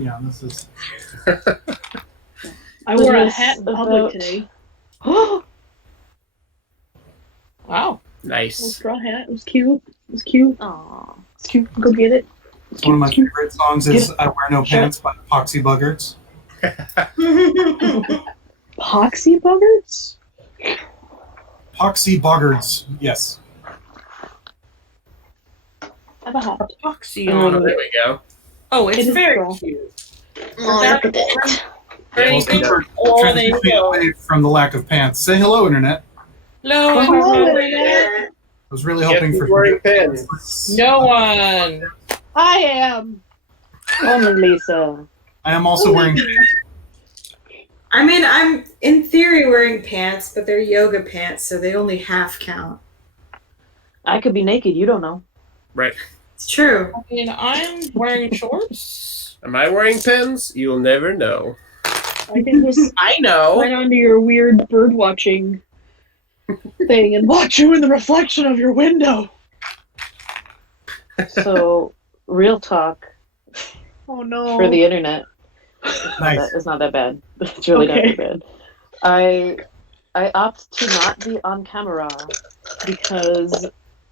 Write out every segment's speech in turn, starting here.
Yeah, this is. I wore a hat in public today. Wow. Nice. Little straw hat. It was cute. It was cute. Aww. It's cute. Go get it. One of my favorite songs is "I Wear No Pants" by the Poxy Buggards. Poxy buggers? Poxy Buggards, yes. Have a hat. Epoxy Oh, on there it. we go. Oh, it's It is very cool. cute. Oh, look at it. Well, since we're transitioning away from the lack of pants, say hello, Internet. Hello, Hello, everybody. Internet. I was really hoping for wearing pins. No one. I am. Only Lisa. I am also wearing. I mean, I'm in theory wearing pants, but they're yoga pants, so they only half count. I could be naked. You don't know. Right. It's true. I mean, I'm wearing shorts. Am I wearing pins? You'll never know. I can just I know. sign onto your weird bird watching thing and watch you in the reflection of your window. So, real talk Oh no. for the internet. Nice. It's not that bad. It's really Okay. not that bad. I opt to not be on camera because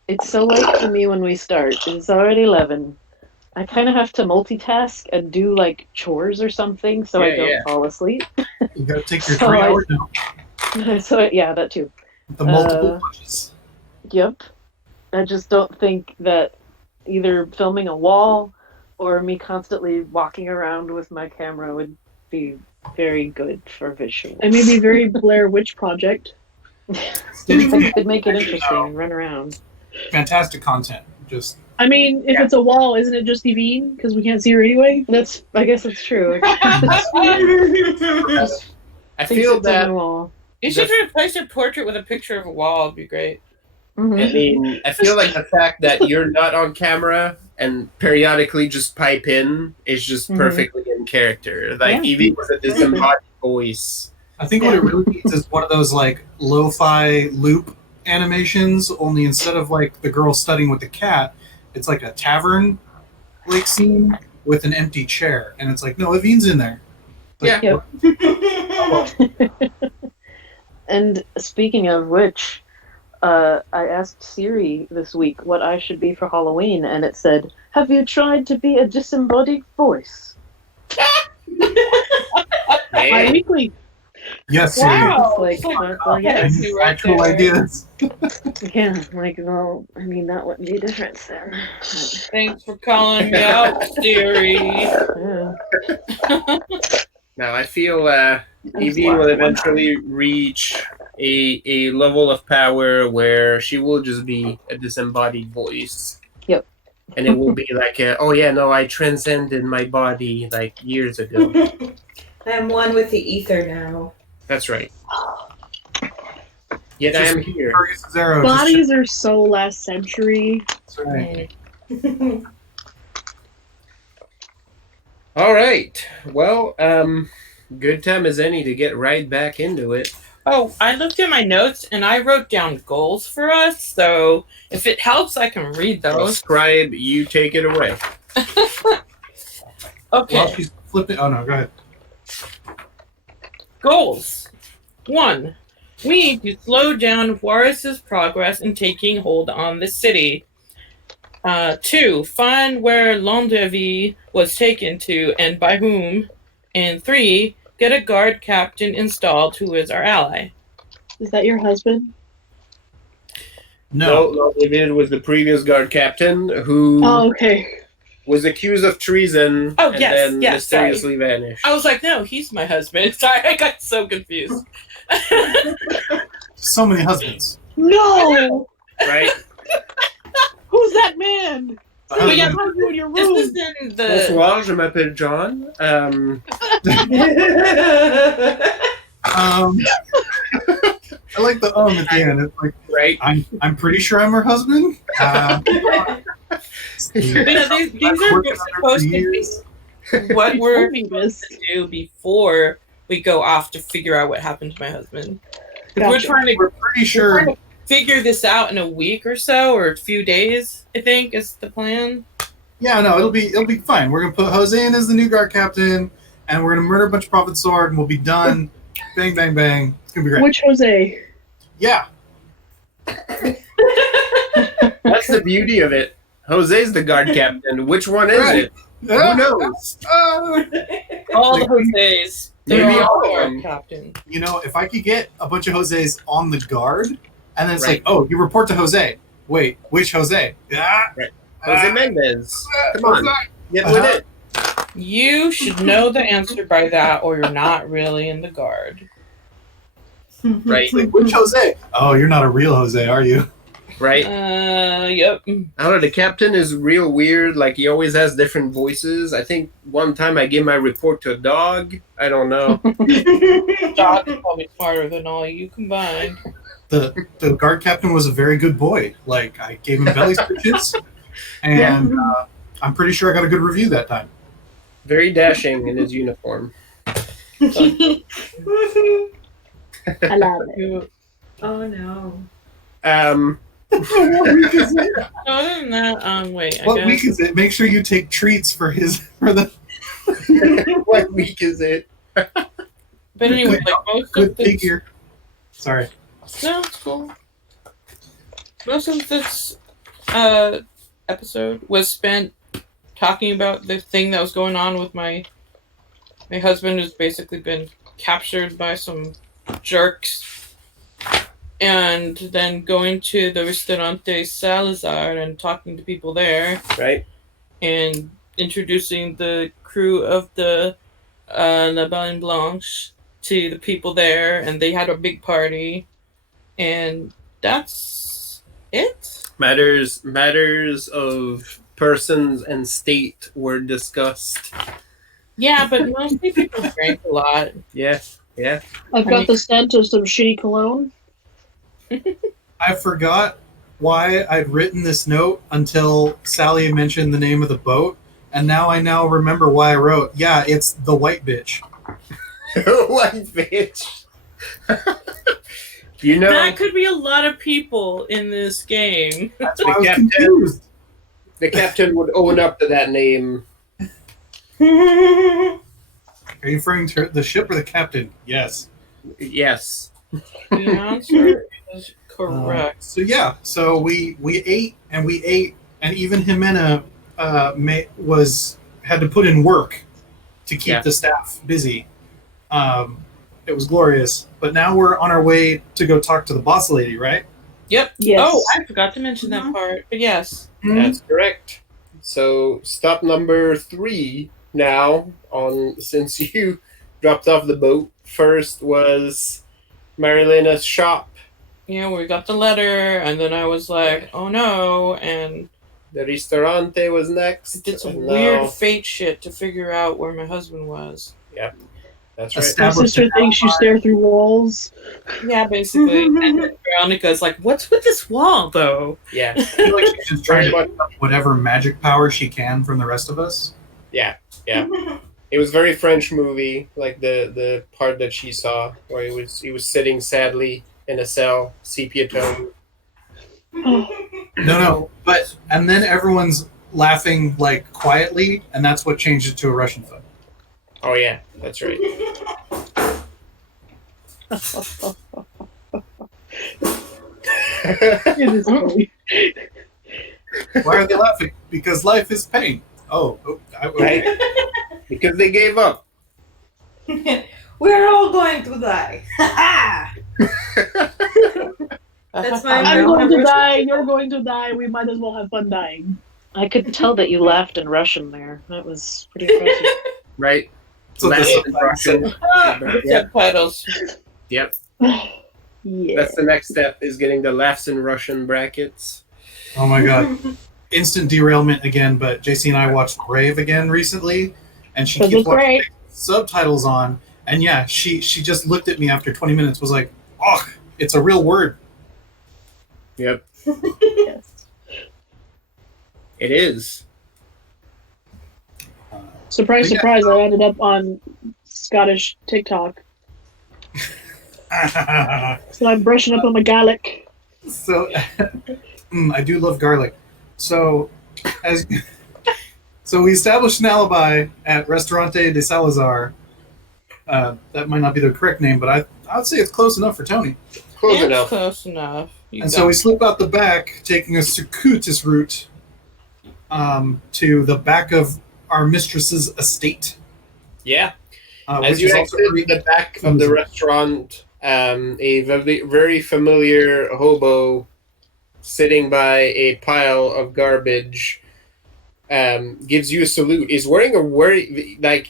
it's so late for me when we start. It's already 11. I kind of have to multitask and do like chores or something so I don't fall asleep. You gotta take your So 3 I- hours now. So yeah, that too. The multiple punches. Yep. I just don't think that either filming a wall or me constantly walking around with my camera would be very good for visuals. It may be very Blair Witch Project. It could make it interesting and run around. Fantastic content. Just I mean, if it's a wall, isn't it just Yvine? Because we can't see her anyway. I guess it's true. I feel that. Wall. You should replace your portrait with a picture of a wall. It'd be great. Mhm. I mean, I feel like the fact that you're not on camera and periodically just pipe in is just perfectly in character. Like, Evie was a disembodied voice. I think what it really needs is one of those like lo-fi loop animations, only instead of like the girl studying with the cat, it's like a tavern like scene with an empty chair. And it's like, no, Evine's in there. But, Yeah. And speaking of which, I asked Siri this week what I should be for Halloween, and it said, "Have you tried to be a disembodied voice?" Hey. Weekly. Yes, Wow. It's like, well, yeah, Any see right actual there. ideas. yeah. Like, well, I mean, that wouldn't be a difference then. Thanks for calling me out, Siri. Yeah. Now, I feel Evie will eventually reach a level of power where she will just be a disembodied voice. Yep. And it will be like, oh yeah, no, I transcended my body like years ago. I am one with the ether now. That's right. Yet I am here. Fergus Zero, Bodies are so last century. That's right. All right. Well, good time as any to get right back into it. Oh, I looked at my notes and I wrote down goals for us. So if it helps, I can read those. Scribe, you take it away. Okay. While she's flipping. Oh no, go ahead. Goals. 1. We need to slow down Juarez's progress in taking hold on the city. 2. Find where Landevie was taken to and by whom. And 3. Get a guard captain installed who is our ally. Is that your husband? No. David was the previous guard captain who Oh, okay. was accused of treason Oh, and yes, then yes, sorry. mysteriously vanished. I was like, no, he's my husband. Sorry, I got so confused. So many husbands. No! Right? Who's that man? But yeah, How are you in your this room? is in the... Bonsoir, je m'appelle John. I like the at the end. It's like, Right? I'm pretty sure I'm her husband. these are supposed to be what we're supposed to do before we go off to figure out what happened to my husband. 'Cause Gotcha. We're trying pretty sure. to figure this out in a week or so, or a few days, I think, is the plan. Yeah, no, it'll be fine. We're gonna put Jose in as the new guard captain, and we're gonna murder a bunch of Prophet Sword, and we'll be done. Bang, bang, bang. It's gonna be great. Which Jose? Yeah. That's the beauty of it. Jose's the guard captain. Which one is Right. it? Who knows? All the Jose's. They're Maybe all all of guard them. captain. You know, if I could get a bunch of Jose's on the guard, and then it's Right. like, oh, you report to Jose. Wait, which Jose? Ah, Right. Jose Mendez. Come on. Jose. Get with it. You should know the answer by that, or you're not really in the guard. Right. Like, which Jose? Oh, you're not a real Jose, are you? Right. Yep. I don't know. The captain is real weird. Like, he always has different voices. I think one time I gave my report to a dog. I don't know. Dog's probably smarter than all you combined. The guard captain was a very good boy. Like, I gave him belly stitches, and I'm pretty sure I got a good review that time. Very dashing in his uniform. I love it. Oh no. Other than that, wait. What I week guess is it? Make sure you take treats for the What week is it? But anyway, like most good of this. figure. Sorry. No, it's cool. Most of this episode was spent talking about the thing that was going on with my husband, who's basically been captured by some jerks, and then going to the Restaurante Salazar and talking to people there, Right? and introducing the crew of the La Baleine Blanche to the people there, and they had a big party, and that's it. Matters of persons and state were discussed. Yeah, but mostly people drank a lot. Yeah. Yeah. I've got the scent of some shitty cologne. I forgot why I'd written this note until Sally mentioned the name of the boat, and now I remember why I wrote, yeah, it's the white bitch. White bitch. You know, That could be a lot of people in this game. That's why I was captain. confused. the captain would own up to that name. Are you referring to the ship or the captain? Yes. Yes. The answer is correct. So yeah, so we ate, and even Jimena had to put in work to keep Yeah. the staff busy. It was glorious. But now we're on our way to go talk to the boss lady, right? Yep. Yes. Oh, I forgot to mention that part. But yes. That's correct. So stop number 3 now since you dropped off the boat. First was Marilena's shop. Yeah, we got the letter, and then I was like, oh no, and The ristorante was next. I did some and weird now- fate shit to figure out where my husband was. That's A right. stab- My sister thinks you stare through walls. Yeah, basically. And then Veronica's like, what's with this wall, though? Yeah. I feel like she's just trying to Very get whatever magic power she can from the rest of us. Yeah. It was very French movie, like the part that she saw where he was sitting sadly in a cell, sepia tone. No. And then everyone's laughing like quietly, and that's what changed it to a Russian film. Oh yeah, that's right. It is funny. Why are they laughing? Because life is pain. Okay. Right? Because they gave up. We're all going to die. That's my- I'm going to die, you're going to die, we might as well have fun dying. I could tell that you laughed in Russian there. That was pretty impressive. Right? So Latin this- and Russian. Yep. Subtitles. Yep. Yeah. That's the next step, is getting the laughs in Russian brackets. Oh my god. Instant derailment again, but JC and I watched Brave again recently, and she This keeps was watching great. subtitles on, and yeah, she just looked at me after 20 minutes, was like, oh, it's a real word. Yep. Yes. It is. Surprise, surprise, I ended up on Scottish TikTok. So I'm brushing up on my Gaelic. So I do love garlic. So as So we established an alibi at Restaurante de Salazar. That might not be the correct name, but I would say it's close enough for Tony. Close It's enough. close enough. And so we slip out the back, taking a circuitous route to the back of our mistress's estate. Yeah. Which As you is also exit the back of the restaurant, a very, very familiar hobo sitting by a pile of garbage gives you a salute. He's wearing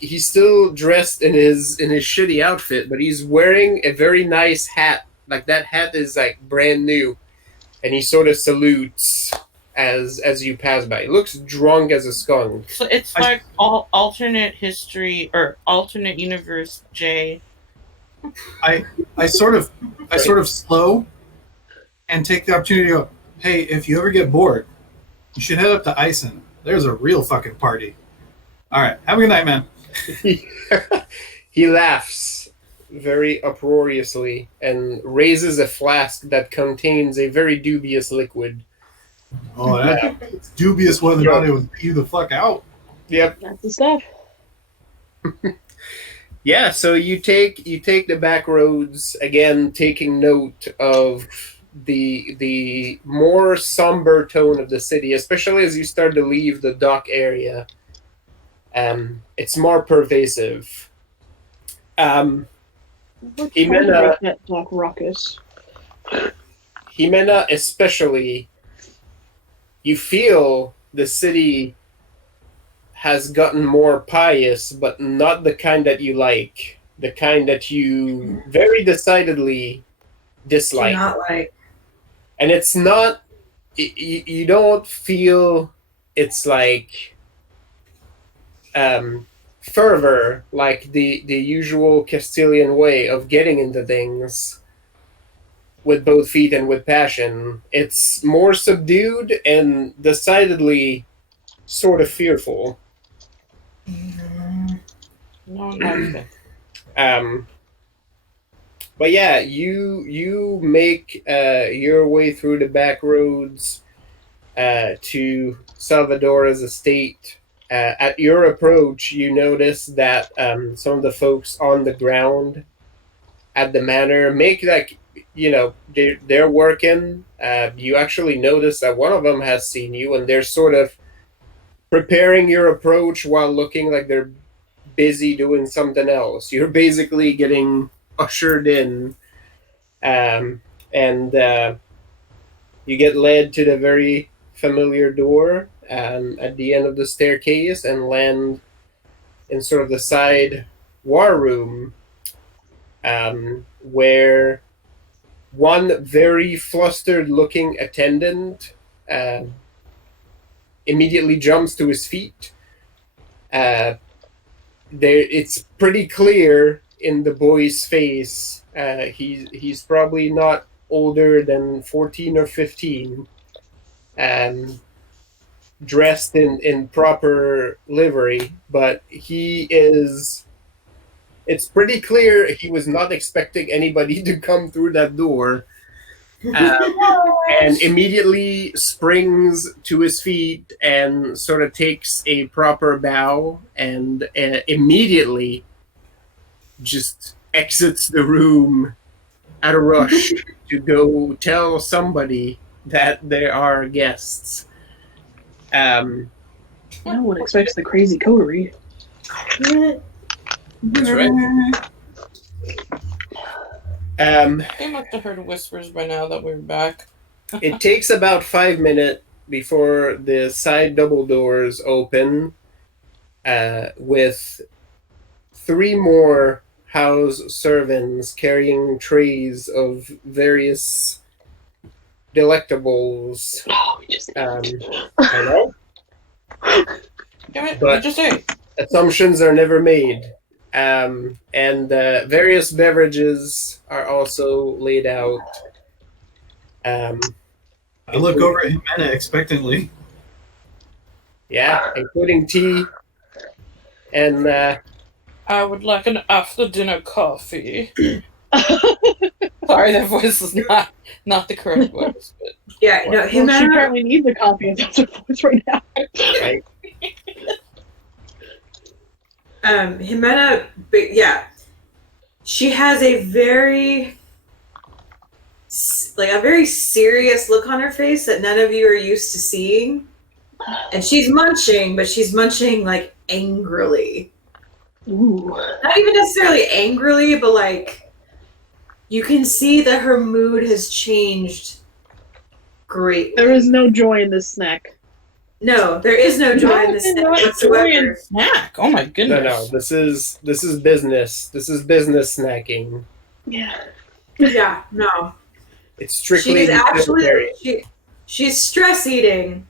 he's still dressed in his shitty outfit, but he's wearing a very nice hat. Like that hat is like brand new, and he sort of salutes as you pass by. He looks drunk as a skunk. So it's like alternate history or alternate universe J. I sort of slow and take the opportunity to go, hey, if you ever get bored, you should head up to Ison. There's a real fucking party. All right, have a good night, man. He laughs very uproariously and raises a flask that contains a very dubious liquid. Oh, it's dubious whether or not it would pee the fuck out. Yep. That's the stuff. Yeah, so you take the back roads, again taking note of the more somber tone of the city, especially as you start to leave the dock area. It's more pervasive. Jimena, That Doc Ruckus. Jimena especially, you feel the city has gotten more pious, but not the kind that you like. The kind that you very decidedly dislike. Not like. And it's not, you don't feel it's like fervor, like the usual Castilian way of getting into things with both feet and with passion. It's more subdued and decidedly sort of fearful. No one likes it. But yeah, you make your way through the back roads to Salvador's estate. At your approach, you notice that some of the folks on the ground at the manor make they're working. You actually notice that one of them has seen you, and they're sort of preparing your approach while looking like they're busy doing something else. You're basically getting ushered in, and you get led to the very familiar door at the end of the staircase and land in sort of the side war room, where one very flustered looking attendant immediately jumps to his feet. It's pretty clear in the boy's face. He's probably not older than 14 or 15, dressed in proper livery, but it's pretty clear he was not expecting anybody to come through that door, and immediately springs to his feet and sort of takes a proper bow and immediately just exits the room at a rush to go tell somebody that there are guests. No one expects the crazy coterie. That's right. They must have heard whispers by now that we're back. It takes about 5 minutes before the side double doors open, with 3 more house servants carrying trays of various delectables. Oh, we just I know. Damn it, But- I just ate. Assumptions are never made. And various beverages are also laid out. I look over at Jimena expectantly. Yeah, including tea. And I would like an after-dinner coffee. Sorry, that voice is not the correct voice. But Yeah, no, Well, she apparently needs a copy of that voice right now. right. Jimena, but yeah, she has a very serious look on her face that none of you are used to seeing. And she's munching, but she's munching like angrily. Ooh. Not even necessarily angrily, but like you can see that her mood has changed greatly. There is no joy in this snack. No, there is no joy in this snack Joy whatsoever. in snack. Oh my No, goodness. no. This is business. This is business snacking. Yeah. Yeah, no. It's strictly She's actually utilitarian. she's stress eating.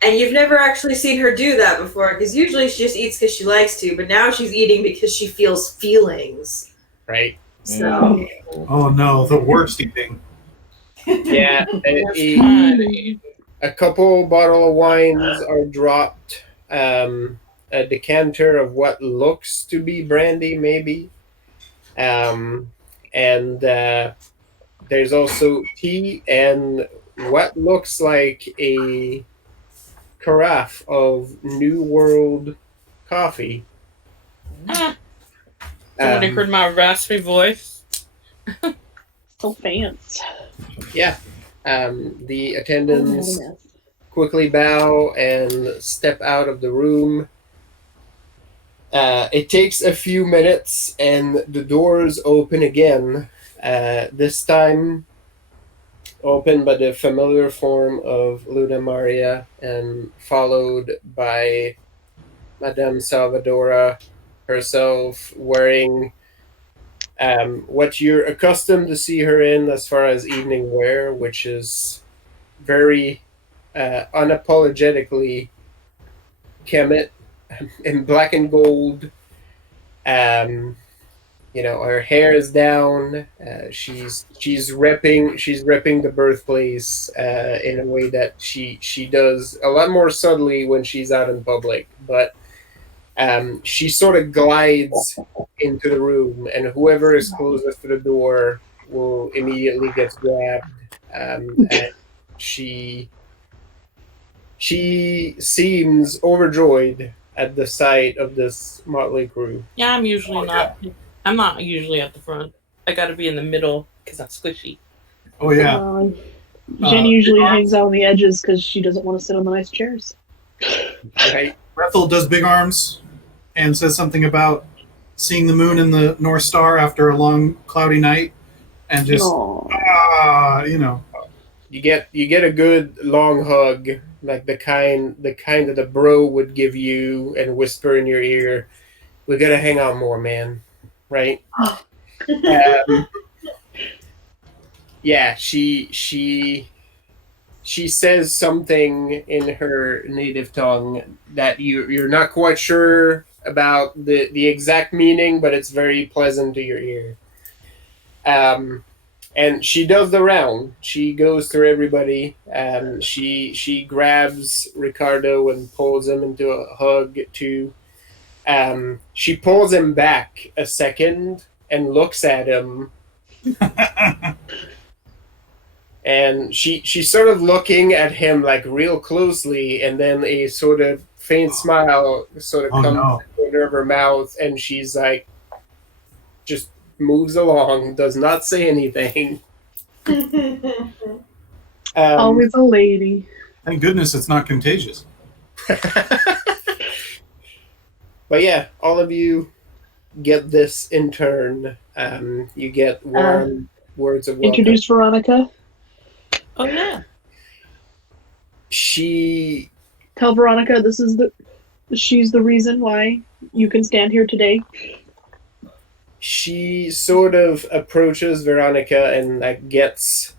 And you've never actually seen her do that before, because usually she just eats because she likes to, but now she's eating because she feels feelings. Right? So Oh no, the worst eating. Yeah. Funny. A couple bottle of wines are dropped. A decanter of what looks to be brandy, maybe. And there's also tea and what looks like a carafe of New World coffee. Somebody Um, heard my raspy voice. So fancy. yeah. The Oh, attendants yes. quickly bow and step out of the room. It takes a few minutes and the doors open again. This time opened by the familiar form of Luna Maria and followed by Madame Salvadora herself wearing what you're accustomed to see her in as far as evening wear, which is very unapologetically Kemet in black and gold. Her hair is down. She's repping the birthplace in a way that she does a lot more subtly when she's out in public. But she sort of glides into the room, and whoever is closest to the door will immediately get grabbed. And she seems overjoyed at the sight of this motley crew. Yeah, I'm usually not. I'm not usually at the front. I gotta be in the middle because I'm squishy. Oh yeah. Jen usually hangs out on the edges because she doesn't want to sit on the nice chairs. Right? Brethel does big arms and says something about seeing the moon and the North Star after a long cloudy night, and just Aw. You get a good long hug, like the kind that a bro would give you and whisper in your ear, "We gotta hang out more, man." Right? Yeah, she says something in her native tongue that you're not quite sure about the exact meaning, but it's very pleasant to your ear. And she does the round. She goes through everybody. She grabs Ricardo and pulls him into a hug too. She pulls him back a second and looks at him. And she's sort of looking at him like real closely, and then a sort of faint smile sort of comes out of her mouth, and she's like, just moves along, does not say anything. Always a lady. Thank goodness it's not contagious. But yeah, all of you get this in turn. You get warm words of welcome. Introduce Veronica. Oh yeah. Tell Veronica she's the reason why you can stand here today. She sort of approaches Veronica and like gets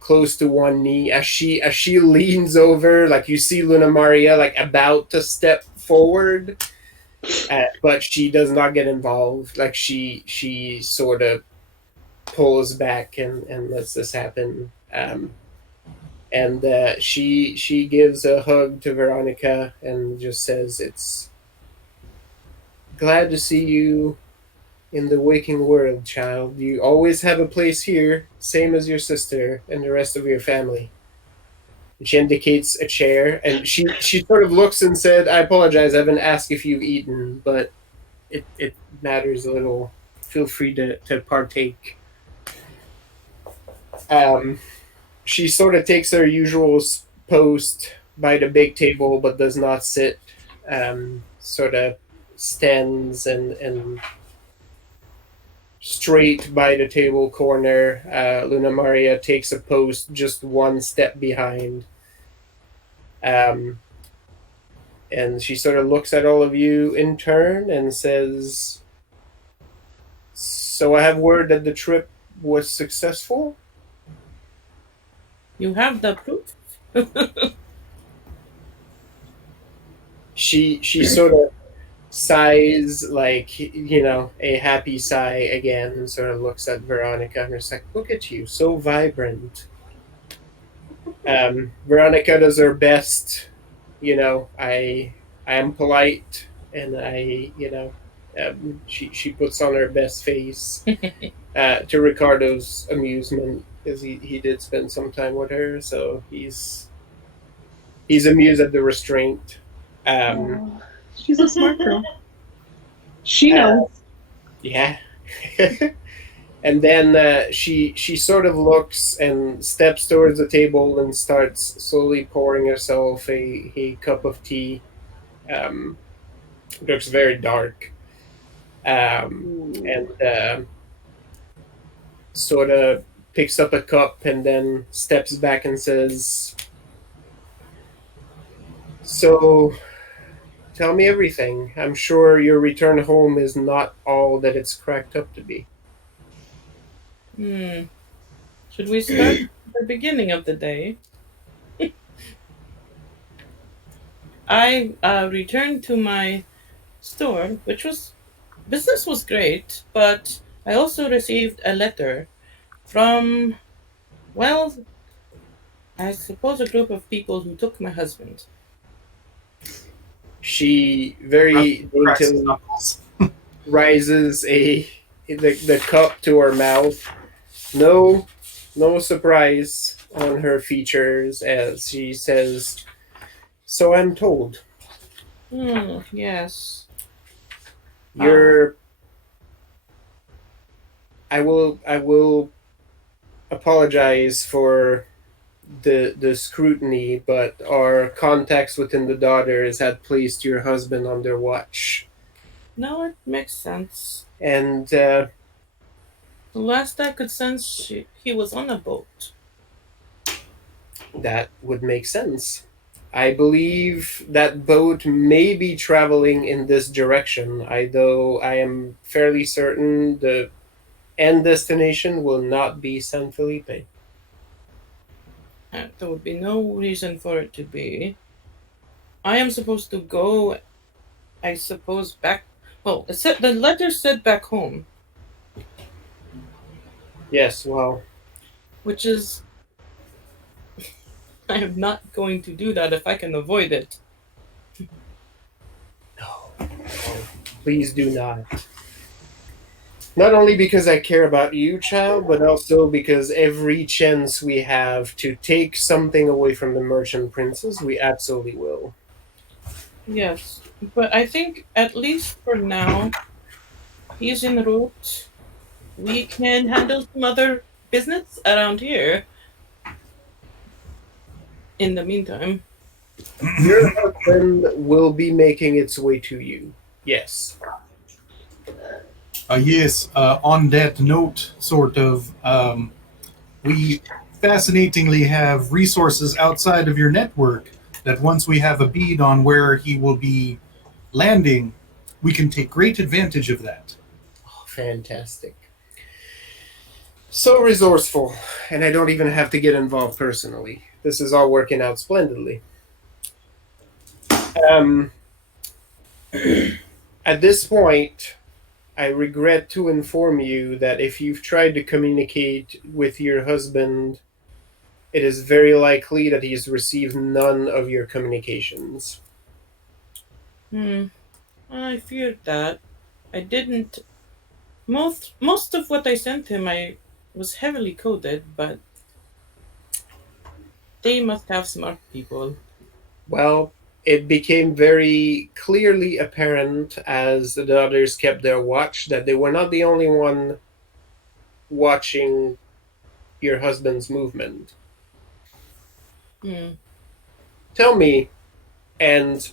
close to one knee as she leans over. Like you see Luna Maria like about to step forward, but she does not get involved. Like she sort of pulls back and lets this happen. And she gives a hug to Veronica and just says, "It's glad to see you in the waking world, child. You always have a place here, same as your sister and the rest of your family." She indicates a chair, and she sort of looks and said, "I apologize. I haven't asked if you've eaten, but it matters a little. Feel free to partake." She sort of takes her usual post by the big table, but does not sit. Sort of stands and straight by the table corner. Luna Maria takes a post just one step behind. And she sort of looks at all of you in turn and says, "So I have word that the trip was successful?" You have the proof? She sort of sighs, like, a happy sigh again, and sort of looks at Veronica and is like, "Look at you, so vibrant." Veronica does her best. I am polite, and she puts on her best face to Ricardo's amusement, because he did spend some time with her, so he's amused at the restraint. Oh, she's a smart girl. She knows. Yeah. And then she sort of looks and steps towards the table and starts slowly pouring herself a cup of tea. It looks very dark. And sort of picks up a cup and then steps back and says, "So, tell me everything. I'm sure your return home is not all that it's cracked up to be." Should we start at the beginning of the day? I returned to my store, business was great, but I also received a letter from, well, I suppose a group of people who took my husband. She very Cracks his daintily knuckles. rises the cup to her mouth. No surprise on her features as she says, "So I'm told. Yes. You're I will apologize for the scrutiny, but our contacts within the Daughters had placed your husband under watch. No, it makes sense. And The last I could sense, he was on a boat. that would make sense. I believe that boat may be traveling in this direction, though I am fairly certain the end destination will not be San Felipe." There would be no reason for it to be. I am supposed to go, I suppose, back. Well, the letter said back home, Yes, well, which is. I am not going to do that if I can avoid it. no, please do not. Not only because I care about you, child, but also because every chance we have to take something away from the merchant princes, we absolutely will. Yes, but I think at least for now, he's en route. We can handle some other business around here. In the meantime, Your husband will be making its way to you. Yes. Yes, on that note, sort of, we fascinatingly have resources outside of your network that once we have a bead on where he will be landing, we can take great advantage of that. Oh, fantastic. So resourceful, and I don't even have to get involved personally. This is all working out splendidly. At this point, I regret to inform you that if you've tried to communicate with your husband, it is very likely that he's received none of your communications. I feared that. I didn't. Most of what I sent him, I was heavily coded, but They must have smart people. Well, it became very clearly apparent as the others kept their watch that they were not the only one watching your husband's movement. Hmm. Tell me, and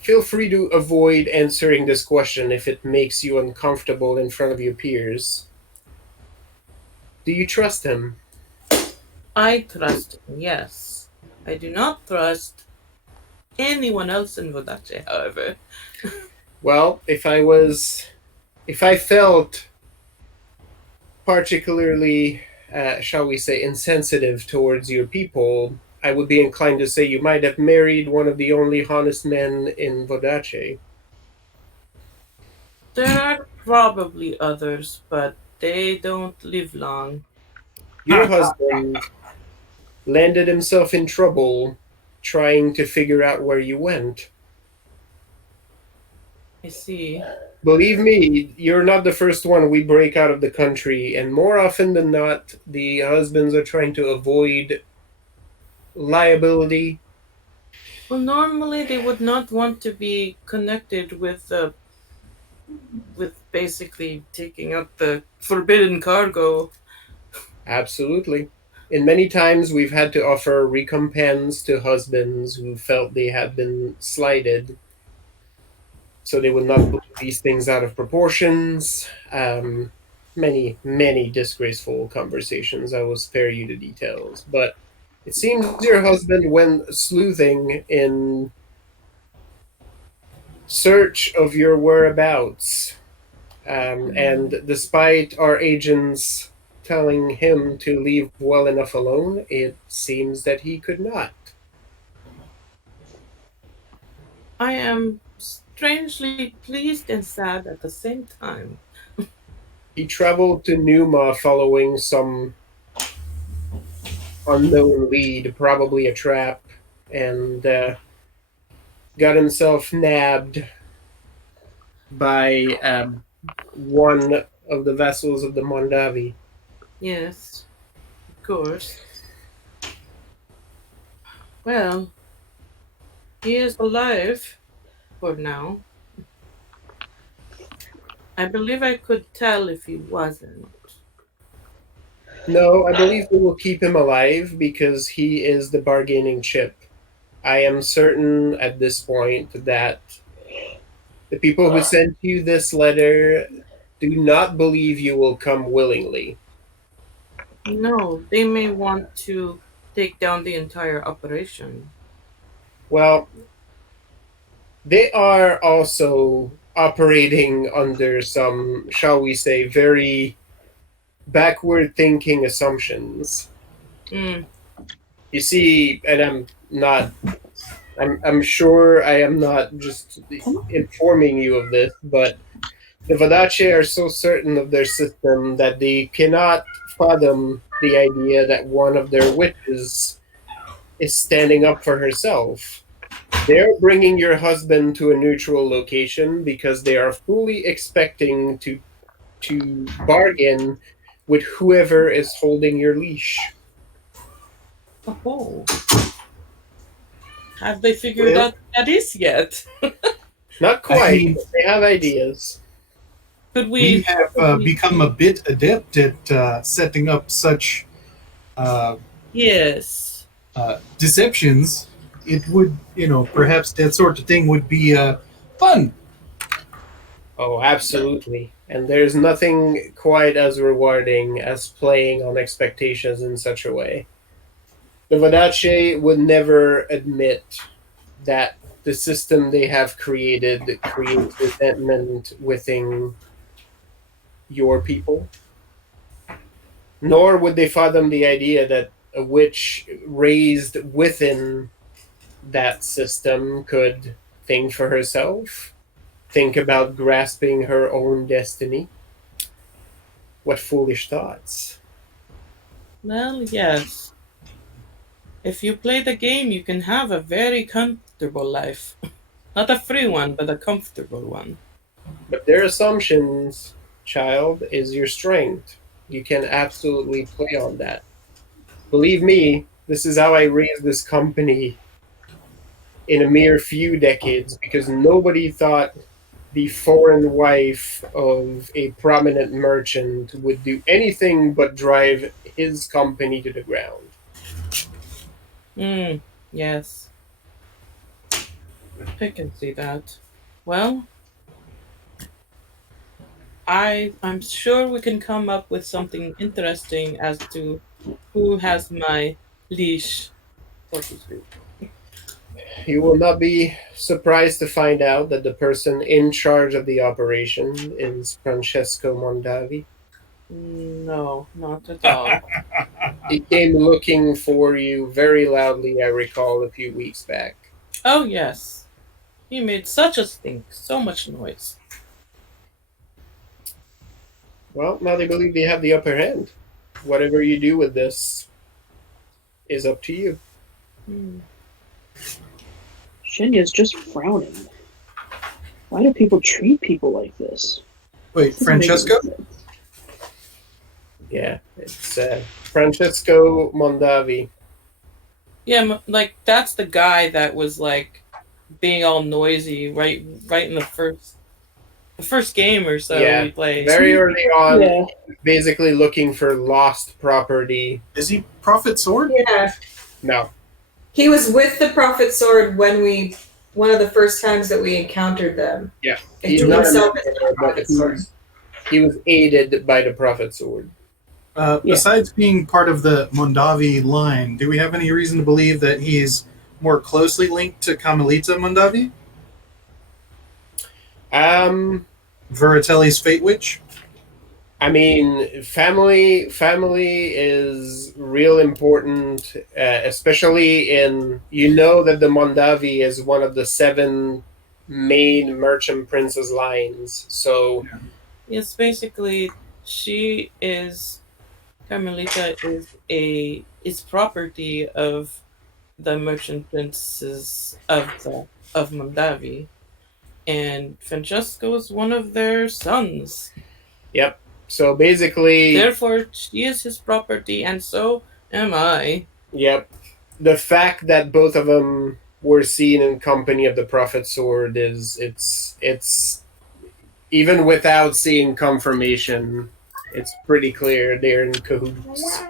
feel free to avoid answering this question if it makes you uncomfortable in front of your peers. Do you trust him? I trust him, yes. I do not trust anyone else in Vodache, however. Well, if I felt particularly, shall we say, insensitive towards your people, I would be inclined to say you might have married one of the only honest men in Vodache. There are probably others, but they don't live long. Your husband landed himself in trouble trying to figure out where you went. I see. Believe me, you're not the first one we break out of the country, and more often than not, the husbands are trying to avoid liability. Well, normally they would not want to be connected with basically taking up the forbidden cargo. Absolutely. And many times we've had to offer recompense to husbands who felt they had been slighted, so they would not blow these things out of proportions. Many, many disgraceful conversations. I will spare you the details. But it seems your husband went sleuthing in search of your whereabouts. And despite our agents telling him to leave well enough alone, it seems that he could not. I am strangely pleased and sad at the same time. He traveled to Numa following some unknown lead, probably a trap, and got himself nabbed by one of the vessels of the Mondavi. Yes, of course. Well, he is alive for now. I believe I could tell if he wasn't. No, I believe we will keep him alive because he is the bargaining chip. I am certain at this point that the people who sent you this letter do not believe you will come willingly. No, they may want to take down the entire operation. Well, they are also operating under some, shall we say, very backward thinking assumptions. Mm, You see, and I'm sure I am not just informing you of this, but the Vadache are so certain of their system that they cannot fathom the idea that one of their witches is standing up for herself. They're bringing your husband to a neutral location because they are fully expecting to bargain with whoever is holding your leash. oh. Have they figured Well- out what that is yet? Not I quite, mean- but they have ideas. Could We we? have become a bit adept at setting up such Yes. deceptions. It would, perhaps that sort of thing would be fun. Oh, absolutely. And there's nothing quite as rewarding as playing on expectations in such a way. The Vadache would never admit that the system they have created creates resentment within your people. Nor would they fathom the idea that a witch raised within that system could think for herself, think about grasping her own destiny. What foolish thoughts. Well, yes. If you play the game, you can have a very comfortable life. Not a free one, but a comfortable one. But their assumptions, child, is your strength. You can absolutely play on that. Believe me, This is how I raised this company in a mere few decades because nobody thought the foreign wife of a prominent merchant would do anything but drive his company to the ground. Yes. I can see that. Well, I'm sure we can come up with something interesting as to who has my leash, so to speak. You will not be surprised to find out that the person in charge of the operation is Francesco Mondavi. No, not at all. He came looking for you very loudly, I recall, a few weeks back. Oh, yes. He made such a stink, so much noise. Well, now they believe they have the upper hand. Whatever you do with this is up to you. Shenya's just frowning. Why do people treat people like this? Wait, Doesn't Francesco? make any sense. Yeah, it's Francesco Mondavi. Yeah, like that's the guy that was like being all noisy right in the first game or so Yeah, we played. very early on, Yeah. basically looking for lost property. Is he Prophet Sword? Yeah. No, He was with the Prophet Sword when one of the first times that we encountered them. yeah, And he's he not a himself member, is the but Prophet Sword. he was aided by the Prophet Sword. Yeah. Besides being part of the Mondavi line, do we have any reason to believe that he's more closely linked to Carmelita Mondavi? Veratelli's Fate Witch? I mean, family is real important, especially in, you know, that the Mondavi is one of the 7 main merchant princes lines. So Yes, basically Carmelita is property of the merchant princes of Mondavi. And Francesco is one of their sons. yep. So basically, Therefore, she is his property, and so am I. yep. The fact that both of them were seen in company of the Prophet Sword is it's even without seeing confirmation, it's pretty clear they're in cahoots.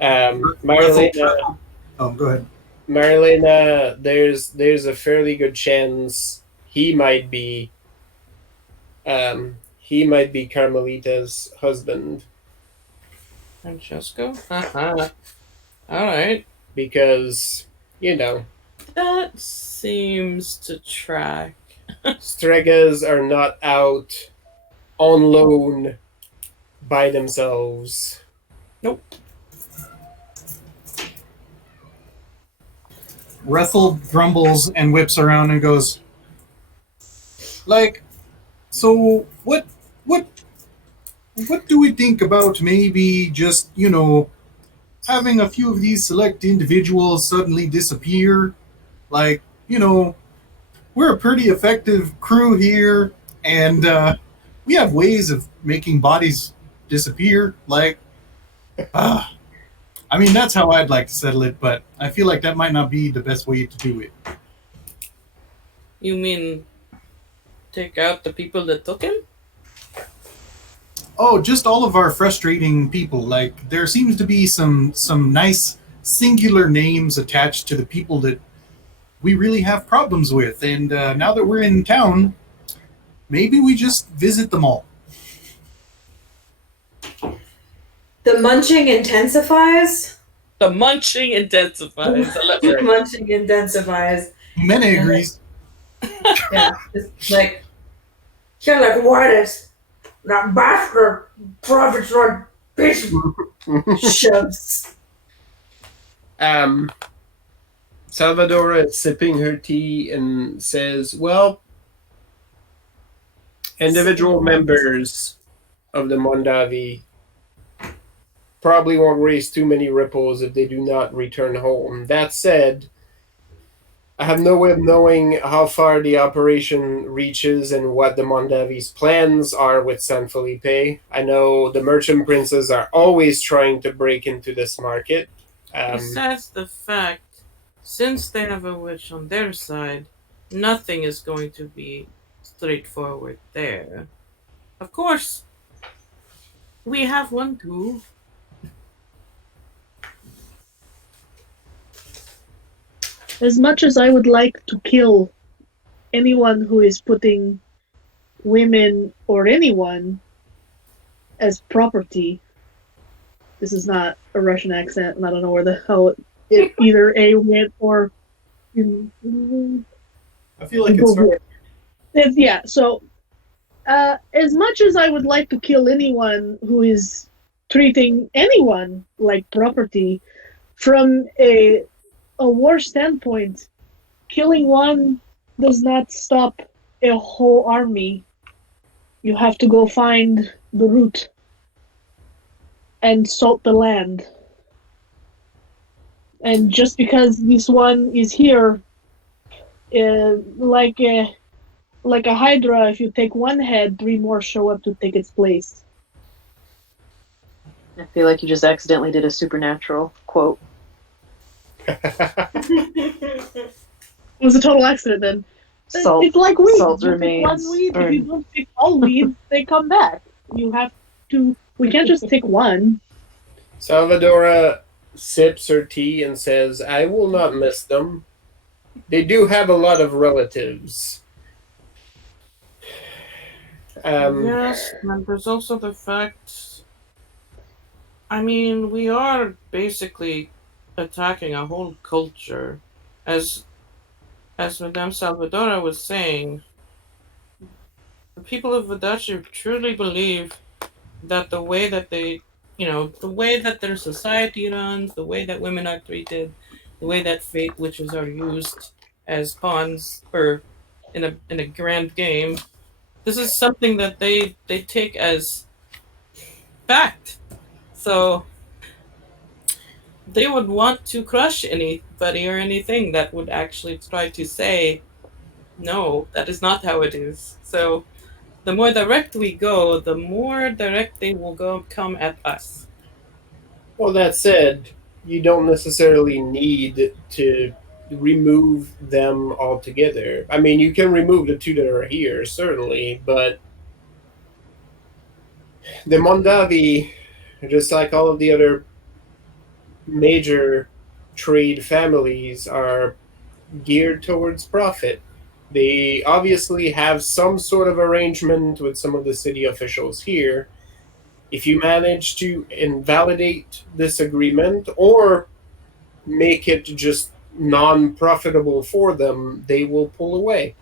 Marilena, Oh, go ahead. Marilena, there's a fairly good chance he might be Carmelita's husband. Francesco? Haha. Alright. Because, you know, That seems to track. Stregas are not out on loan by themselves. Nope. Rethel grumbles and whips around and goes, like, so what do we think about maybe just, having a few of these select individuals suddenly disappear? Like, we're a pretty effective crew here, and we have ways of making bodies disappear. Like, I mean, that's how I'd like to settle it, but I feel like that might not be the best way to do it. You mean take out the people that took him? Oh, just all of our frustrating people. Like, there seems to be some nice singular names attached to the people that we really have problems with. And now that we're in town, maybe we just visit them all. The munching intensifies. The munching intensifies. I love The it. munching intensifies. Mene agrees. Yeah, it's like, you're like, what is that bastard Prophet Sword bitch shoves. Salvadora is sipping her tea and says, well, individual members of the Mondavi probably won't raise too many ripples if they do not return home. That said, I have no way of knowing how far the operation reaches and what the Mondavi's plans are with San Felipe. I know the merchant princes are always trying to break into this market. Besides the fact, since they have a witch on their side, nothing is going to be straightforward there. Of course, we have one too. As much as I would like to kill anyone who is putting women or anyone as property, this is not a Russian accent, and I don't know where the hell it either A went or. I feel like it's Yeah, so as much as I would like to kill anyone who is treating anyone like property, from a war standpoint, killing one does not stop a whole army. You have to go find the root and salt the land. And just because this one is here, like a hydra, if you take one head, 3 more show up to take its place. I feel like you just accidentally did a supernatural quote. It was a total accident then. Salt, it's like weeds. salt You pick remains. one weed, if you don't pick all weeds, they come back. You have to. We can't just pick one. Salvadora sips her tea and says, I will not miss them. They do have a lot of relatives. Yes, and there's also the fact. I mean, we are basically attacking a whole culture, as Madame Salvadora was saying. The people of Vadachi truly believe that the way that they, the way that their society runs, the way that women are treated, the way that fate witches are used as pawns or in a grand game, this is something that they take as fact. So they would want to crush anybody or anything that would actually try to say, no, that is not how it is. So the more direct we go, the more direct they will come at us. Well, that said, you don't necessarily need to remove them altogether. I mean, you can remove the 2 that are here, certainly, but the Mondavi, just like all of the other major trade families, are geared towards profit. They obviously have some sort of arrangement with some of the city officials here. If you manage to invalidate this agreement or make it just non-profitable for them, they will pull away.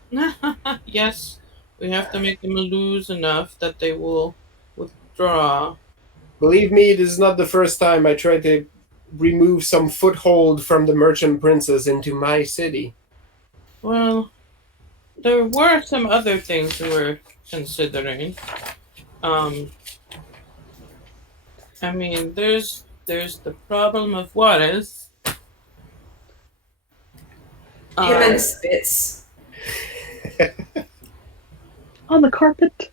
Yes, we have to make them lose enough that they will withdraw. Believe me, it is not the first time I tried to remove some foothold from the merchant princes into my city. Well, there were some other things we were considering. I mean, there's the problem of Juarez. Him and Spitz. On the carpet.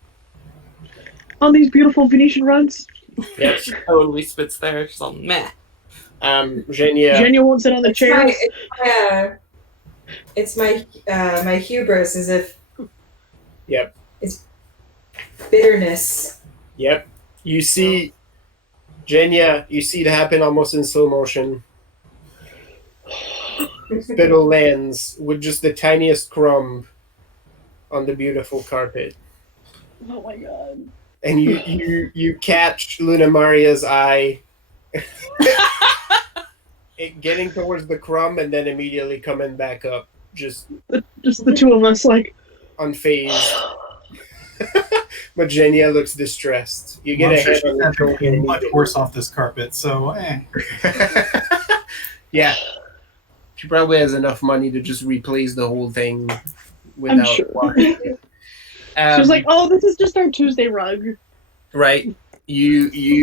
On these beautiful Venetian rugs. Yep. She totally spits there. She's all meh. Genia. Genia won't sit on the It's chairs. It's my hubris, as if. Yep. It's bitterness. Yep. You see, Genia, you see it happen almost in slow motion. Spittle lands with just the tiniest crumb on the beautiful carpet. Oh my god. And you catch Luna Maria's eye it getting towards the crumb and then immediately coming back up, just the 2 of us, like, unfazed. But Genia looks distressed. You get I'm a sure head on she's the shoulder having much immediately. worse off this carpet, so Yeah. She probably has enough money to just replace the whole thing without sure. washing it. she was like, oh, this is just our Tuesday rug. Right. You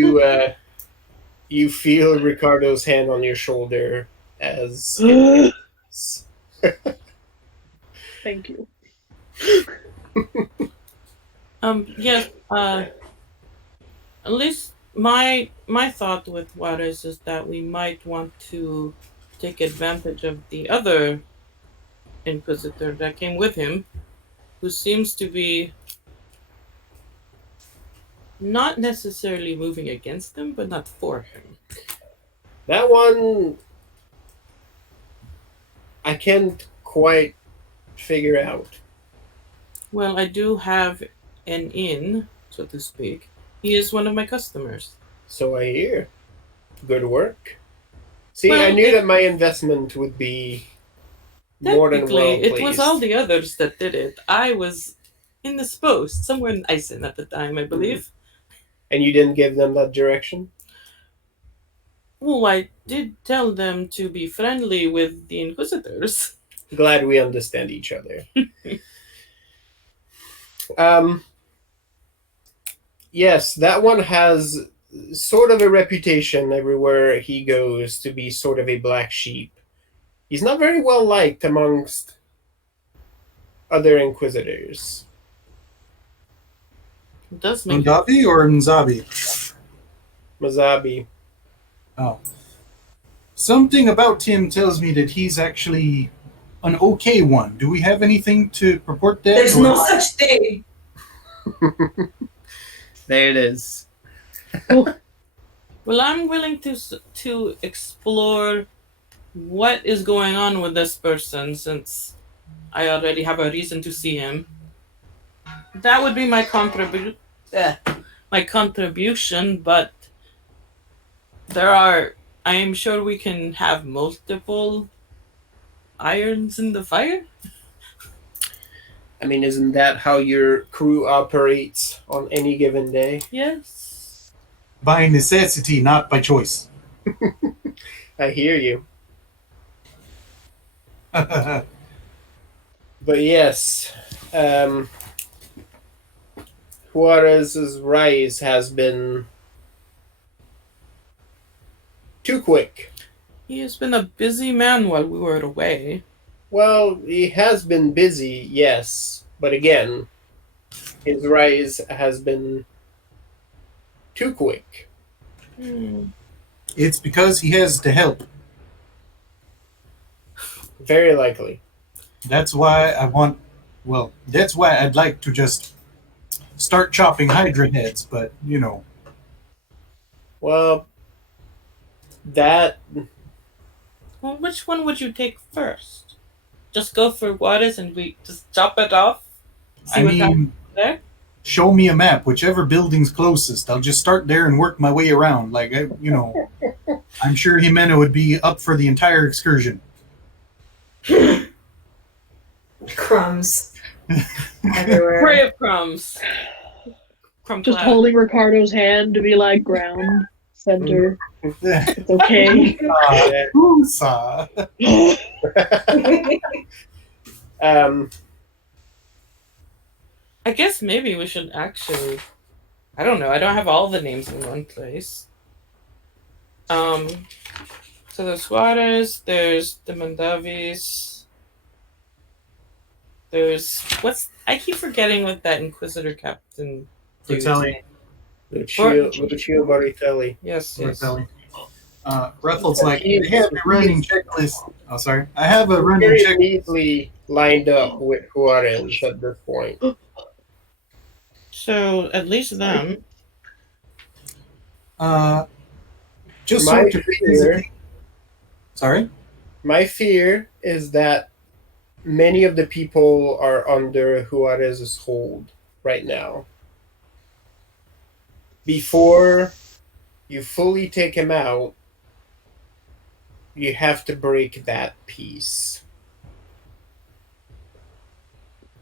feel Ricardo's hand on your shoulder as Thank you. Yes. At least my thought with Juarez is that we might want to take advantage of the other Inquisitor that came with him, who seems to be not necessarily moving against him, but not for him. That one, I can't quite figure out. Well, I do have an in, so to speak. He is one of my customers. So I hear. Good work. See, I Well, knew that my investment would be more than well Technically, placed. it was all the others that did it. I was indisposed, somewhere in Iceland at the time, I believe. And you didn't give them that direction? Well, I did tell them to be friendly with the Inquisitors. Glad we understand each other. Yes, that one has sort of a reputation everywhere he goes to be sort of a black sheep. He's not very well liked amongst other Inquisitors. It does make Ndavi or Nzabi? Mazabi. Oh. Something about him tells me that he's actually an okay one. Do we have anything to purport that? There's or- no such thing. There it is. Well, I'm willing to explore what is going on with this person since I already have a reason to see him. That would be my contribution, but I am sure we can have multiple irons in the fire. I mean, isn't that how your crew operates on any given day? Yes. By necessity, not by choice. I hear you. Well, But yes, Juarez's rise has been too quick. He has been a busy man while we were away. Well, he has been busy, yes, but again, his rise has been too quick. it's because he has to help. Very likely. That's why that's why I'd like to just start chopping Hydra heads, but, Well, that Well, which one would you take first? Just go for Juarez and we just chop it off? See I what happens mean, there? show me a map, whichever building's closest. I'll just start there and work my way around. I'm sure Jimena would be up for the entire excursion. Crumbs everywhere. Pray of crumbs. Crumb Just cloud. holding Ricardo's hand to be like ground center. It's okay. Whoosah. I guess maybe we should actually. I don't know. I don't have all the names in one place. So there's Juarez. There's the Mandavis. There's I keep forgetting what that Inquisitor Captain. dude's Fratelli. name. Lucio Baritelli. Yes. Fratelli. Rethel's like, I have a running checklist. Oh, sorry. I have a running Very checklist. neatly lined up with Juarez at this point. So at least them. Just My sort of fear- Sorry? My fear is that many of the people are under Juarez's hold right now. Before you fully take him out, you have to break that piece.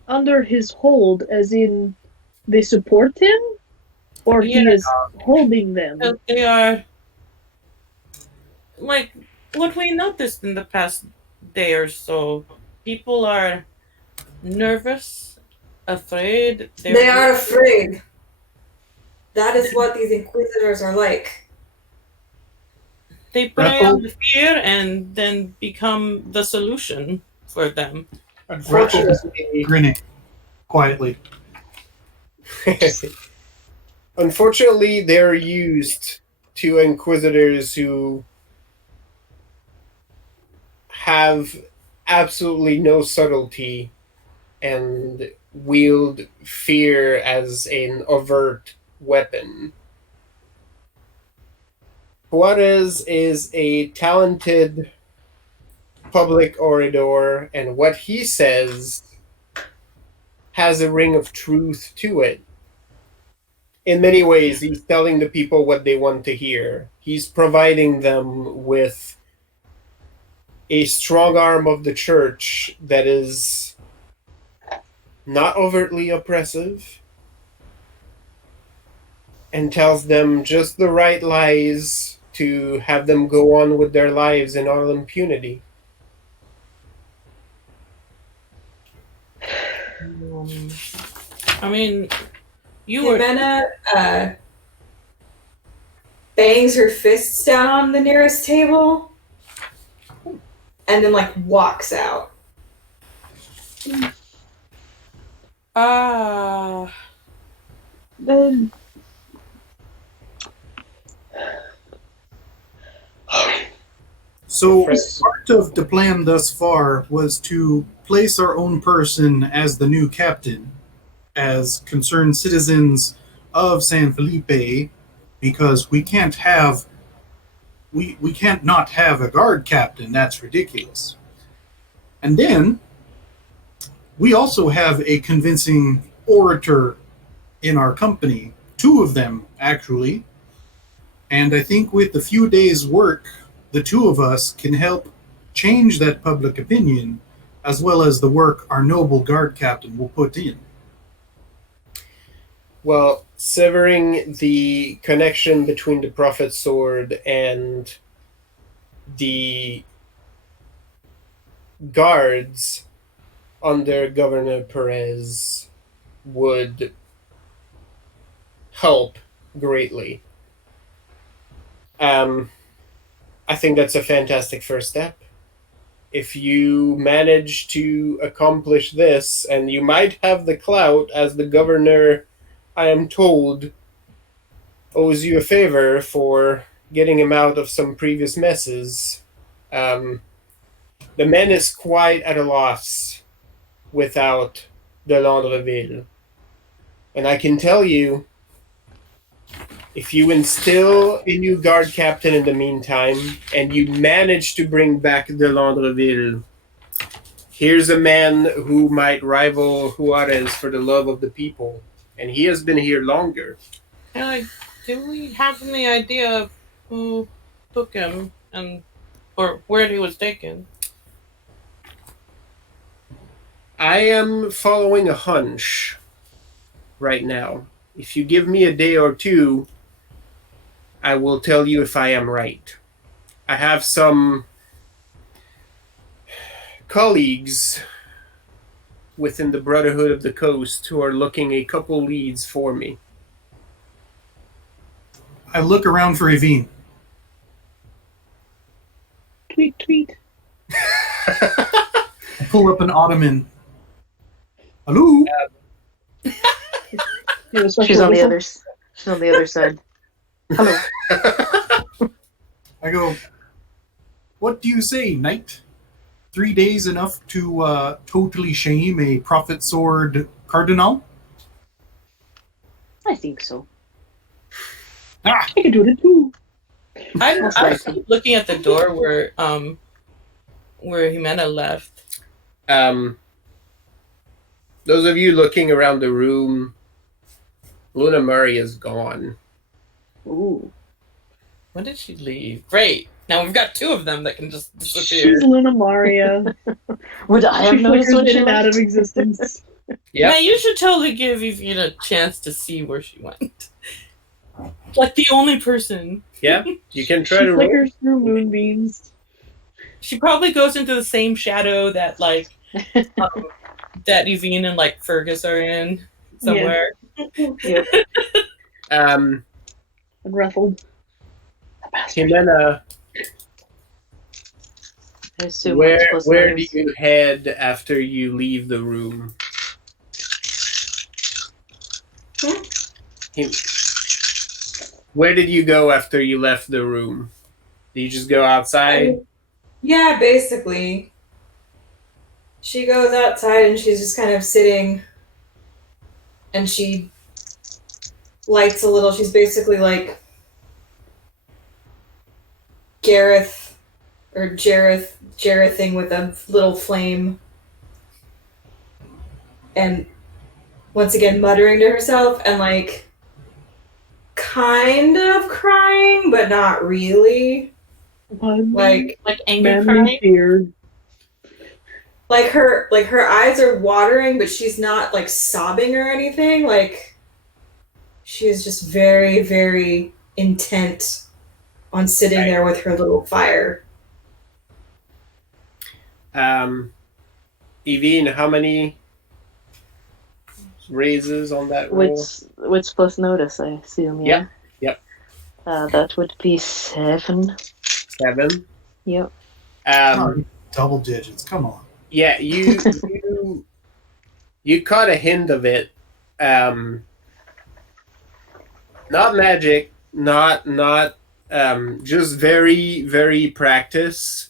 Under his hold, as in they support him? Or he Yeah. is holding them? So they are like what we noticed in the past day or so. People are nervous, afraid. They are afraid. That is what these inquisitors are like. They prey on the fear and then become the solution for them. Unfortunately, Grinning quietly. unfortunately, they're used to inquisitors who have absolutely no subtlety and wield fear as an overt weapon. Juarez is a talented public orator, and what he says has a ring of truth to it. In many ways, he's telling the people what they want to hear. He's providing them with a strong arm of the church that is not overtly oppressive and tells them just the right lies to have them go on with their lives in all impunity. I mean, you were. Jimena bangs her fists down on the nearest table and then like walks out. Then So part of the plan thus far was to place our own person as the new captain, as concerned citizens of San Felipe, because we can't not have a guard captain. That's ridiculous. And then we also have a convincing orator in our company, two of them actually. And I think with a few days' work, the two of us can help change that public opinion, as well as the work our noble guard captain will put in. Well, severing the connection between the Prophet's Sword and the guards under Governor Perez would help greatly. I think that's a fantastic first step. If you manage to accomplish this, and you might have the clout, as the governor, I am told, owes you a favor for getting him out of some previous messes. The man is quite at a loss without the Landreville. And I can tell you, if you instill a new guard captain in the meantime, and you manage to bring back the Landreville, here's a man who might rival Juarez for the love of the people. And he has been here longer. Do we have any idea of who took him or where he was taken? I am following a hunch right now. If you give me a day or two, I will tell you if I am right. I have some colleagues within the Brotherhood of the Coast who are looking a couple leads for me. I look around for Evine. tweet, tweet. I pull up an ottoman. Hello? She's on the other. She's on the other side. Hello. I go, what do you say, knight? 3 days enough to totally shame a prophet sword cardinal? I think so. Ah! I can do it too. I'm looking at the door where Jimena left. Those of you looking around the room, Luna Murray is gone. Ooh. When did she leave? Great. Now we've got two of them that can just disappear. She's Luna Maria. Would I have She noticed flickers when in she and out left? of existence. Yeah. Now you should totally give Evine a chance to see where she went. Like the only person. Yeah, you can try She to roll. flickers through moonbeams. She probably goes into the same shadow that that Evine and like Fergus are in somewhere. Yep. Um, Unruffled. Jimena, I assume wits plus Where do notice. you head after you leave the room? Hmm? Him- Where did you go after you left the room? Did you just go outside? Yeah, basically. She goes outside and she's just kind of sitting and she lights a little. She's basically like Gareth or Jarething with a little flame. And once again muttering to herself and like kind of crying, but not really. Like Like anger manly crying. fear. her eyes are watering, but she's not like sobbing or anything. Like she is just very, very intent on sitting there with her little fire. Evine, how many raises on that roll? Wits plus notice, I assume, yeah? Yep. That would be 7. 7. Yep. Double digits. Come on. Yeah, you caught a hint of it. Not magic, not just very, very practice.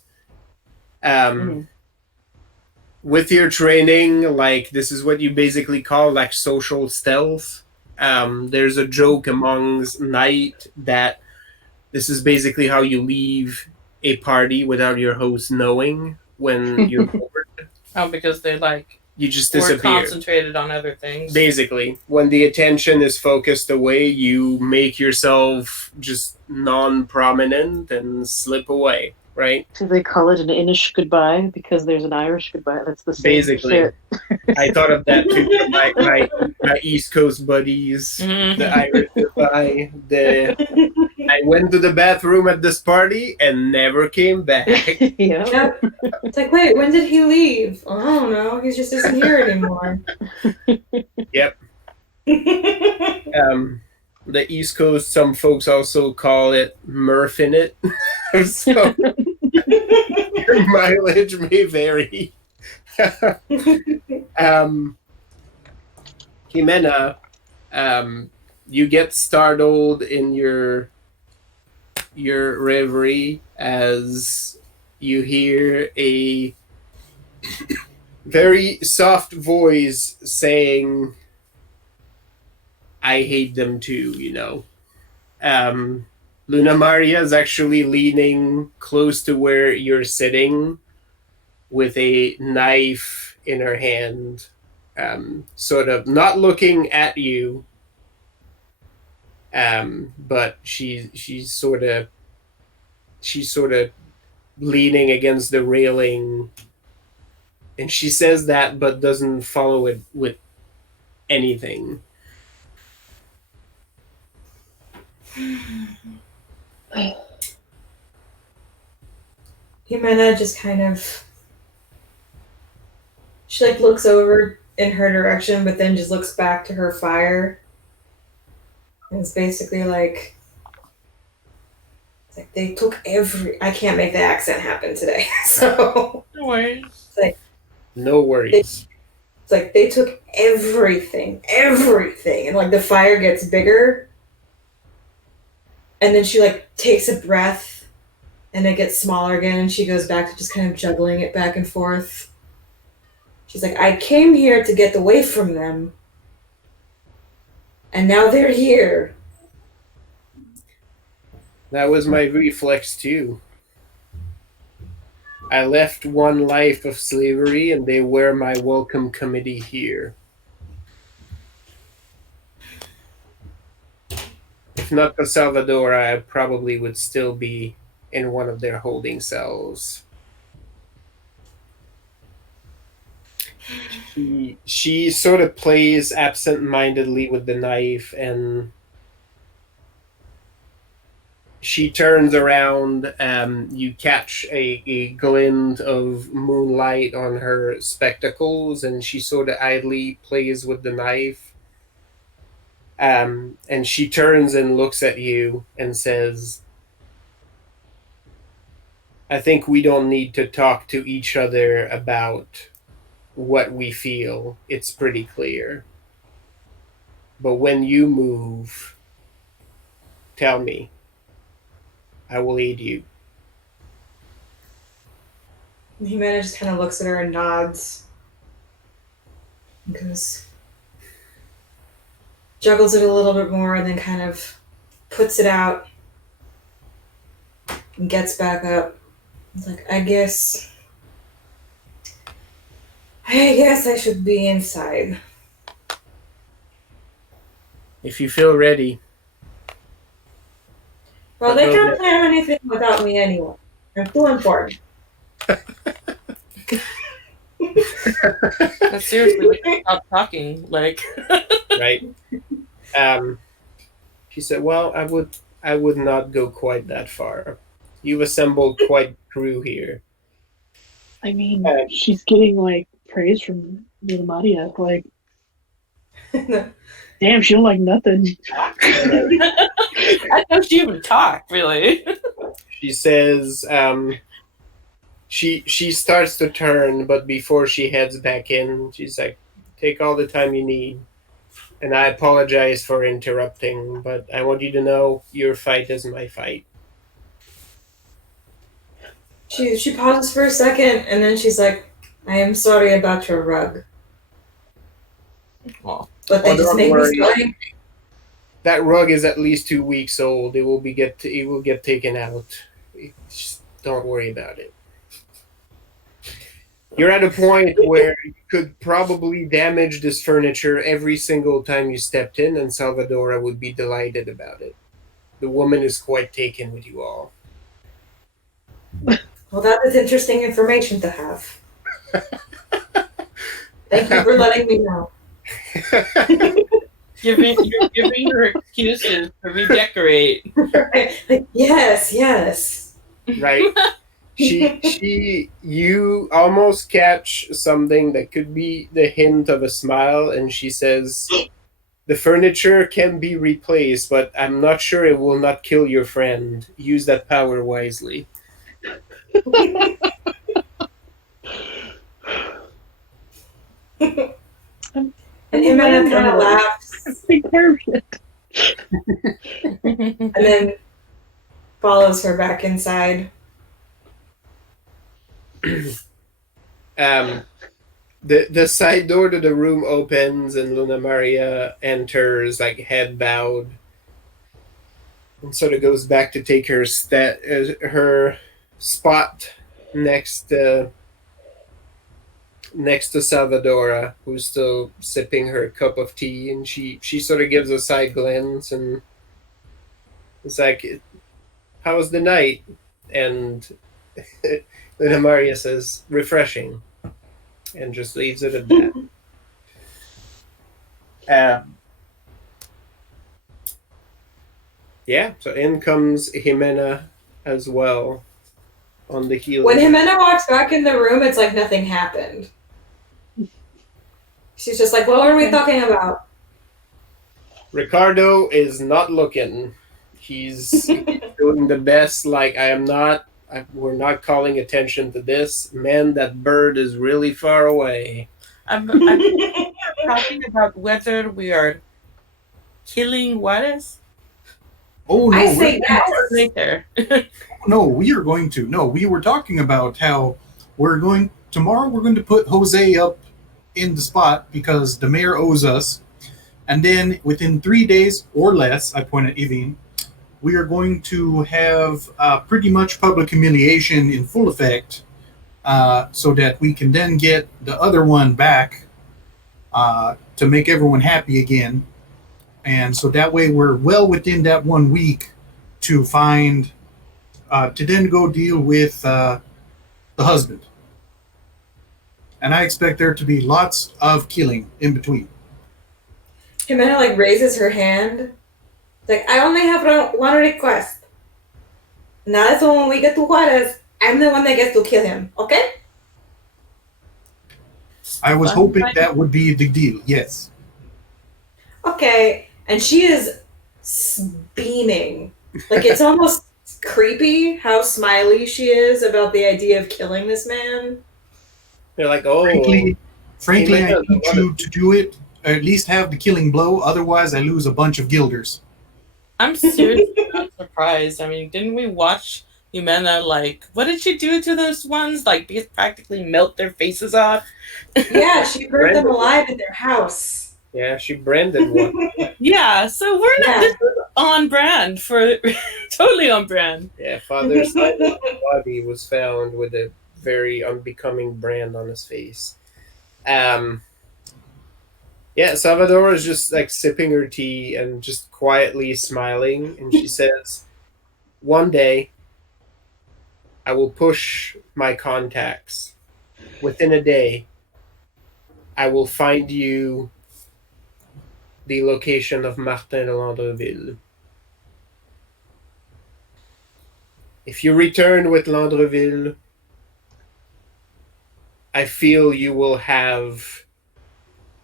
With your training, like this is what you basically call like social stealth. There's a joke amongst Knight that this is basically how you leave a party without your host knowing when you're bored. Oh, because they're like You just more disappear. concentrated on other things. Basically, when the attention is focused away, you make yourself just non-prominent and slip away, right? Do they call it an Inish goodbye because there's an Irish goodbye? That's the same Basically. shit. I thought of that too. My East Coast buddies, the Irish goodbye. I went to the bathroom at this party and never came back. Yeah. Yep. It's like, wait, when did he leave? Oh, I don't know. He just isn't here anymore. Yep. The East Coast, some folks also call it Murphin it. So your mileage may vary. Jimena, you get startled in your reverie as you hear a very soft voice saying, I hate them too, you know. Luna Maria is actually leaning close to where you're sitting with a knife in her hand, sort of not looking at you, but she's sort of leaning against the railing, and she says that but doesn't follow it with anything. Jimena just kind of she like looks over in her direction, but then just looks back to her fire. And it's basically like it's like they took I can't make the accent happen today. So No worries. No worries. It's like they took everything, and like the fire gets bigger, and then she like takes a breath, and it gets smaller again, and she goes back to just kind of juggling it back and forth. She's like, I came here to get away from them, and now they're here. That was my reflex too. I left one life of slavery and they were my welcome committee here. If not for Salvador, I probably would still be in one of their holding cells. She sort of plays absent-mindedly with the knife, and she turns around. You catch a glint of moonlight on her spectacles, and she sort of idly plays with the knife. And she turns and looks at you and says, I think we don't need to talk to each other about what we feel. It's pretty clear. But when you move, tell me. I will aid you. Jimena just kind of looks at her and nods. And goes, juggles it a little bit more, and then kind of puts it out and gets back up. It's like, I guess I should be inside. If you feel ready. Well, they can't plan anything without me anyway. I'm too important. Seriously, we can stop talking. Like, Right? She said, well, I would not go quite that far. You've assembled quite a crew here. I mean, she's getting like praise from Luna Maria. Like, damn, she don't like nothing. I know she even talked, really. She says, she starts to turn, but before she heads back in, she's like, take all the time you need. And I apologize for interrupting, but I want you to know your fight is my fight. She pauses for a second, and then she's like, I am sorry about your rug. Well, But they just don't make worry. me sorry. That rug is at least 2 weeks old. It will get taken out. Just don't worry about it. You're at a point where you could probably damage this furniture every single time you stepped in, and Salvadora would be delighted about it. The woman is quite taken with you all. Well, that is interesting information to have. Thank you for letting me know. you're giving her excuses to redecorate. Like, yes. Right? You almost catch something that could be the hint of a smile, and she says, the furniture can be replaced, but I'm not sure it will not kill your friend. Use that power wisely. And Jimena kind of laughs Perfect. and then follows her back inside. The side door to the room opens and Luna Maria enters, like head bowed, and sort of goes back to take her her spot next to Salvadora, who's still sipping her cup of tea, and she sort of gives a side glance and it's like, "How was the night?" And Luna Maria says, "Refreshing," and just leaves it at that. Yeah, so in comes Jimena as well on the heels. When Jimena walks back in the room, it's like nothing happened. She's just like, what were we talking about? Ricardo is not looking. He's doing the best. Like, we're not calling attention to this. Man, that bird is really far away. I'm talking about whether we are killing Juarez. Oh no! I say yes. Right there. No, we are going to. No, we were talking about how tomorrow we're going to put Jose up in the spot because the mayor owes us. And then within 3 days or less, I point at Evine, we are going to have pretty much public humiliation in full effect so that we can then get the other one back to make everyone happy again. And so that way we're well within that 1 week to find, to then go deal with the husband. And I expect there to be lots of killing in between. Jimena like raises her hand. Like, I only have one request. Now so when we get to Juarez, I'm the one that gets to kill him, okay? I was hoping that would be the deal, yes. Okay. And she is beaming. Like, it's almost creepy how smiley she is about the idea of killing this man. They're like, oh, Frankly, I Jimena, need you to do it, or at least have the killing blow. Otherwise, I lose a bunch of guilders. I'm seriously not surprised. I mean, didn't we watch Jimena, like, what did she do to those ones? Like, practically melt their faces off? Yeah, she burned them alive at their house. yeah, she branded one. Yeah, so we're not Yeah. this is on brand for totally on brand. Yeah, Father Simon's body was found with a very unbecoming brand on his face. Yeah, Salvador is just like sipping her tea and just quietly smiling, and she says, "One day, I will push my contacts. Within a day, I will find you the location of Martin de Landreville. If you return with Landreville, I feel you will have,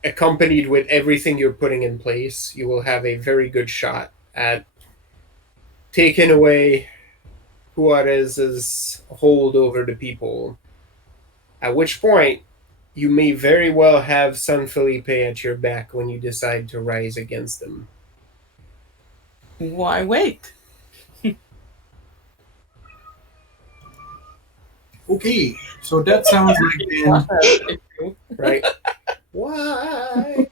accompanied with everything you're putting in place, you will have a very good shot at taking away Juarez's hold over the people. At which point, you may very well have San Felipe at your back when you decide to rise against them." Why wait? Okay, so that sounds like then. Right? Why?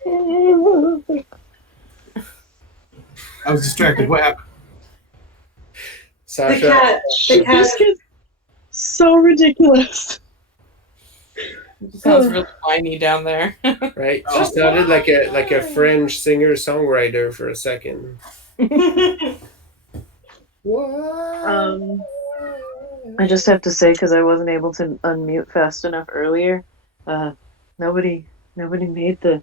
I was distracted. What happened? The Sasha, cat. The cat. This gets so ridiculous. It sounds really whiny down there. right? She sounded like a French singer-songwriter for a second. What? I just have to say, because I wasn't able to unmute fast enough earlier, nobody made the,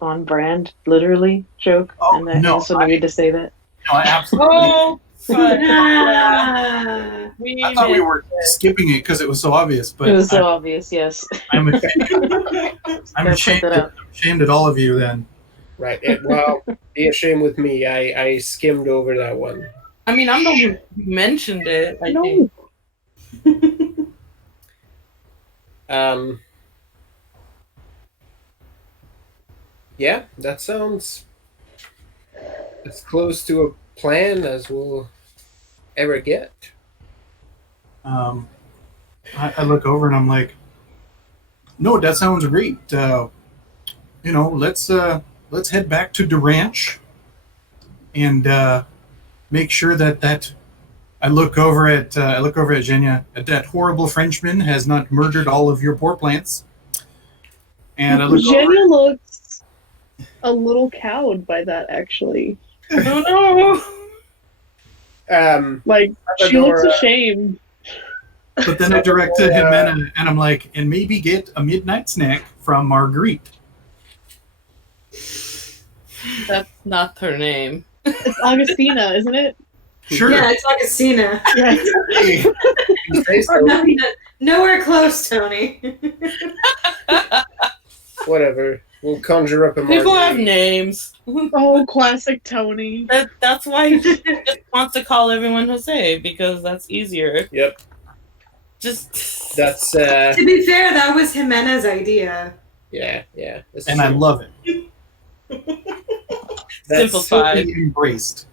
on brand, literally joke, Oh, and I no, also needed to say that. No, I absolutely. Oh, fun. Ah. I thought we were skipping it because it was so obvious, but It was so obvious, yes. I'm ashamed. I'm Gotta ashamed. put that out. I'm ashamed at all of you. Then Right. Well, be ashamed with me. I skimmed over that one. I mean, I'm the one who mentioned it. I No. think. Yeah, that sounds as close to a plan as we'll ever get. I look over and I'm like, no, that sounds great. Let's head back to the ranch and make sure that I look over at Jenya. That horrible Frenchman has not murdered all of your poor plants. And I look over. Jenny looks a little cowed by that, actually. Oh Like, she looks ashamed. But then I direct to Jimena and I'm like, and maybe get a midnight snack from Marguerite. no, that's not her name. It's Augustina, isn't it? Sure. Yeah, it's Augustina. Yeah. Hey, You say so. Nowhere close, Tony. Whatever. We'll conjure up a People have Marguerite. names. Oh, classic Tony. That's why he just wants to call everyone Jose, because that's easier. Yep. Just That's To be fair, that was Jimena's idea. yeah. This and is I true. love it. That's simplified. Totally embraced.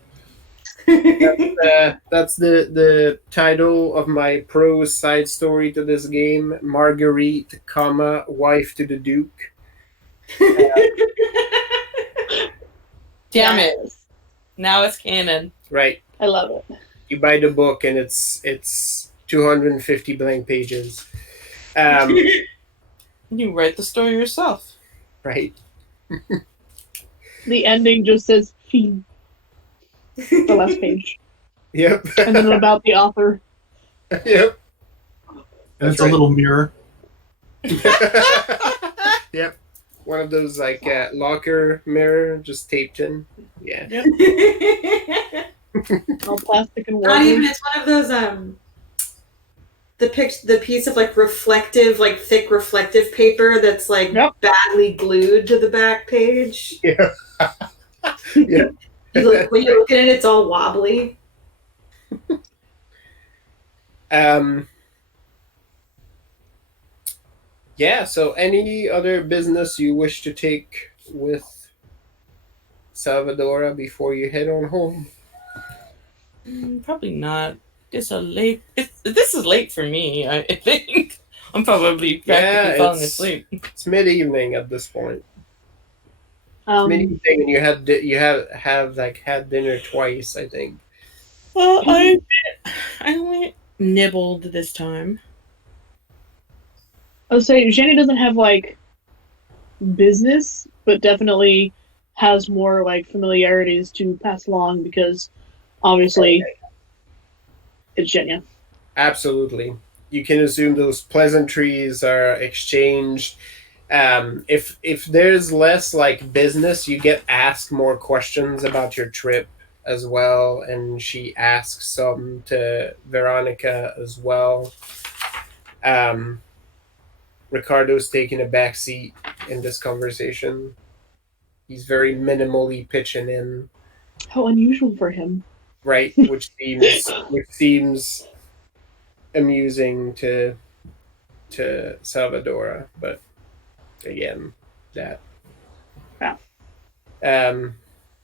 That's the title of my prose side story to this game: Marguerite, comma, wife to the Duke. Damn it. Now it's canon. Right. I love it. You buy the book and it's 250 blank pages. You write the story yourself. Right. The ending just says "fiend." The last page, Yep. and then about the author. Yep. And That's it's right. a little mirror. Yep. One of those like locker mirror just taped in. Yeah. All plastic and Not even. woven. It's one of those the piece of like reflective, like thick reflective paper that's like Yep. badly glued to the back page. Yeah. Yeah. When you look at it, it's all wobbly. Yeah, so any other business you wish to take with Salvadora before you head on home? Probably not. This is late for me. I think I'm probably practically Yeah, falling asleep. it's mid-evening at this point. It's Um, mid-evening, and you have like had dinner twice, I think. Well, I only nibbled this time. I would say Jenny doesn't have like business, but definitely has more like familiarities to pass along because obviously it's Jenya. Absolutely. You can assume those pleasantries are exchanged. If there's less like business, you get asked more questions about your trip as well, and she asks some to Veronica as well. Um, Ricardo's taking a back seat in this conversation. He's very minimally pitching in, How unusual for him. right? Which seems amusing to Salvadora, but again, that Yeah.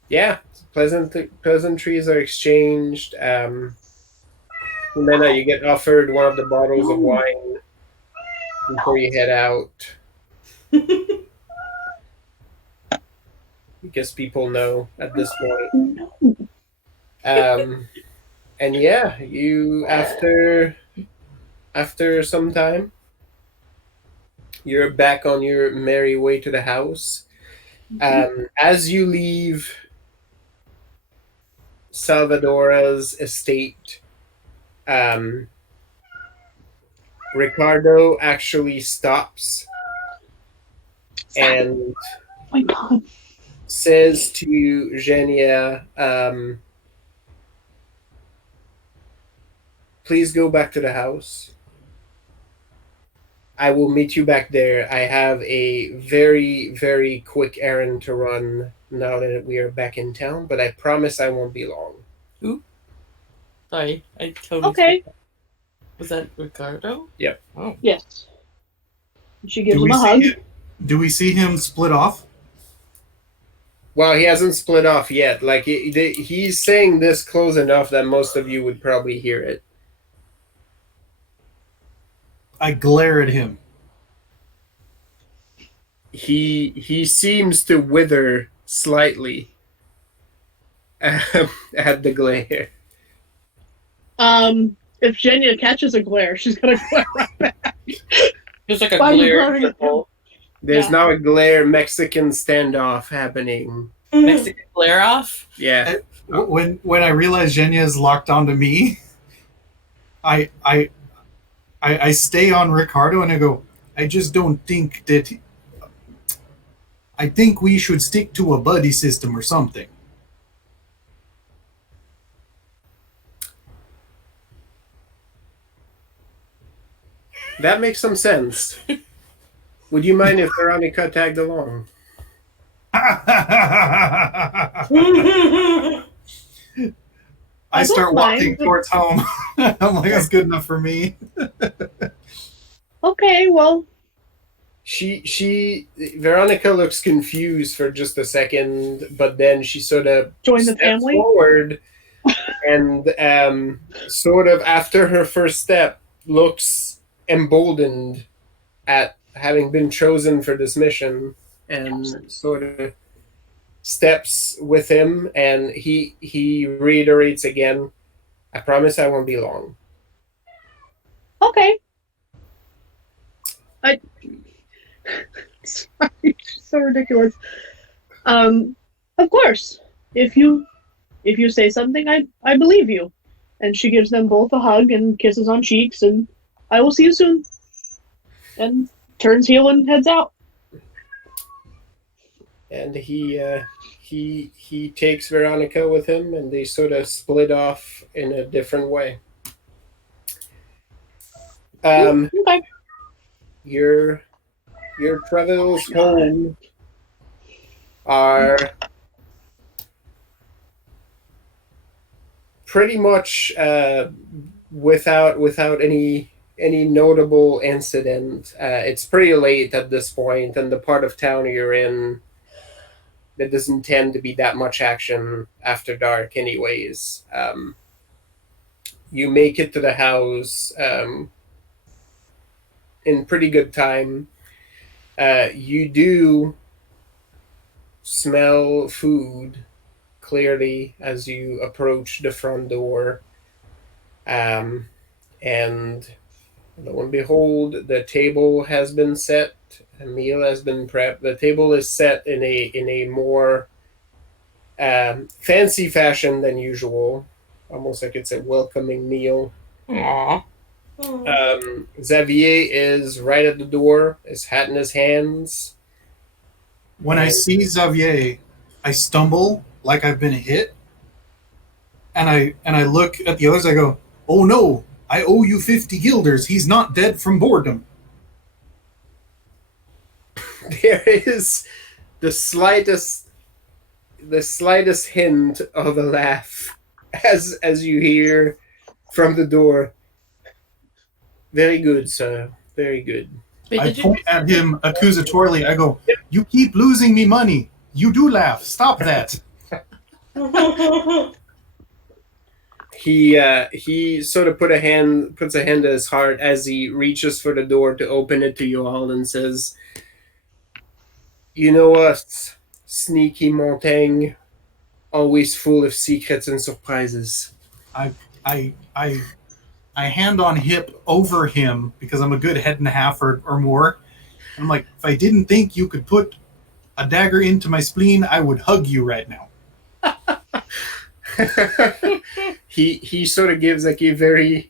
yeah, pleasantries are exchanged. Jimena, you get offered one of the bottles of wine before you head out because people know at this point. No. And yeah, you after some time, you're back on your merry way to the house. As you leave Salvadora's estate, Ricardo actually stops and Oh my god. says to Genia, please go back to the house. I will meet you back there. I have a very, very quick errand to run now that we are back in town, but I promise I won't be long. Sorry, I totally. Okay. Was that Ricardo? Yep. Oh. Yes. She gives him a hug. Do we see him split off? Well, he hasn't split off yet. Like he's saying this close enough that most of you would probably hear it. I glare at him. He seems to wither slightly at the glare. If Jenya catches a glare, she's gonna glare right back. Just like a Why are you glare glaring at triple. There's Yeah. now a glare Mexican standoff happening. Mexican glare off. Yeah. When I realize Jenya is locked onto me, I stay on Ricardo and I go, I just don't think that. I think we should stick to a buddy system or something. That makes some sense. Would you mind if Veronica tagged along? I start don't walking mind. towards home. I'm like, that's good enough for me. Okay, well, Veronica looks confused for just a second, but then she sort of join the steps family. forward and sort of after her first step looks emboldened at having been chosen for this mission and sort of steps with him, and he reiterates again, I promise I won't be long. Okay. Sorry, she's so ridiculous. Of course, if you say something, I believe you. And she gives them both a hug and kisses on cheeks, and I will see you soon. And turns heel and heads out. And he takes Veronica with him, and they sort of split off in a different way. Okay. Your travels home are pretty much without any notable incident. It's pretty late at this point, and the part of town you're in, there doesn't tend to be that much action after dark, anyways. You make it to the house in pretty good time. You do smell food clearly as you approach the front door. And lo and behold, the table has been set. A meal has been prepped. The table is set in a more fancy fashion than usual, almost like it's a welcoming meal. Aww. Xavier is right at the door, his hat in his hands. When I see Xavier, I stumble like I've been hit, and I look at the others. I go, "Oh no! I owe you 50 guilders. He's not dead from boredom." There is the slightest hint of a laugh as you hear from the door. Very good, sir. Very good. Wait, I did you point at him accusatorily. I go, "You keep losing me money. You do laugh. Stop that." He sort of puts a hand to his heart as he reaches for the door to open it to you all and says, "You know us, sneaky Montaigne, always full of secrets and surprises." I hand on hip over him because I'm a good head and a half or more. I'm like, if I didn't think you could put a dagger into my spleen, I would hug you right now. He sort of gives like a very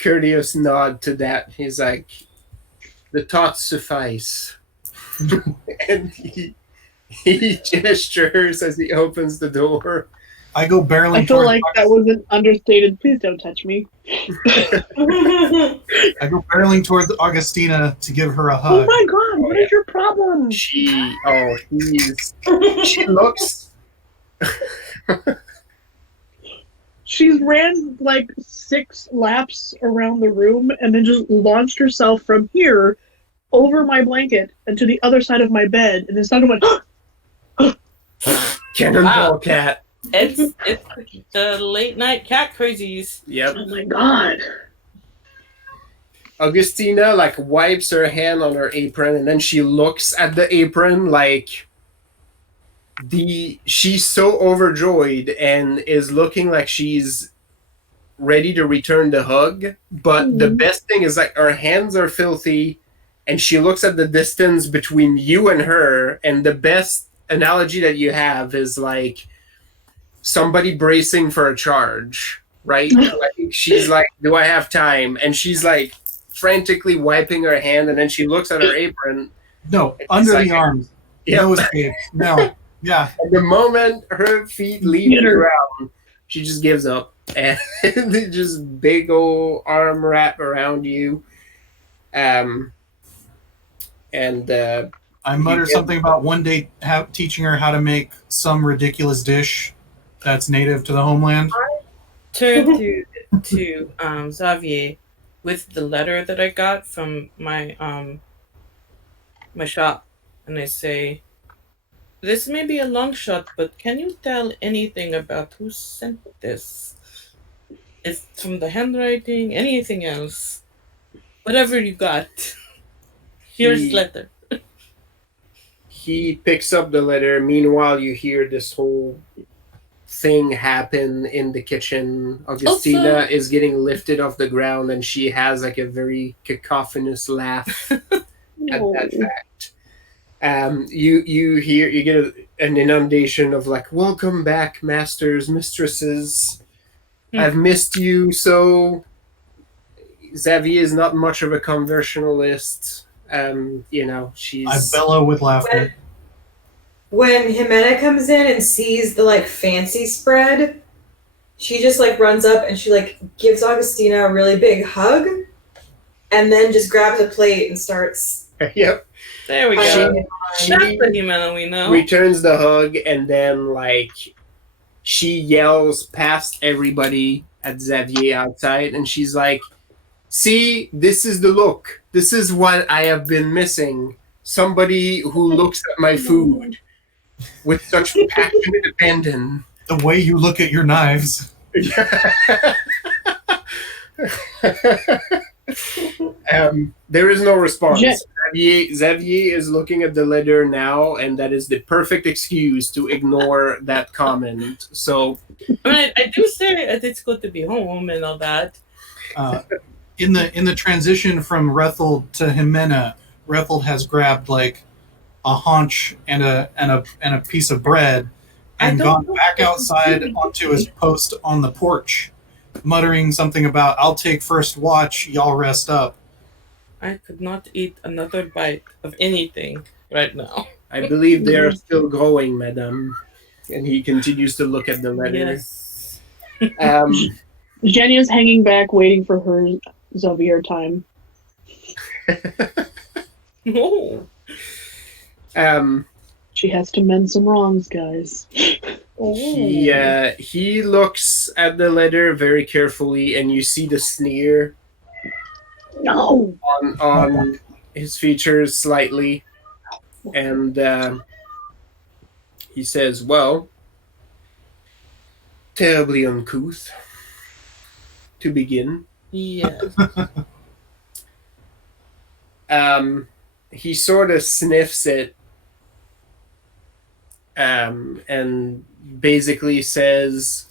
courteous nod to that. He's like, "The thoughts suffice." And he gestures as he opens the door. I go barreling I feel toward like that was an understated. Please don't touch me. I go barreling toward Augustina to give her a Oh hug. my god! What is your problem? She looks. She's ran like 6 laps around the room and then just launched herself from here over my blanket and to the other side of my bed and then started went. Cannonball Wow. cat. It's the late night cat crazies. Yep. Oh my god! Augustina like wipes her hand on her apron and then she looks at the apron like she's so overjoyed and is looking like she's ready to return the hug. But the best thing is like her hands are filthy and she looks at the distance between you and her, and the best analogy that you have is like somebody bracing for a charge, right? Like she's like, "Do I have time?" And she's like frantically wiping her hand, and then she looks at her apron. No, It's under like- the arms. Yep. No escape. No. Yeah. And the moment her feet leave the ground, she just gives up, and just big old arm wrap around you. I mutter something about one day teaching her how to make some ridiculous dish that's native to the homeland. Turn to Xavier with the letter that I got from my my shop, and I say, "This may be a long shot, but can you tell anything about who sent this? If from the handwriting, anything else, whatever you got. Here's letter." He picks up the letter. Meanwhile, you hear this whole thing happen in the kitchen. Augustina is getting lifted off the ground, and she has like a very cacophonous laugh at that fact. You get an inundation of like, "Welcome back, masters, mistresses. I've missed you so." Xavier is not much of a conversationalist. She's. I bellow with laughter. When Jimena comes in and sees the like fancy spread, she just like runs up and she like gives Augustina a really big hug, and then just grabs a plate and starts. Yep. There we go. That's the Jimena we know. Returns the hug, and then like she yells past everybody at Xavier outside, and she's like, "See, this is the look. This is what I have been missing. Somebody who looks at my food with such passionate abandon." The way you look at your knives. There is no response. Je- Xavier is looking at the letter now, and that is the perfect excuse to ignore that comment. So, I mean, I do say it's good to be home and all that. In the transition from Rethel to Jimena, Rethel has grabbed like a haunch and a piece of bread and gone back outside onto his post on the porch, muttering something about "I'll take first watch, y'all rest up." I could not eat another bite of anything right now. I believe they are still growing, madame. And he continues to look at the letter. Yes. Jenya's hanging back, waiting for her Xavier time. No. She has to mend some wrongs, guys. He looks at the letter very carefully, and you see the sneer No! on his features slightly, and he says, "Well, terribly uncouth to begin." Yes. He sort of sniffs it, and basically says,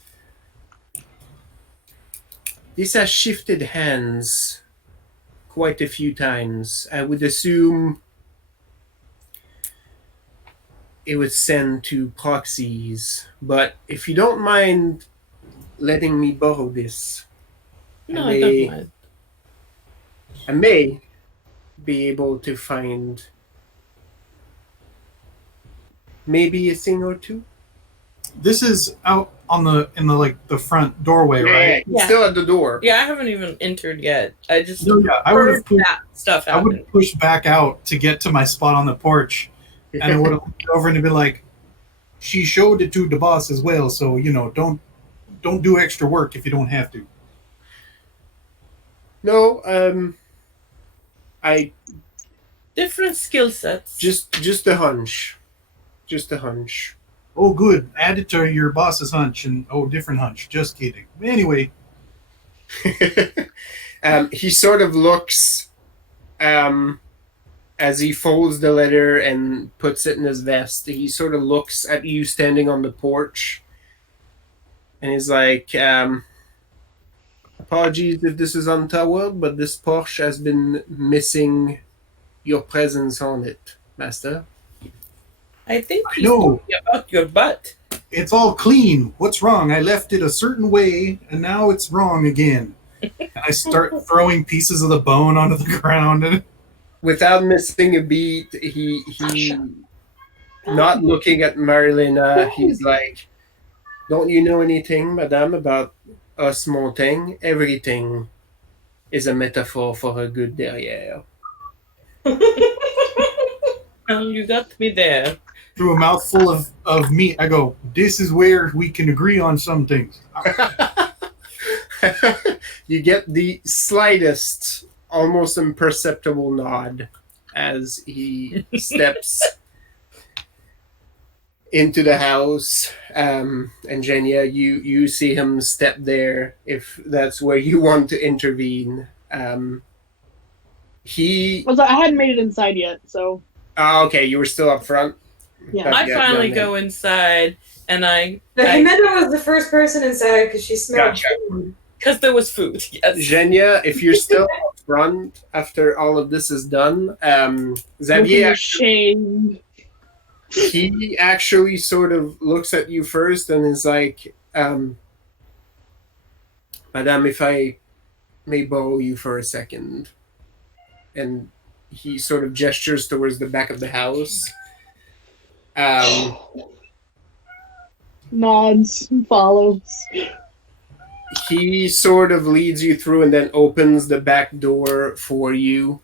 "This has shifted hands quite a few times. I would assume it was sent to proxies, but if you don't mind letting me borrow this, No, I don't mind. I may be able to find maybe a thing or two." This is out on the front doorway, right? He's still at the door. Yeah, I haven't even entered yet. I just No, yeah, I heard that stuff I happen. would push back out to get to my spot on the porch, and I would have looked over and be like, "She showed it to the boss as well, so don't do extra work if you don't have to." No, I Different skill sets. just a hunch. Just a hunch. Oh, good. Add it to your boss's hunch, and different hunch. Just kidding. Anyway, He sort of looks as he folds the letter and puts it in his vest. He sort of looks at you standing on the porch, and he's like, "Apologies if this is untoward, but this Porsche has been missing your presence on it, master." I think I he's know. talking about your butt. It's all clean. What's wrong? I left it a certain way, and now it's wrong again. And I start throwing pieces of the bone onto the ground. And Without missing a beat, he not looking at Marilena, he's like, "Don't you know anything, madame, about us Montaigne? Everything is a metaphor for a good derrière." You got me there. through a mouthful of meat, I go, "This is where we can agree on some things." You get the slightest, almost imperceptible nod as he steps into the house. And Jenya, you see him step there if that's where you want to intervene. He. Well, I hadn't made it inside yet, so. Oh, okay, you were still up front. Yeah. I finally go inside, and No, Jimena was the first person inside because she smelled Gotcha. food. because there was food. Yes. Jenya, if you're still up front after all of this is done, Xavier, Ashamed. he actually sort of looks at you first and is like, "Madame, if I may borrow you for a second." And he sort of gestures towards the back of the house. Nods, follows. He sort of leads you through and then opens the back door for you.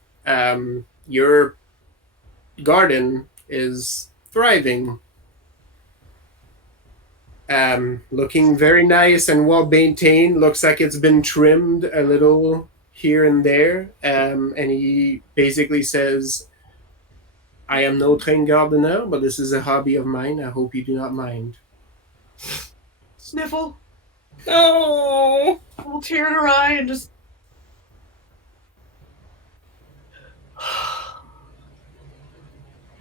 Your garden is thriving. Looking very nice and well maintained. Looks like it's been trimmed a little here and there. And he basically says, I am no trained gardener, but this is a hobby of mine. I hope you do not mind. Sniffle, No. a little tear in her eye, and just.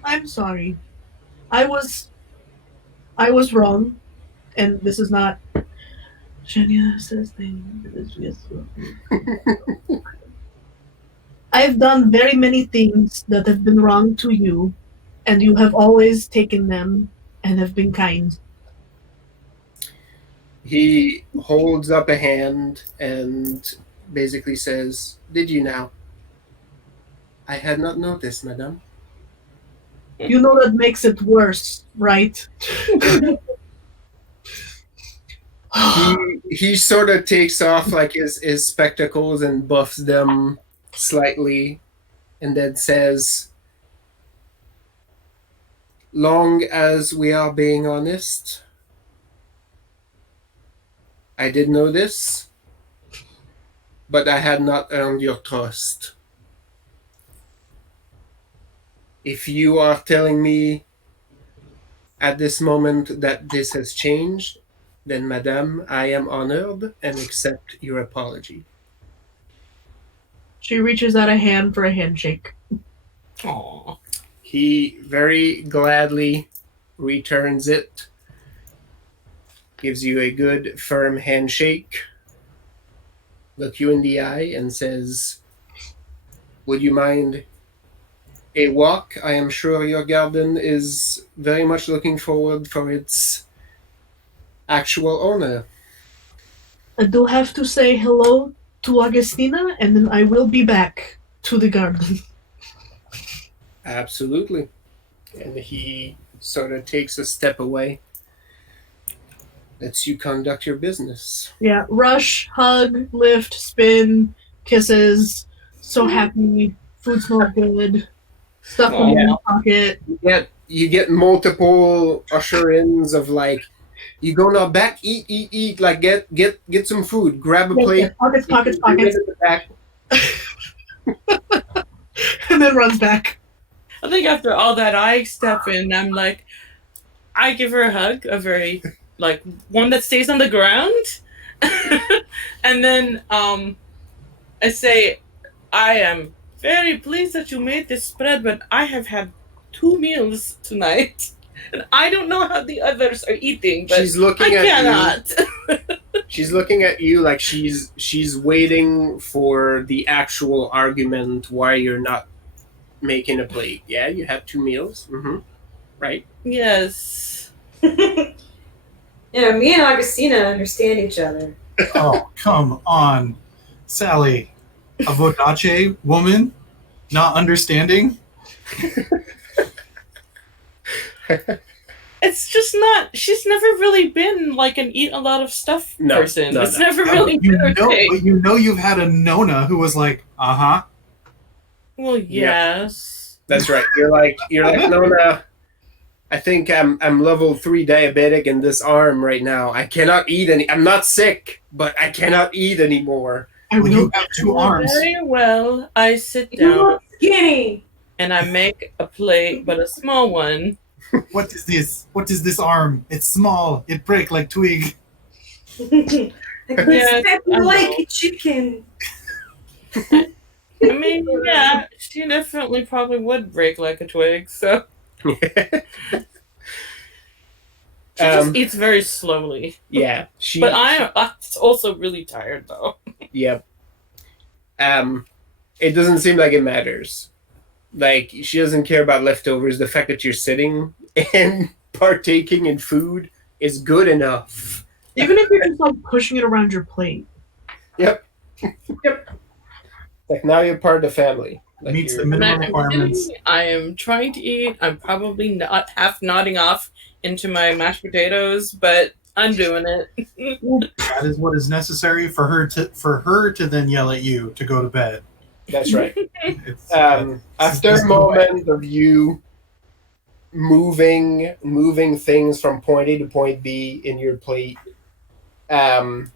I'm sorry. I was wrong, and this is not. Shania says things. Yes. I've done very many things that have been wrong to you, and you have always taken them and have been kind. He holds up a hand and basically says, Did you now? I had not noticed, madame. You know that makes it worse, right? He sort of takes off like his spectacles and buffs them slightly and then says, Long as we are being honest, I did know this, but I had not earned your trust. If you are telling me at this moment that this has changed, then, madame, I am honored and accept your apology. She reaches out a hand for a handshake. Aw. He very gladly returns it, gives you a good, firm handshake, looks you in the eye, and says, Would you mind a walk? I am sure your garden is very much looking forward for its actual owner. I do have to say hello to Augustina, and then I will be back to the garden. Absolutely. And he sort of takes a step away, lets you conduct your business. Yeah, rush, hug, lift, spin, kisses. So happy. Food smells good. Stuff in my pocket. You get multiple usher-ins of like, you go now back, eat, like get some food, grab a plate. Pockets. Get it back. And then runs back. I think after all that, I step in. I'm like, I give her a hug, a very like one that stays on the ground, and then I say, I am very pleased that you made this spread, but I have had 2 meals tonight, and I don't know how the others are eating. But She's looking I at cannot. you. She's looking at you like she's waiting for the actual argument why you're not making a plate. Yeah, you have 2 meals. Mm-hmm. Right. Yes. Yeah, me and Augustina understand each other. Oh, come on, Sally. A Vodace woman not understanding? It's just not. She's never really been like an eat a lot of stuff person. It's never really been her thing. But you know you've had a Nona who was like, uh-huh. Well, yes. That's right. You're like Nona. I think I'm level 3 diabetic in this arm right now. I cannot eat any. I'm not sick, but I cannot eat anymore. Well, you have 2 arms. Very well. I sit You down look skinny. and I make a plate, but a small one. What is this? What is this arm? It's small. It break like twig. I could Yes, step I know. like a chicken. I mean, yeah, she definitely probably would break like a twig, so she just eats very slowly. Yeah. But I'm also really tired, though. Yep. It doesn't seem like it matters. Like, she doesn't care about leftovers. The fact that you're sitting and partaking in food is good enough. Even if you're just like pushing it around your plate. Yep. Like, now you're part of the family. Like, Meets the you're- minimum I'm requirements. sitting, I am trying to eat. I'm probably not half nodding off into my mashed potatoes, but I'm doing it. That is what is necessary for her to then yell at you to go to bed. That's right. It's, After this a is the way. moment of you moving things from point A to point B in your plate. And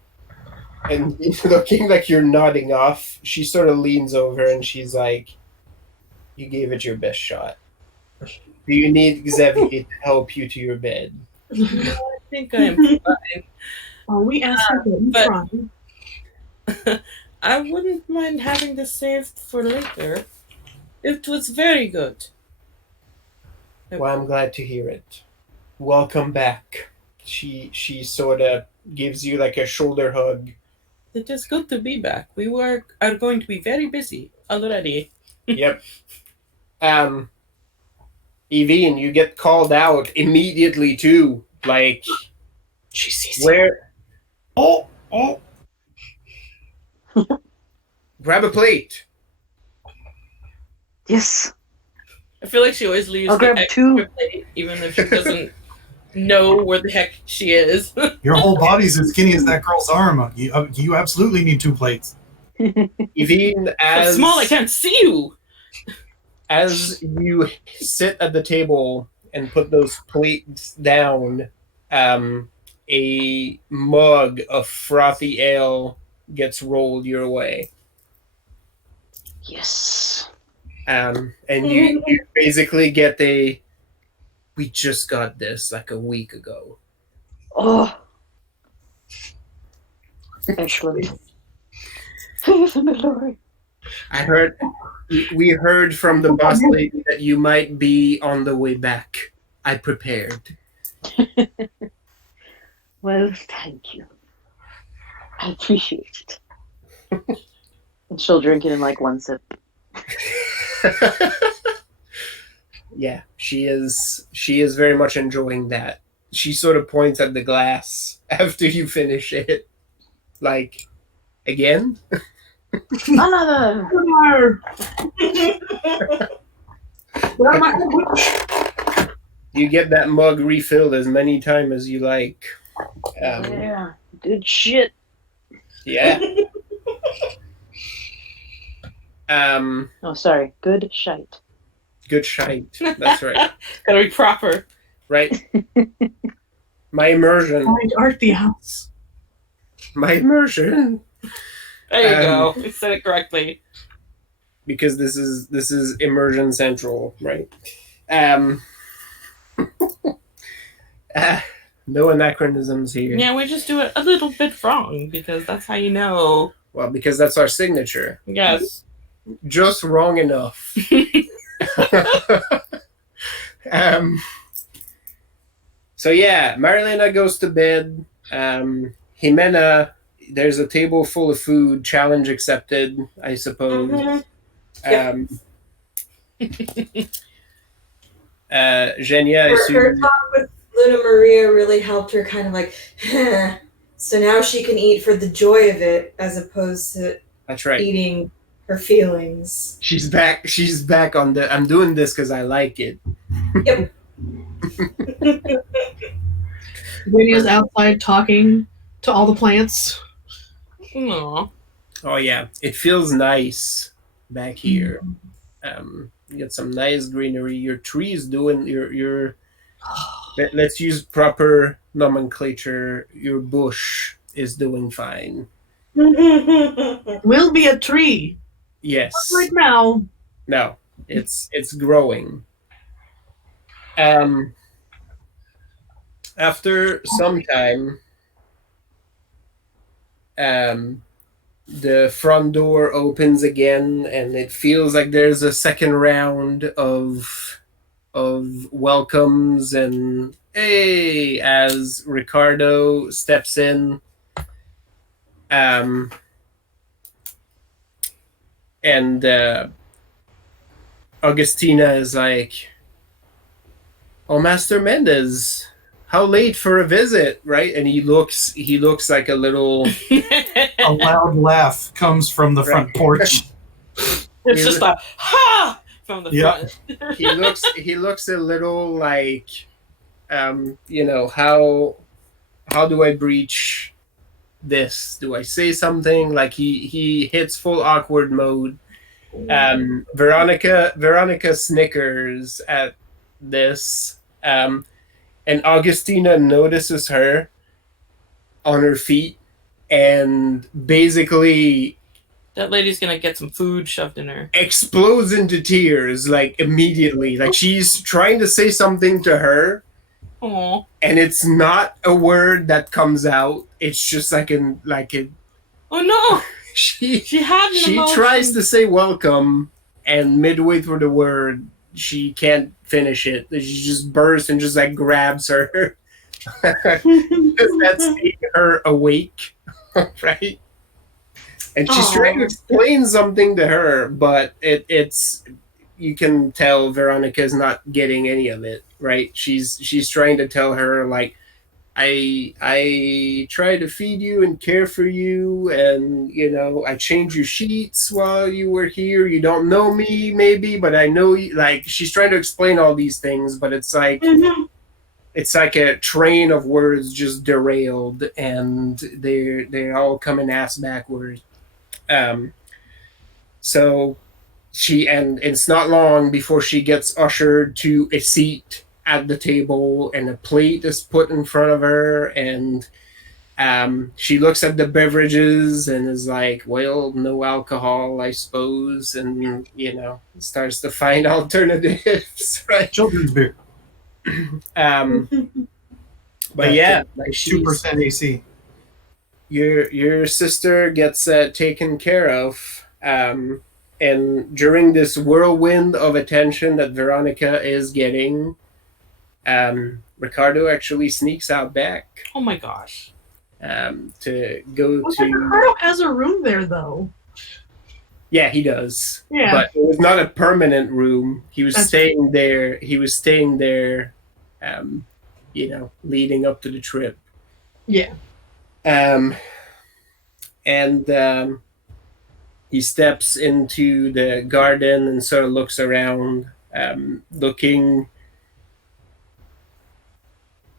looking like you're nodding off, she sort of leans over and she's like, "You gave it your best shot. Do you need Xavier to help you to your bed?" I think I am fine. Oh, we asked her to be but- fine. I wouldn't mind having this saved for later. It was very good. Well, I'm glad to hear it. Welcome back. She sort of gives you like a shoulder hug. It is good to be back. We are going to be very busy already. Yep. Evine, you get called out immediately too. Like, She sees where? Oh. Grab a plate. Yes. I feel like she always leaves I'll the grab extra 2. plate, even if she doesn't know where the heck she is. Your whole body's as skinny as that girl's arm. You absolutely need 2 plates. Evine, So as small I can't see you. as you sit at the table and put those plates down, a mug of frothy ale gets rolled your way. Yes. And you basically get we just got this like a week ago. Oh. Excellent. Glory. We heard from the boss lady that you might be on the way back. I prepared. Well, thank you. I appreciate it. And she'll drink it in like one sip. Yeah, she is very much enjoying that. She sort of points at the glass after you finish it. Like, again? Another. You get that mug refilled as many times as you like. Yeah. Good shit. Yeah. Oh, sorry. Good shite. Good shite. That's right. Gotta be proper. Right. My immersion. Find art the house. My immersion. There you go. You said it correctly. Because this is immersion central, right? No anachronisms here. Yeah, we just do it a little bit wrong because that's how you know. Well, because that's our signature. Yes. Just wrong enough. So yeah, Marilena goes to bed. Jimena, there's a table full of food. Challenge accepted, I suppose. Mhm. Yep. Genia, I Her assume. talk with Luna Maria really helped her kind of like, so now she can eat for the joy of it as opposed to That's right. eating her feelings. She's back. She's back on the. I'm doing this because I like it. Yep. Radia's outside talking to all the plants. Aw. Oh yeah, it feels nice back here. You get some nice greenery. Your trees doing your. Let's use proper nomenclature. Your bush is doing fine. Will be a tree. Yes. Right now. No, it's growing. After some time, the front door opens again, and it feels like there's a second round of welcomes and hey, as Ricardo steps in. And Augustina is like, "Oh, Master Mendez, how late for a visit?" Right? And he looks like a little. A loud laugh comes from the front porch. It's just a ha from the Yeah. front. He looks a little like, how do I breach this? Do I say something? Like he hits full awkward mode. Veronica snickers at this. And Augustina notices her on her feet and basically That lady's gonna get some food shoved in her. explodes into tears like immediately. Like she's trying to say something to her, Aw. and it's not a word that comes out. It's just like Oh no! she She had an she emotion. tries to say welcome, and midway through the word, she can't finish it. She just bursts and just like grabs her. Because that's making her awake, right? And she's trying to explain something to her, but it's you can tell Veronica's not getting any of it, right? She's trying to tell her like, I try to feed you and care for you, and I change your sheets while you were here. You don't know me, maybe, but I know you. Like she's trying to explain all these things, but it's like it's like a train of words just derailed, and they're all coming ass backwards. So and it's not long before she gets ushered to a seat at the table, and a plate is put in front of her, and she looks at the beverages and is like, well, no alcohol, I suppose, and starts to find alternatives, right? Children's beer. But yeah, like 2% AC. your sister gets taken care of, and during this whirlwind of attention that Veronica is getting, Ricardo actually sneaks out back Oh my gosh. to go Well, to. Ricardo has a room there, though. Yeah, he does. Yeah. But it was not a permanent room. He was That's staying there. He was staying there, leading up to the trip. Yeah. And he steps into the garden and sort of looks around, looking.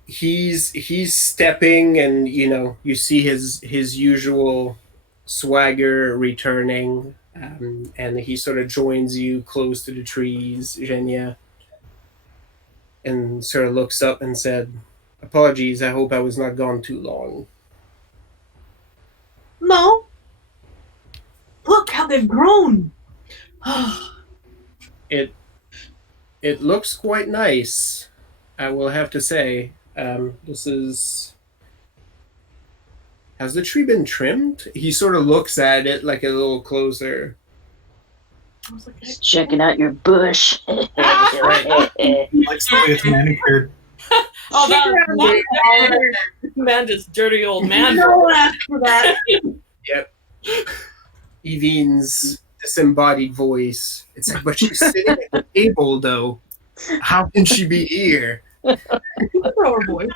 He's stepping, and you see his usual swagger returning, and he sort of joins you close to the trees, Genya, and sort of looks up and said, "Apologies, I hope I was not gone too long." No. Look how they've grown. It looks quite nice, I will have to say. This is. Has the tree been trimmed? He sort of looks at it like a little closer. I was like, Just checking out your bush. Likes the way it's manicured. Oh, that man, just dirty old man. no one asked for that. Yep. Evine's disembodied voice. It's like, but she's sitting at the table, though. How can she be here? Throw her voice.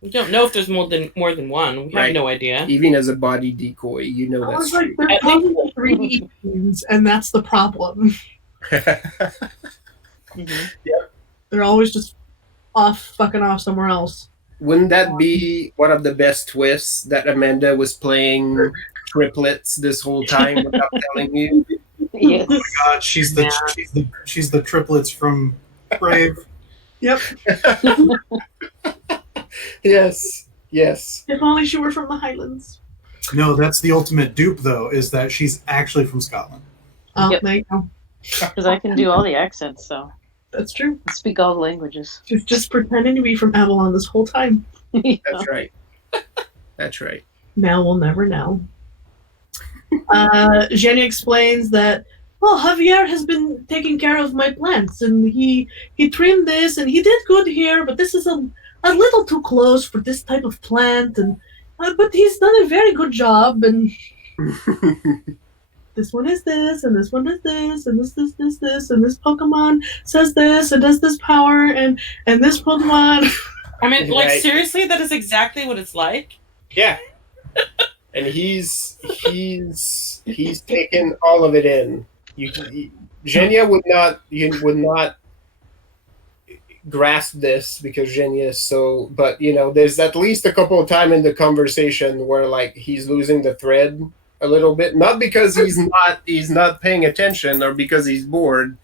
We don't know if there's more than one. We have Right. no idea. Evine as a body decoy, you know I that's was like, true. they're probably 3D teams, and that's the problem. They're always just fucking off somewhere else. Wouldn't that be one of the best twists, that Amanda was playing triplets this whole time without telling you? Yes. Oh my God, she's the triplets from Brave. Yep. Yes. If only she were from the Highlands. No, that's the ultimate dupe, though, is that she's actually from Scotland. Oh, Yep. there you go. Because I can do all the accents, so That's true. I speak all the languages. She's just pretending to be from Avalon this whole time. That's right. That's right. Now we'll never know. Jenny explains that, well, Javier has been taking care of my plants, and he trimmed this, and he did good here, but this is a little too close for this type of plant, and but he's done a very good job, and this one is this, and this one is this, and this, and this Pokemon says this, and does this power, and this Pokemon. I mean, like, Right. seriously, that is exactly what it's like. Yeah. And he's taken all of it in. Genya would not grasp this, because Genya is so. But there's at least a couple of times in the conversation where like he's losing the thread, a little bit, not because he's not paying attention or because he's bored,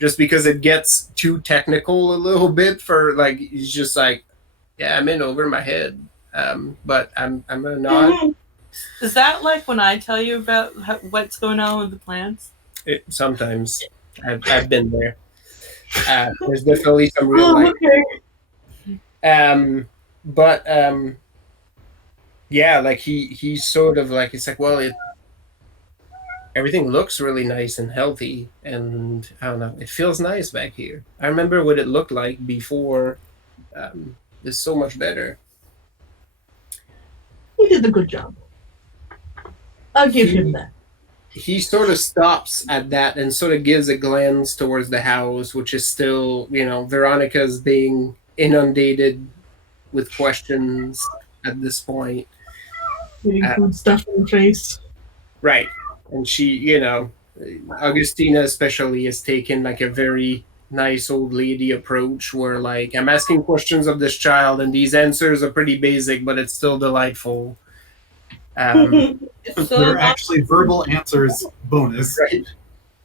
just because it gets too technical a little bit for like he's just like, yeah, I'm in over my head. But I'm gonna nod. Is that like when I tell you about what's going on with the plants? Sometimes I've been there. There's definitely some real life. Okay. But yeah, like he's sort of like it's like, well, everything looks really nice and healthy, and I don't know, it feels nice back here. I remember what it looked like before. It's so much better. He did a good job. I'll give him that. He sort of stops at that and sort of gives a glance towards the house, which is still, Veronica's being inundated with questions at this point. Getting food stuff in the face. Right. And she, Augustina especially has taken like a very nice old lady approach where like, I'm asking questions of this child and these answers are pretty basic, but it's still delightful. They're actually verbal answers bonus. Right.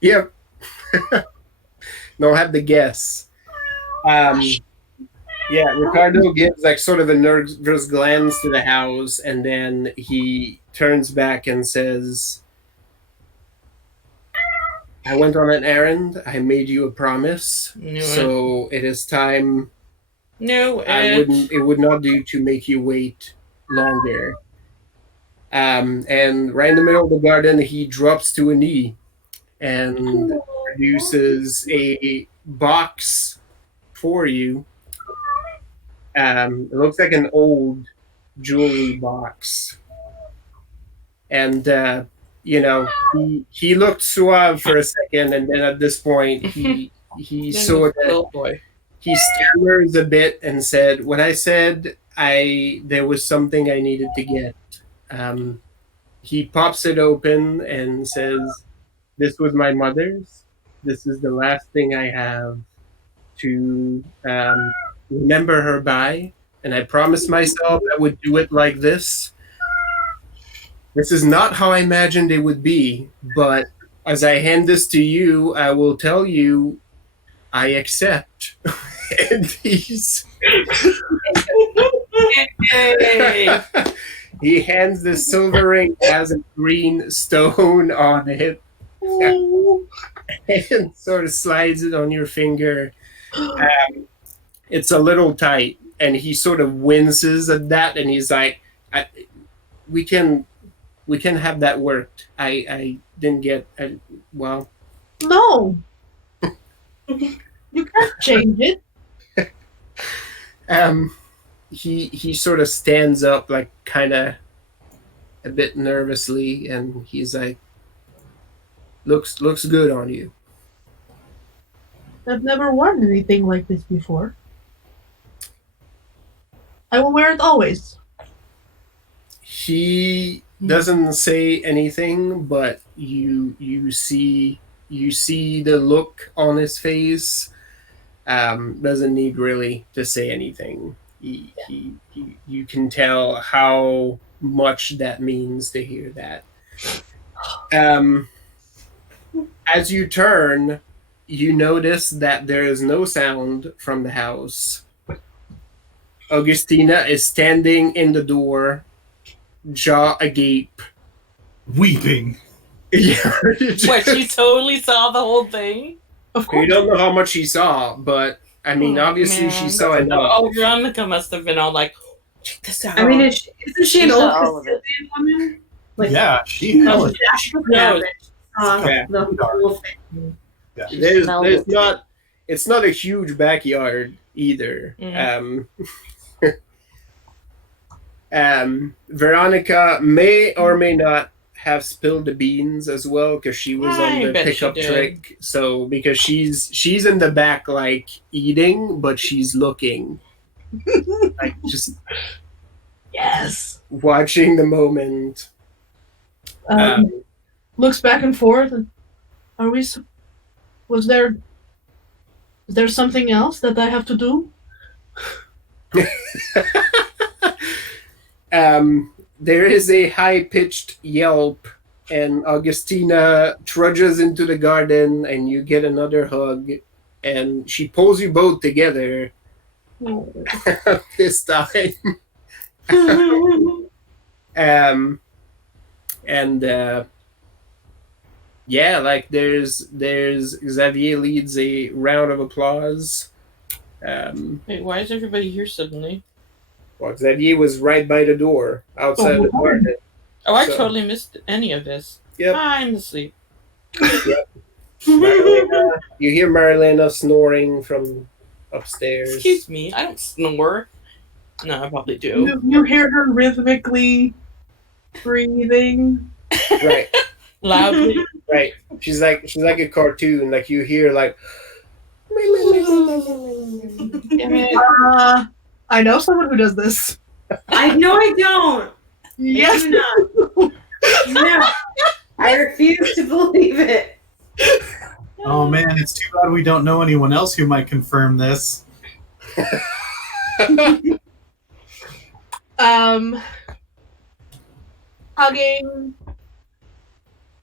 Yep. Don't have to guess. Yeah, Ricardo gives like sort of a nervous glance to the house, and then he turns back and says, I went on an errand. I made you a promise. So it is time. No, it would not do to make you wait longer. And right in the middle of the garden, he drops to a knee and produces a box for you. It looks like an old jewelry box. And, he looked suave for a second, and then at this point, he sort of, he stammers a bit and said, when I said there was something I needed to get, he pops it open and says, this was my mother's. This is the last thing I have to remember her by. And I promised myself I would do it like this. This is not how I imagined it would be, but as I hand this to you, I will tell you I accept. And he hands the silver ring that has a green stone on it and sort of slides it on your finger. It's a little tight, and he sort of winces at that, and he's like, we can have that worked. I didn't get, well. No. You can't change it. He sort of stands up, like kind of a bit nervously, and he's like, looks good on you. I've never worn anything like this before. I will wear it always. He doesn't say anything, but you see the look on his face. Doesn't need really to say anything. You can tell how much that means to hear that. As you turn, you notice that there is no sound from the house. Augustina is standing in the door, jaw agape, weeping. Yeah. What, she totally saw the whole thing? Of course. You don't know how much she saw, but I mean, obviously she saw enough. Oh, Veronica must have been all like, check this out. I mean, isn't she an old all of it. Castilian woman? Like, Yeah, she no, has. Yeah. the whole thing. Yeah. There's not. It's not a huge backyard either. Veronica may or may not have spilled the beans as well because she was on the pickup truck. So because she's in the back like eating, but she's looking like just Yes. watching the moment. Looks back and forth. And is there something else that I have to do? There is a high-pitched yelp and Augustina trudges into the garden, and you get another hug, and she pulls you both together this time. And yeah, like there's Xavier leads a round of applause. Wait, why is everybody here suddenly? Well, Xavier was right by the door outside the garden. Oh, I So- totally missed any of this. Yep. I'm asleep. Marilena, you hear Marilena snoring from upstairs. Excuse me, I don't snore. No, I probably do. You hear her rhythmically breathing. Right, Loudly. right. She's like a cartoon. Like you hear like. Damn it. I know someone who does this. I know I don't. Yes. I do not. No. I refuse to believe it. Oh man, it's too bad we don't know anyone else who might confirm this. Hugging.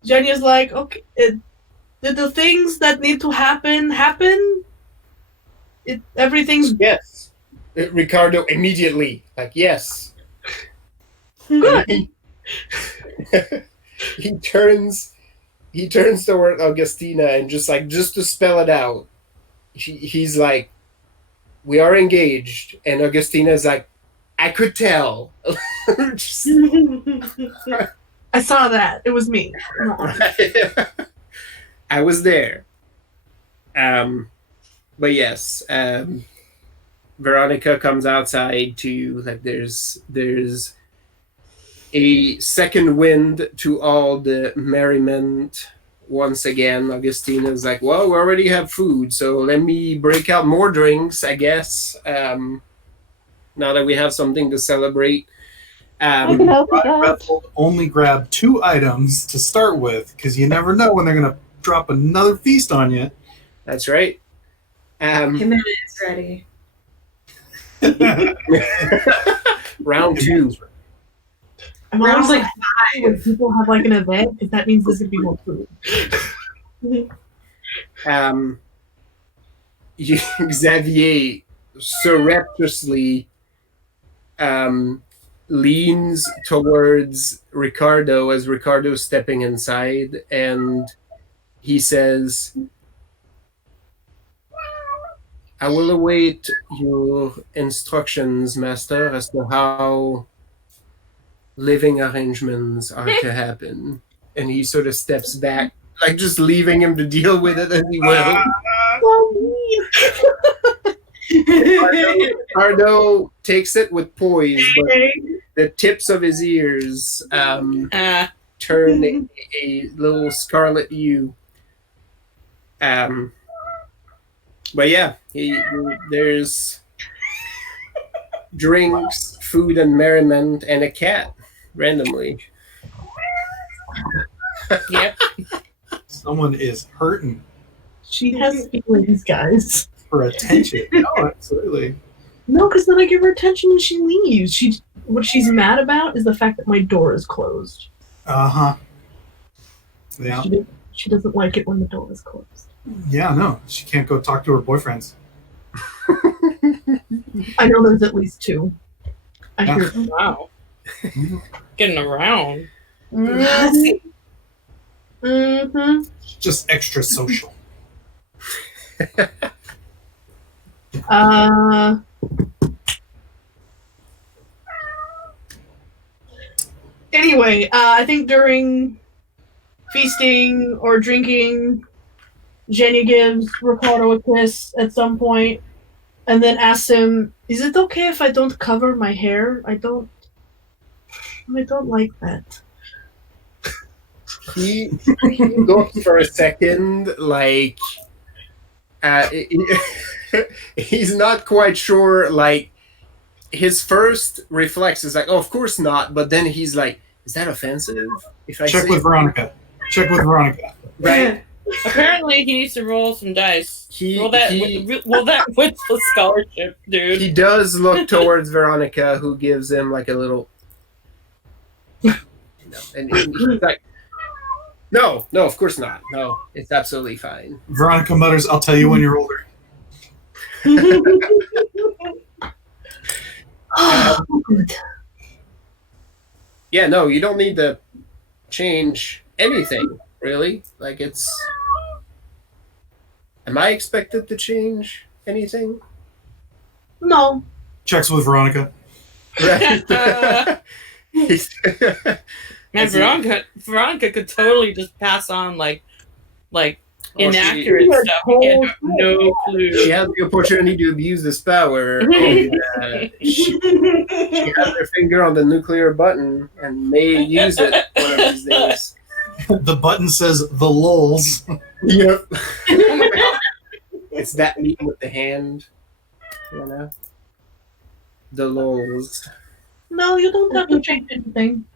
Jenny's like, okay, did the things that need to happen? Everything's Yes, Ricardo immediately like yes. good. He turns toward Augustina and just to spell it out. He's like, we are engaged, and Augustina's like, I could tell. Just- I saw that. It was me. I was there. But yes, Veronica comes outside to like there's a second wind to all the merriment once again. Augustina's like, well, we already have food, so let me break out more drinks, I guess. Now that we have something to celebrate. I can help with that. Red will only grab 2 items to start with, because you never know when they're going to drop another feast on you. That's right. Jimenez is ready. Round 2. I'm Round always like like when people have like an event, because that means there's gonna be more food. Xavier surreptitiously leans towards Ricardo as Ricardo's stepping inside, and he says, I will await your instructions, Master, as to how living arrangements are to happen. And he sort of steps back, like just leaving him to deal with it as he will. Ricardo takes it with poise, but the tips of his ears turn a little scarlet hue. But yeah, there's drinks, food, and merriment, and a cat randomly. Yep. Someone is hurting She has feelings, guys. for attention. No, absolutely. No, because then I give her attention and she leaves. What she's mad about is the fact that my door is closed. Uh-huh. Yeah. She doesn't like it when the door is closed. Yeah, no. She can't go talk to her boyfriends. I know there's at least 2. I hear them. Wow. Getting around. Mm-hmm. Just extra social. Anyway, I think during feasting or drinking, Jenny gives Ricardo a kiss at some point, and then asks him, "Is it okay if I don't cover my hair? I don't like that." He looks for a second, like he's not quite sure. Like his first reflex is like, "Oh, of course not," but then he's like, "Is that offensive?" If I Check say with Veronica. Check with Veronica. right, Apparently, he needs to roll some dice. he Roll that with the scholarship, dude. he does look towards Veronica, who gives him like a little, and he's like, No, of course not. No, it's absolutely fine. Veronica mutters, "I'll tell you when you're older." Good. Yeah, no, you don't need to change anything, really. Like, it's... Am I expected to change anything? No. Checks with Veronica. Right. Man, Is it- Veronica could totally just pass on like Oh, inaccurate she- stuff. You can't have no clue. she had the opportunity to abuse this power, and she had her finger on the nuclear button and may use it one of these days. The button says the lols. Yep. It's that meeting with the hand, you know? The lols. No, you don't have to change anything.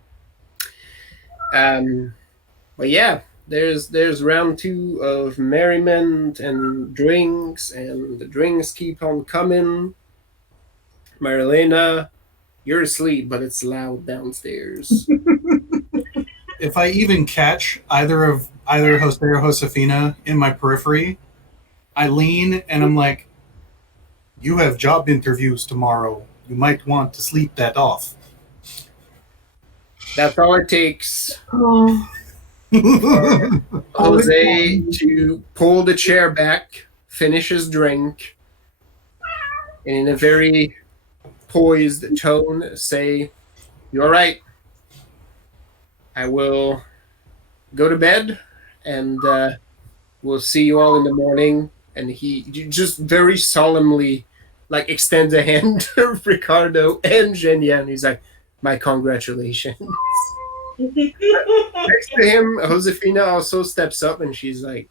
But yeah, there's round 2 of merriment and drinks, and the drinks keep on coming. Marilena, you're asleep, but it's loud downstairs. If I even catch either Jose or Josefina in my periphery, I lean and I'm like, "You have job interviews tomorrow. You might want to sleep that off." That's all it takes. Oh, Jose to pull the chair back, finish his drink, and in a very poised tone say, "You're right. I will go to bed, and we'll see you all in the morning." And he just very solemnly like extends a hand to Ricardo and Genya, and he's like, "My congratulations." Next to him, Josefina also steps up, and she's like,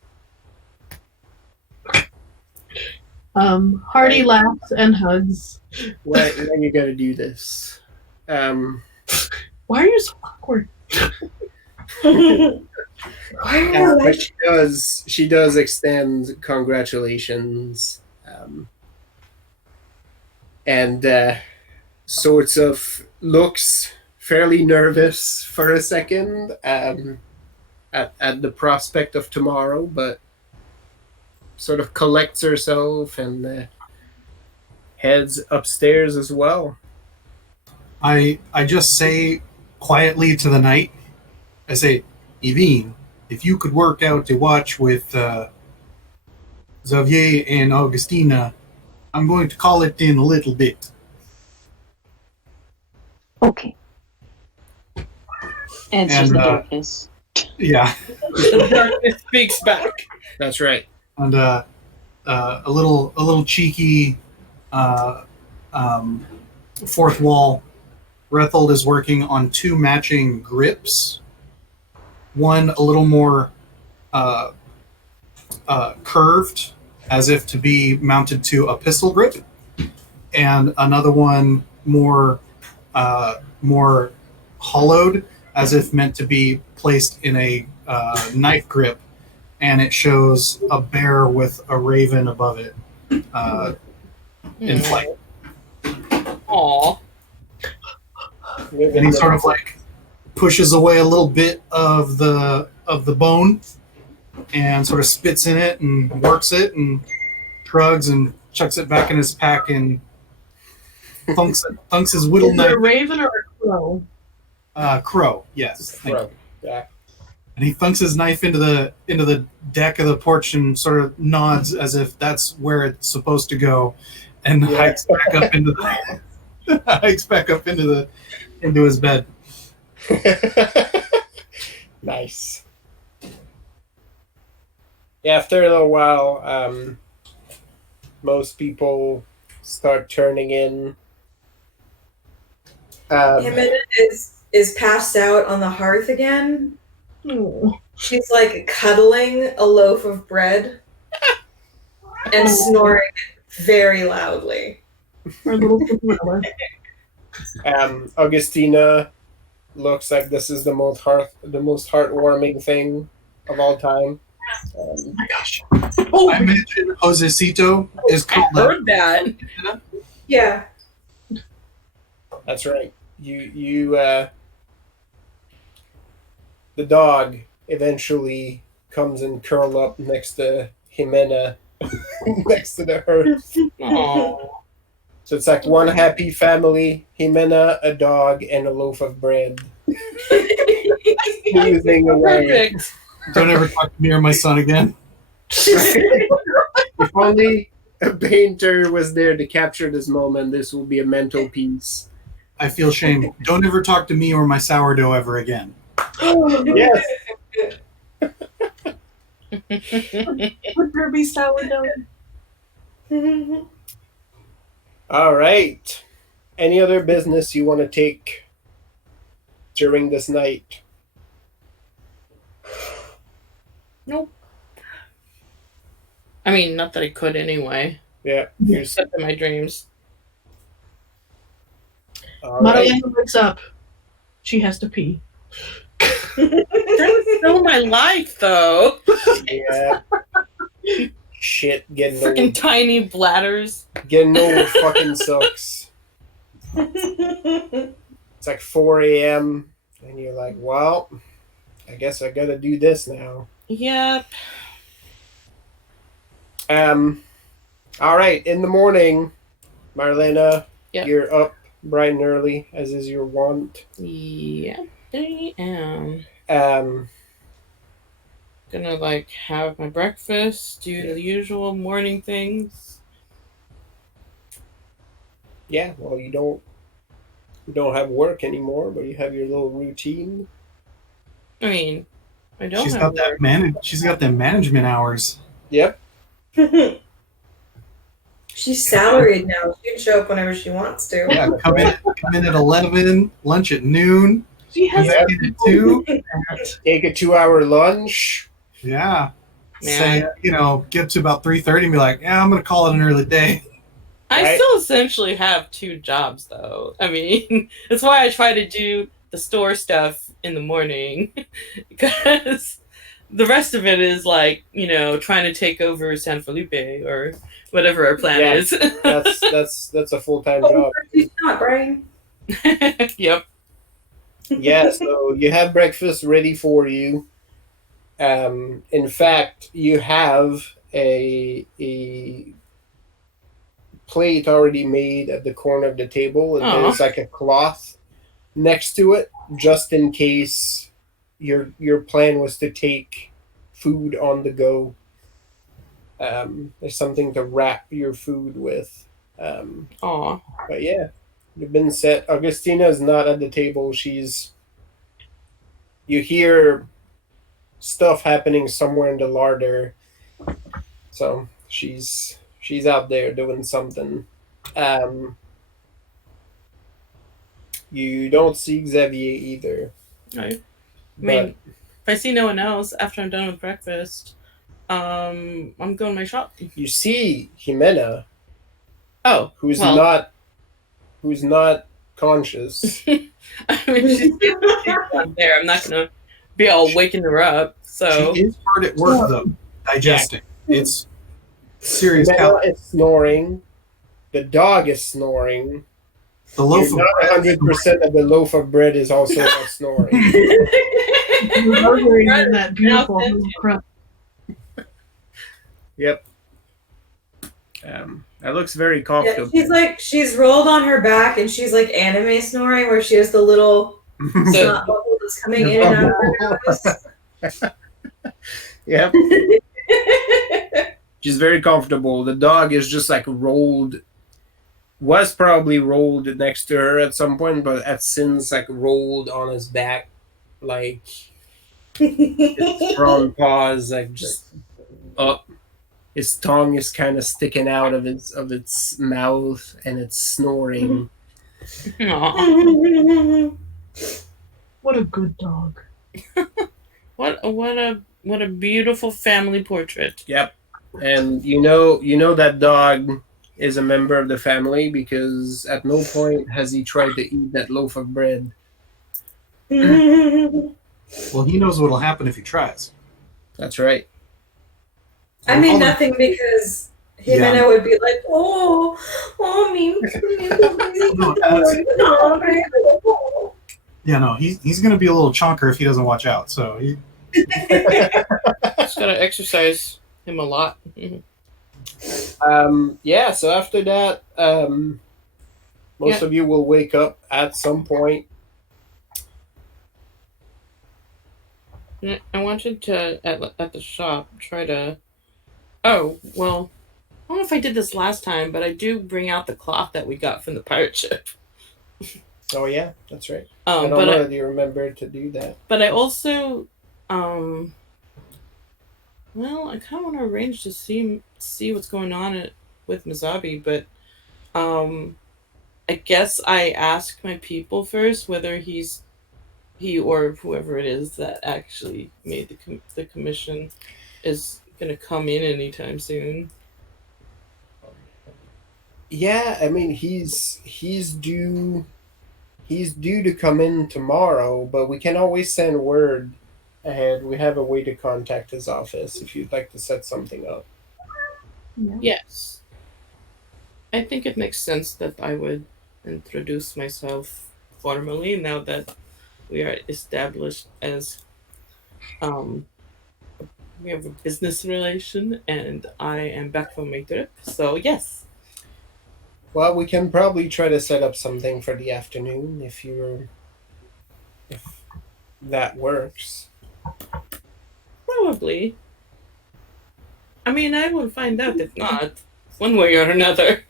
hearty laughs and hugs. when you gotta do this? Why are you so awkward? But she does extend congratulations, and sorts of looks fairly nervous for a second at the prospect of tomorrow, but sort of collects herself and heads upstairs as well. I just say quietly to the night, I say, "Yvine, if you could work out a watch with Xavier and Augustina, I'm going to call it in a little bit." Okay. Answers And, the darkness. Yeah, The darkness speaks back. That's right. and a little cheeky fourth wall. Rethold is working on 2 matching grips. One a little more curved, as if to be mounted to a pistol grip, and another one more hollowed, as if meant to be placed in a knife grip, and it shows a bear with a raven above it in flight. Aw. And he sort of like pushes away a little bit of the bone and sort of spits in it and works it and shrugs and chucks it back in his pack and thunks his whittle Is it knife. a raven or a crow? Crow, yes. Thank you. Bro, yeah. And he thunks his knife into the deck of the porch and sort of nods as if that's where it's supposed to go, and hikes back up into into his bed. Nice. Yeah, after a little while, most people start turning in. Imogen is passed out on the hearth again. Oh. She's like cuddling a loaf of bread and snoring very loudly. Our little Cinderella. Augustina looks like this is the most heartwarming thing of all time. Oh my gosh! I imagine Josecito is I called up. heard that. Yeah. That's right. You the dog eventually comes and curl up next to Jimena, next to the hearth. Aw. So it's like one happy family: Jimena, a dog, and a loaf of bread. Moving away. Perfect. Don't ever talk to me or my son again. If only a painter was there to capture this moment, this will be a mental piece. I feel shame. Don't ever talk to me or my sourdough ever again. Yes. Would there be sourdough? All right. Any other business you want to take during this night? Nope. I mean, not that I could anyway. Yeah. Here's, Except in my dreams. all right. Madalena wakes up. She has to pee. That's still my life, though. Yeah. Shit, getting Freaking old. tiny bladders. Getting old fucking sucks. It's like 4 a.m. and you're like, well, I guess I gotta do this now. Yep. All right. In the morning, Marlena, Yep. you're up bright and early, as is your wont. Yeah, I am. Um, Gonna like have my breakfast, do the usual morning things. yeah. Well, you don't have work anymore, but you have your little routine. I mean, I don't She's have got that work. She's got them management hours. Yep. She's salaried now. She can show up whenever she wants to. Yeah, come in at 11, lunch at noon, She has Yeah. eat at 2. Take a 2-hour lunch. Yeah. Man. Say, get up to about 3:30 and be like, yeah, I'm going to call it an early day. I Right. still essentially have 2 jobs, though. I mean, that's why I try to do the store stuff in the morning, because the rest of it is like, trying to take over San Felipe or whatever our plan Yeah. is. That's a full-time Oh, job. she's not, Brian. Yep. Yeah. So you have breakfast ready for you. In fact, you have a plate already made at the corner of the table, and Aw. there's like a cloth next to it, just in case your plan was to take food on the go. There's something to wrap your food with. Aw. But yeah, you've been set. Augustina is not at the table. You hear stuff happening somewhere in the larder. So she's out there doing something. You don't see Xavier either. I But mean, if I see no one else after I'm done with breakfast, I'm going to my shop. you see Jimena, Oh, who's well. not conscious. I mean, she's not there. I'm not going to be all waking her up. So, She is hard at work, though, digesting. It's serious Jimena calorie. is snoring. The dog is snoring. The loaf You're of not bread. 100% of the loaf of bread is also not snoring. You're murdering in that beautiful Now, little crust. Yep. That looks very Yeah, comfortable. she's rolled on her back and she's like anime snoring where she has the little snot bubble that's coming in and out of her nose. Yep. She's very comfortable. The dog is just like rolled, was probably rolled next to her at some point, but has since like rolled on his back, like his front paws like just up. His tongue is kind of sticking out of its mouth, and it's snoring. aw. What a good dog. What a beautiful family portrait. Yep. And you know that dog is a member of the family because at no point has he tried to eat that loaf of bread. Well, he knows what'll happen if he tries. That's right. I mean nothing because Jimena would be like, me. Yeah, no, he's going to be a little chonker if he doesn't watch out. So Just gotta exercise him a lot. Yeah, so after that, most of you will wake up at some point. I wanted to at the shop try to. Oh well, I don't know if I did this last time, but I do bring out the cloth that we got from the pirate ship. Oh yeah, that's right. I don't know if you remember to do that. But I also, well, I kind of want to arrange to see what's going on with Mizabi, but I guess I ask my people first whether he or whoever it is that actually made the commission is gonna come in anytime soon. Yeah, I mean he's due to come in tomorrow, but we can always send word ahead. We have a way to contact his office if you'd like to set something up. Yeah. Yes, I think it makes sense that I would introduce myself formally now that we are established as we have a business relation and I am back from my trip. So yes. Well, we can probably try to set up something for the afternoon if that works. Probably. I mean, I will find out if not, one way or another.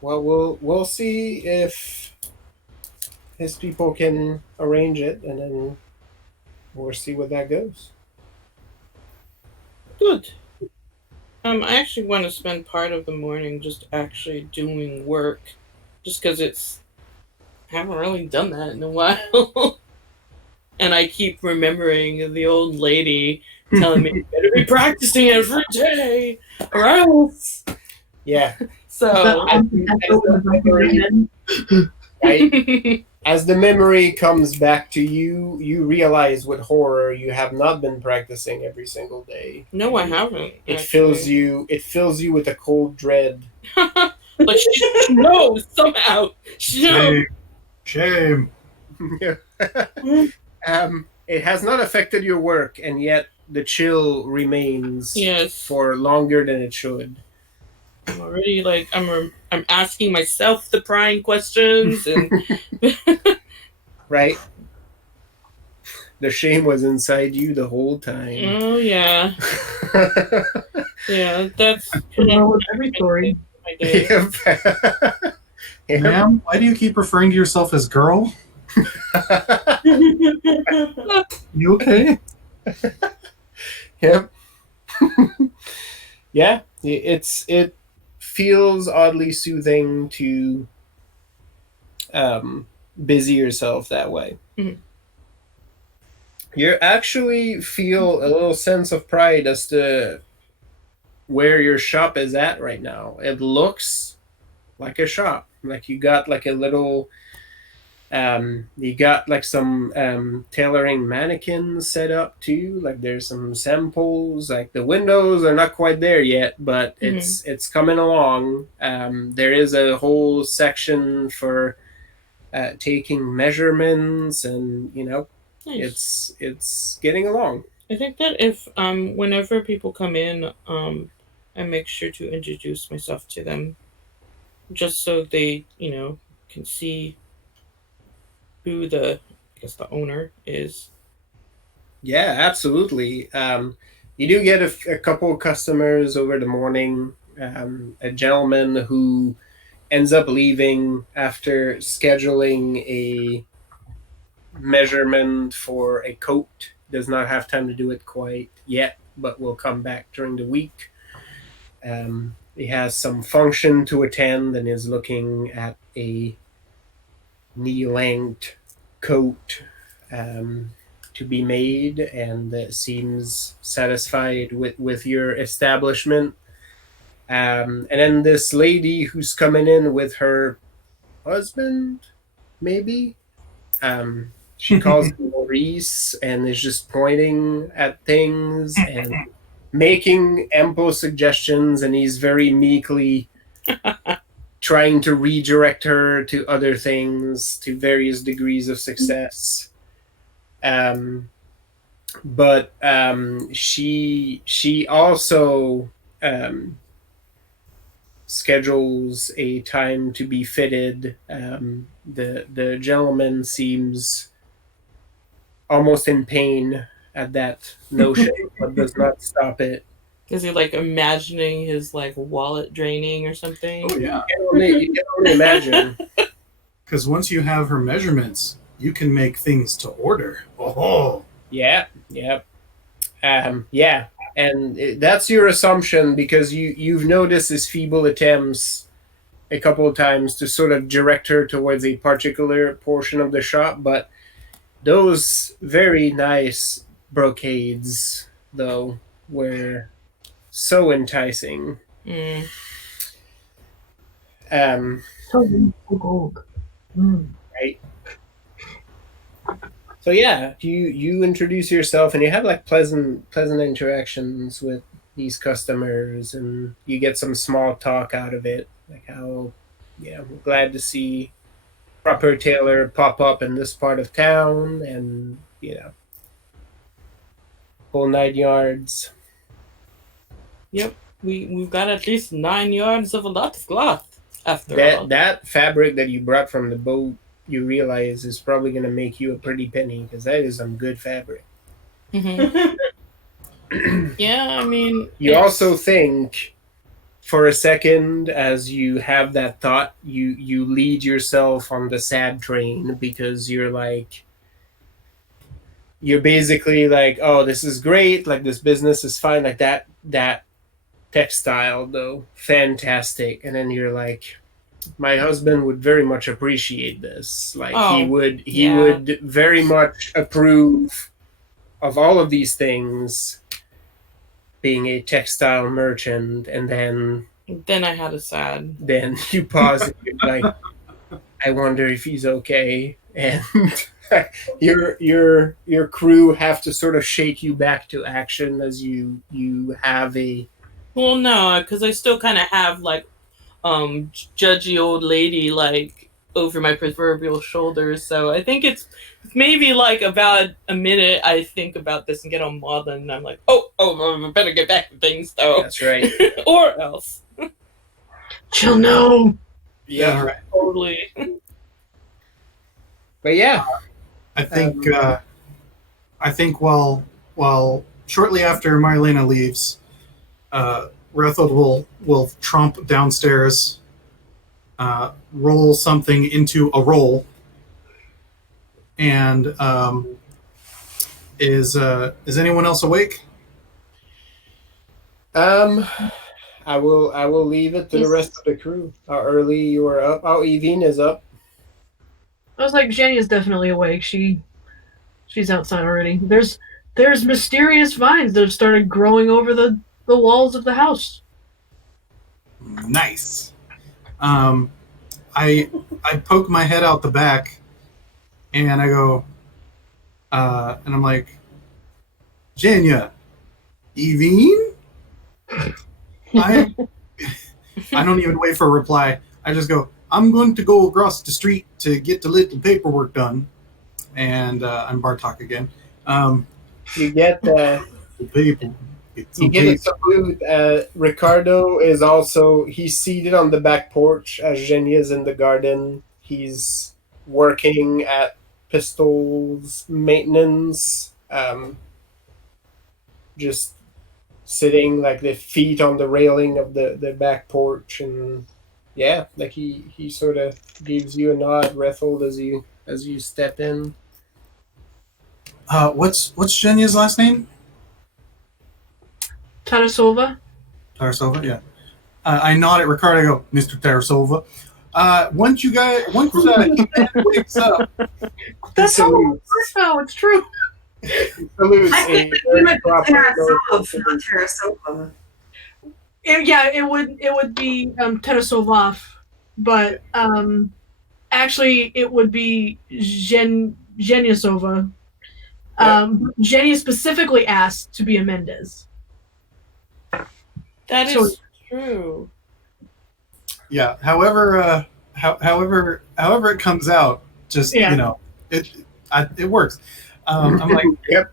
Well, we'll see if his people can arrange it, and then we'll see where that goes. Good. I actually want to spend part of the morning just actually doing work, just because I haven't really done that in a while. And I keep remembering the old lady telling me, you better be practicing every day, or else. Yeah. So. Right? As the memory comes back to you, you realize with horror you have not been practicing every single day. No, I haven't. It fills you with a cold dread. Like she knows somehow. She knows. Shame. It has not affected your work, and yet the chill remains for longer than it should. I'm already like I'm asking myself the prying questions and right. The shame was inside you the whole time. Oh yeah. Yeah, that's every story. Yep. Ma'am, why do you keep referring to yourself as girl? You okay? Yep. Yeah, it feels oddly soothing to busy yourself that way. Mm-hmm. You actually feel a little sense of pride as to where your shop is at right now. It looks like a shop. Like you got like a little you got like some tailoring mannequins set up too. Like there's some samples. Like the windows are not quite there yet, but it's coming along. There is a whole section for taking measurements, and nice. it's getting along. I think that if whenever people come in, I make sure to introduce myself to them, just so they can see who the owner is. Yeah, absolutely. You do get a couple of customers over the morning. A gentleman who ends up leaving after scheduling a measurement for a coat. Does not have time to do it quite yet, but will come back during the week. He has some function to attend and is looking at a knee-length coat to be made, and seems satisfied with your establishment. And then this lady who's coming in with her husband, maybe. She calls him Maurice and is just pointing at things and making ample suggestions, and he's very meekly trying to redirect her to other things to various degrees of success. But she also schedules a time to be fitted. The gentleman seems almost in pain at that notion, but does not stop it. Is he like imagining his like wallet draining or something? Oh yeah, You can only imagine. because once you have her measurements, you can make things to order. Oh, Yeah, yeah, yeah. And that's your assumption because you've noticed his feeble attempts a couple of times to sort of direct her towards a particular portion of the shop, but those very nice brocades, though, were so enticing. Mm. Gold. Mm. Right. So yeah, you introduce yourself and you have like pleasant interactions with these customers, and you get some small talk out of it, like how we're glad to see proper tailor pop up in this part of town, and whole 9 yards. Yep, we've got at least 9 yards of a lot of cloth. After all, That fabric that you brought from the boat, you realize is probably going to make you a pretty penny because that is some good fabric. Mhm. Yeah, I mean, You also think for a second, as you have that thought, you lead yourself on the sad train because you're basically like, oh, this is great, like this business is fine, like that textile though, fantastic. And then you're like, my husband would very much appreciate this. Like he would very much approve of all of these things, being a textile merchant. And then I had a sad. then you pause and you're like, I wonder if he's okay. And your crew have to sort of shake you back to action as you have a. Well, no, because I still kind of have like judgy old lady like over my proverbial shoulders. So I think it's maybe like about a minute I think about this and get all maudlin, and I'm like, oh, I better get back to things though. That's right. Or else. She'll know. yeah, right. Totally. But yeah, I think while shortly after Marlena leaves, Rethold will tromp downstairs, roll something into a roll, and is anyone else awake? I will leave it to the rest of the crew. How early you are up? Oh, Evine is up. I was like, Jenny is definitely awake. She's outside already. There's mysterious vines that have started growing over the walls of the house. Nice. I poke my head out the back, and I go, and I'm like, Jenya, Evine? I don't even wait for a reply. I just go, I'm going to go across the street to get the little paperwork done. And I'm Bartok again. You get the paper. you get a salute. Ricardo is also, he's seated on the back porch as Jenny is in the garden. He's working at pistols maintenance. Just sitting like the feet on the railing of the back porch, and yeah, like he sort of gives you a nod, Rethold, as you step in. What's Jenya's last name? Tarasova? Tarasova, yeah. I nod at Ricardo. I go, Mr. Tarasova. Once he wakes up, That's how it works now. It's true. Salutes I think a we very might be proper Tarasov, not Tarasova. It would be Tarasovov, but actually it would be Zhenyasova. Jenny specifically asked to be a Mendez. That is true. yeah. However it comes out, just it works. I'm like, Yep.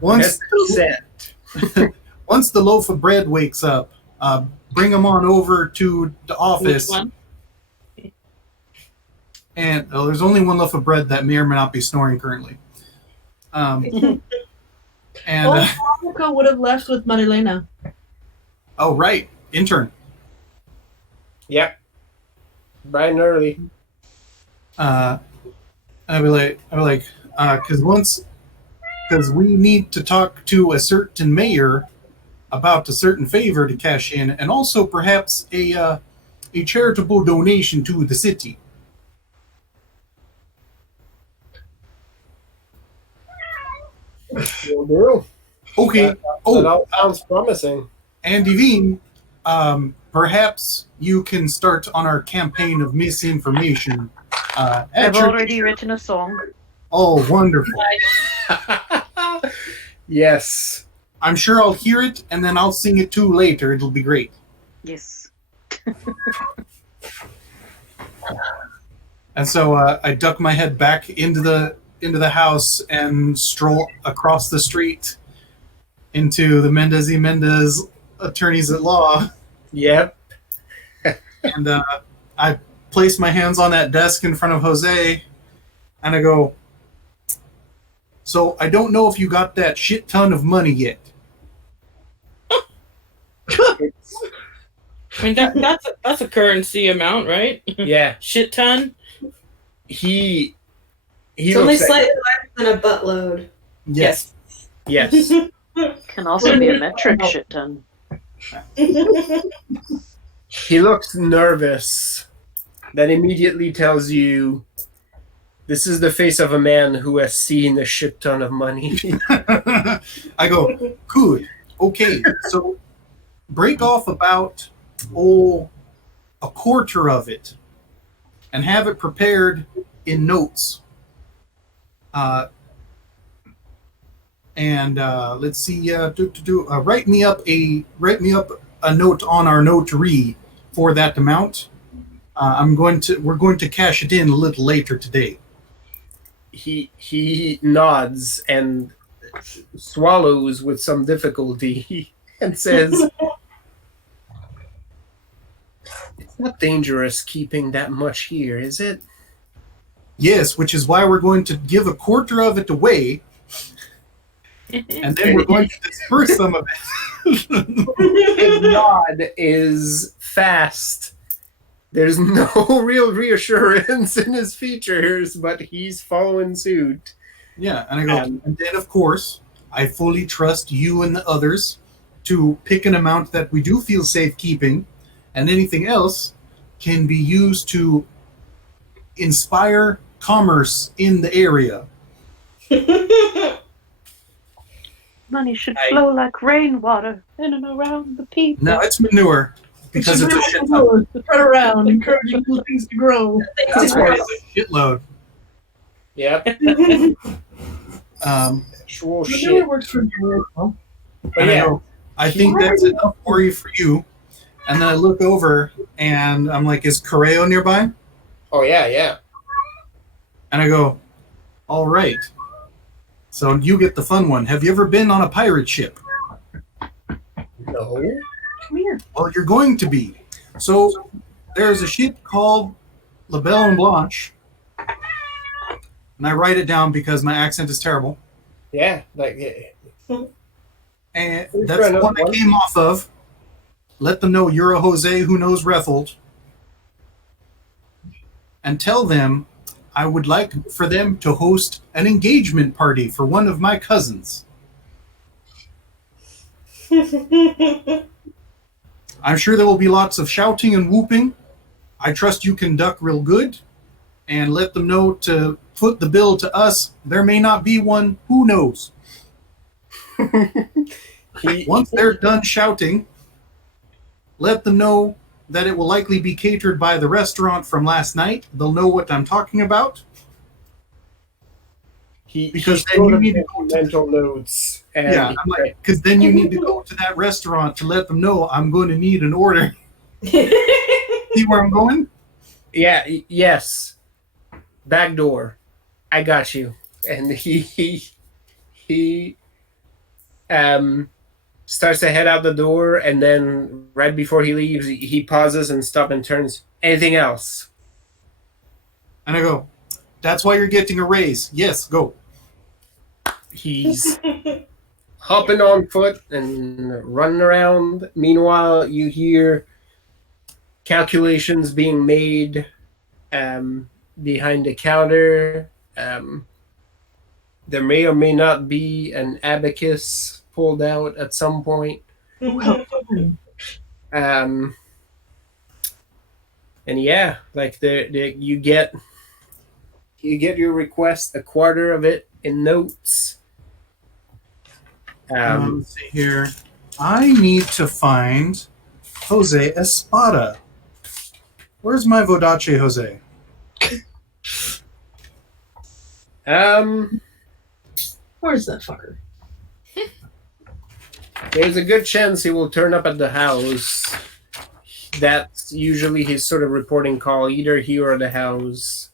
once Set. once the loaf of bread wakes up, bring him on over to the Which office. one? And there's only one loaf of bread that may or may not be snoring currently. And Monica would have left with Marilena. oh right, intern. Yep. Bright and early. I'd be like, because we need to talk to a certain mayor about a certain favor to cash in, and also perhaps a charitable donation to the city. Will do. Okay. That Oh, all sounds promising. and Devine, perhaps you can start on our campaign of misinformation. At I've your- already written a song. Oh, wonderful. Yes. I'm sure I'll hear it, and then I'll sing it too later. It'll be great. Yes. And so I duck my head back into the house and stroll across the street into the Mendez y Mendez attorneys at law. Yep. And I place my hands on that desk in front of Jose, and I go, so I don't know if you got that shit ton of money yet. I mean, that's a currency amount, right? Yeah. Shit ton. He It's only looks at- slightly less than a buttload. Yes. Yes. Can also be a metric shit ton. He looks nervous. That immediately tells you this is the face of a man who has seen a shit ton of money. I go, good. Okay, so break off about a quarter of it and have it prepared in notes. Let's see. Write me up a note on our notary for that amount. We're going to cash it in a little later today. He nods and swallows with some difficulty and says, "It's not dangerous keeping that much here, is it?" Yes, which is why we're going to give a quarter of it away, and then we're going to disperse some of it. His nod is fast. There's no real reassurance in his features, but he's following suit. Yeah, and I go, and then of course, I fully trust you and the others to pick an amount that we do feel safe keeping, and anything else can be used to inspire commerce in the area. Money should flow like rainwater in and around the people. No, it's manure because it's a shit To spread around, encouraging new things to grow. shitload. Yep. Actual Manure shit. works for you. Well, But And I yeah, go, I think that's enough worry for you. And then I look over and I'm like, is Correo nearby? oh yeah. And I go, all right. So you get the fun one. Have you ever been on a pirate ship? No. come here. Well, you're going to be. So there's a ship called La Belle and Blanche. And I write it down because my accent is terrible. Yeah, like yeah. And Pretty that's sure the one I one. came off of. Let them know you're a Jose who knows Rethold. And tell them I would like for them to host an engagement party for one of my cousins. I'm sure there will be lots of shouting and whooping. I trust you can duck real good. And let them know to foot the bill to us. There may not be one. Who knows? Once they're done shouting, let them know that it will likely be catered by the restaurant from last night. They'll know what I'm talking about. Because then you need to go to mental notes. And Yeah, I'm like, because then you need to go to that restaurant to let them know I'm going to need an order. See where I'm going? yeah, yes. Back door. I got you. and he starts to head out the door, and then right before he leaves, he pauses and stops and turns. Anything else? And I go, that's why you're getting a raise. Yes, go. He's hopping on foot and running around. Meanwhile, you hear calculations being made behind the counter. There may or may not be an abacus pulled out at some point. And yeah, like you get your request, a quarter of it in notes. Let's see here. I need to find Jose Espada. Where's my Vodace Jose? Where's that fucker? There's a good chance he will turn up at the house. That's usually his sort of reporting call, either he or the house.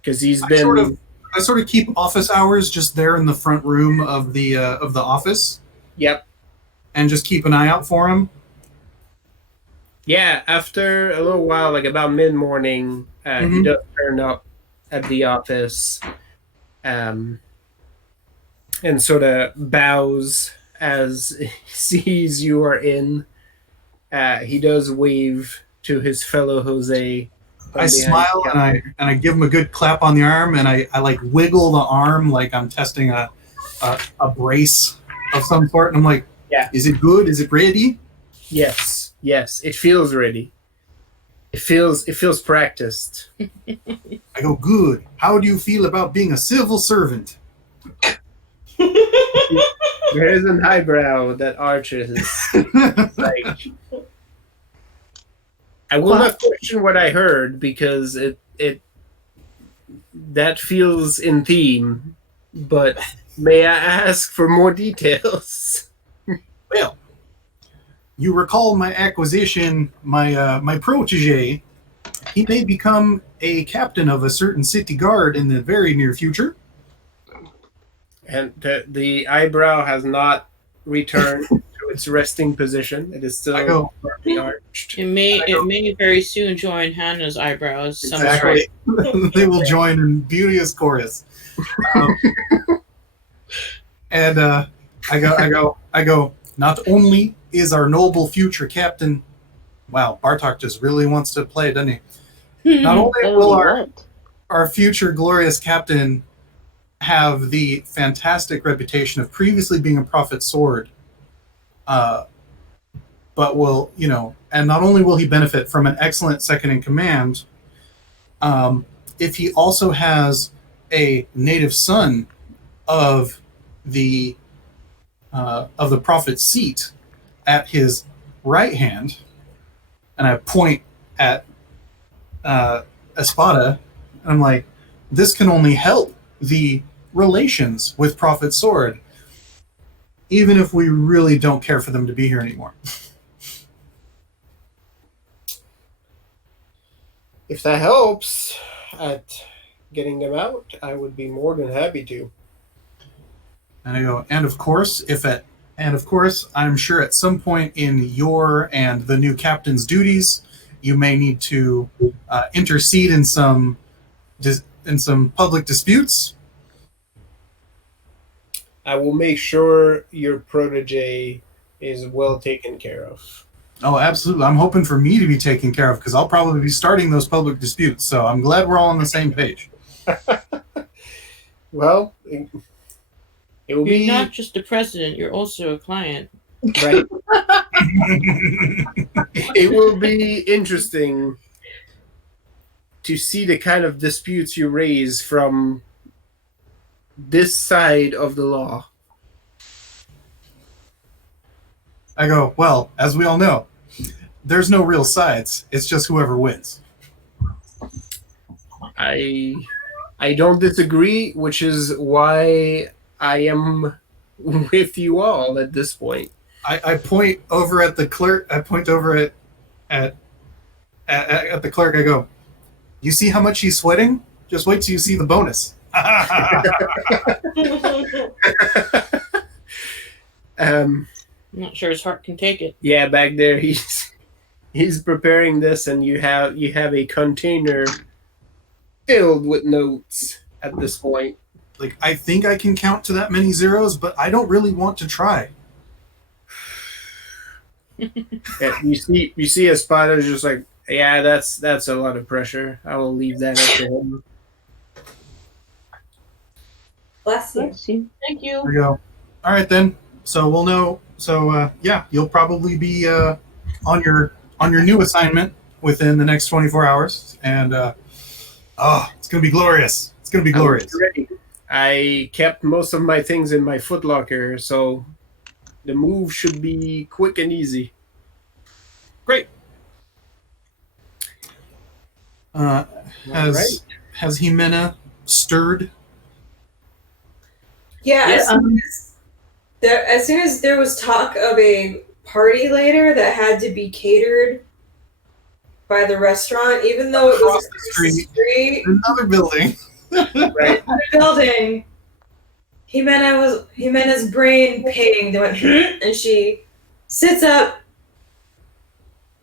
Because he's been. I sort of keep office hours just there in the front room of the office. Yep. And just keep an eye out for him. Yeah, after a little while, like about mid-morning, he does turn up at the office, and sort of bows as he sees you are in. He does wave to his fellow Jose. I smile and I give him a good clap on the arm, and I like wiggle the arm like I'm testing a brace of some sort, and I'm like, yeah, is it good? Is it ready? Yes, it feels ready. It feels practiced. I go, good. How do you feel about being a civil servant? There is an eyebrow that arches. Like, I will not question what I heard because it that feels in theme. But may I ask for more details? Well, you recall my acquisition, my protege. He may become a captain of a certain city guard in the very near future. And the eyebrow has not returned to its resting position. It is still partly arched. It may very soon join Hannah's eyebrows. Exactly. They will join in beauteous chorus. And I go. Not only is our noble future captain, wow, Bartok just really wants to play, doesn't he? Not only will our future glorious captain have the fantastic reputation of previously being a prophet sword, but will, and not only will he benefit from an excellent second in command, if he also has a native son of the prophet's seat at his right hand, and I point at Espada, and I'm like, this can only help the relations with Prophet Sword, even if we really don't care for them to be here anymore. If that helps at getting them out, I would be more than happy to. And I go, and of course, I'm sure at some point in your and the new captain's duties, you may need to intercede in some public disputes. I will make sure your protege is well taken care of. Oh, absolutely. I'm hoping for me to be taken care of because I'll probably be starting those public disputes. So I'm glad we're all on the same page. Well, it will You're be not just the president, you're also a client. right. It will be interesting to see the kind of disputes you raise from this side of the law. I go, well, as we all know, there's no real sides. It's just whoever wins. I don't disagree, which is why I am with you all at this point. I point over at the clerk. I point over at the clerk. I go, you see how much he's sweating? Just wait till you see the bonus. I'm not sure his heart can take it. Yeah, back there he's preparing this, and you have a container filled with notes at this point. Like, I think I can count to that many zeros, but I don't really want to try. Yeah, you see a spider's just like, yeah, that's a lot of pressure. I will leave that up to him. Bless you. Bless you. Thank There you. we go. All right, then. So we'll know. So, yeah, you'll probably be on your new assignment within the next 24 hours. And, it's going to be glorious. It's going to be glorious. Ready. I kept most of my things in my footlocker, so the move should be quick and easy. Great. Has Alright. has Jimena stirred? Yeah, Yeah. as soon as there was talk of a party later that had to be catered by the restaurant, even though it was Across the street, Another building. Right. the building, Jimena's brain pinged and went, and she sits up,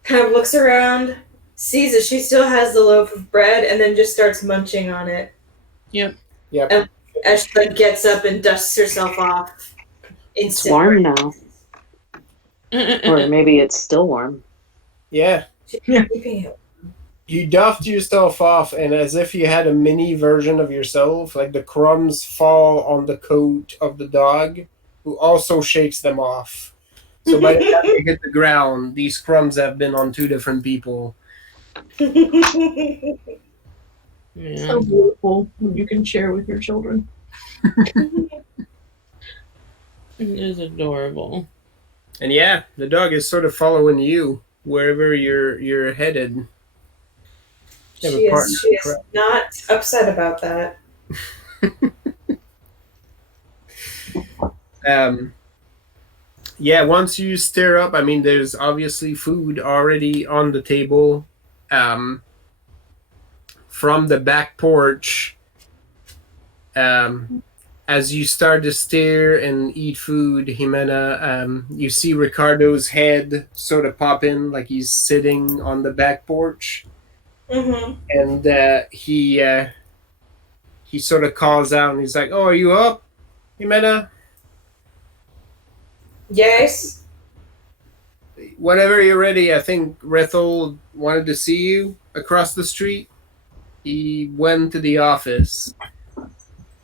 kind of looks around, sees that she still has the loaf of bread, and then just starts munching on it. Yep. As she like gets up and dusts herself off. It's warm now. Or maybe it's still warm. Yeah. Yeah. You dust yourself off, and as if you had a mini version of yourself, like the crumbs fall on the coat of the dog, who also shakes them off. So by the time they hit the ground, these crumbs have been on two different people. Yeah. So beautiful when you can share with your children. It is adorable. And yeah, the dog is sort of following you wherever you're headed. You have a partner. She is not upset about that. Yeah, once you stir up, I mean, there's obviously food already on the table. From the back porch, as you start to stare and eat food, Jimena, you see Ricardo's head sort of pop in, like he's sitting on the back porch. Mm-hmm. And he sort of calls out, and he's like, "Oh, are you up, Jimena? Yes. Whenever you're ready." I think Rethel wanted to see you across the street. He went to the office.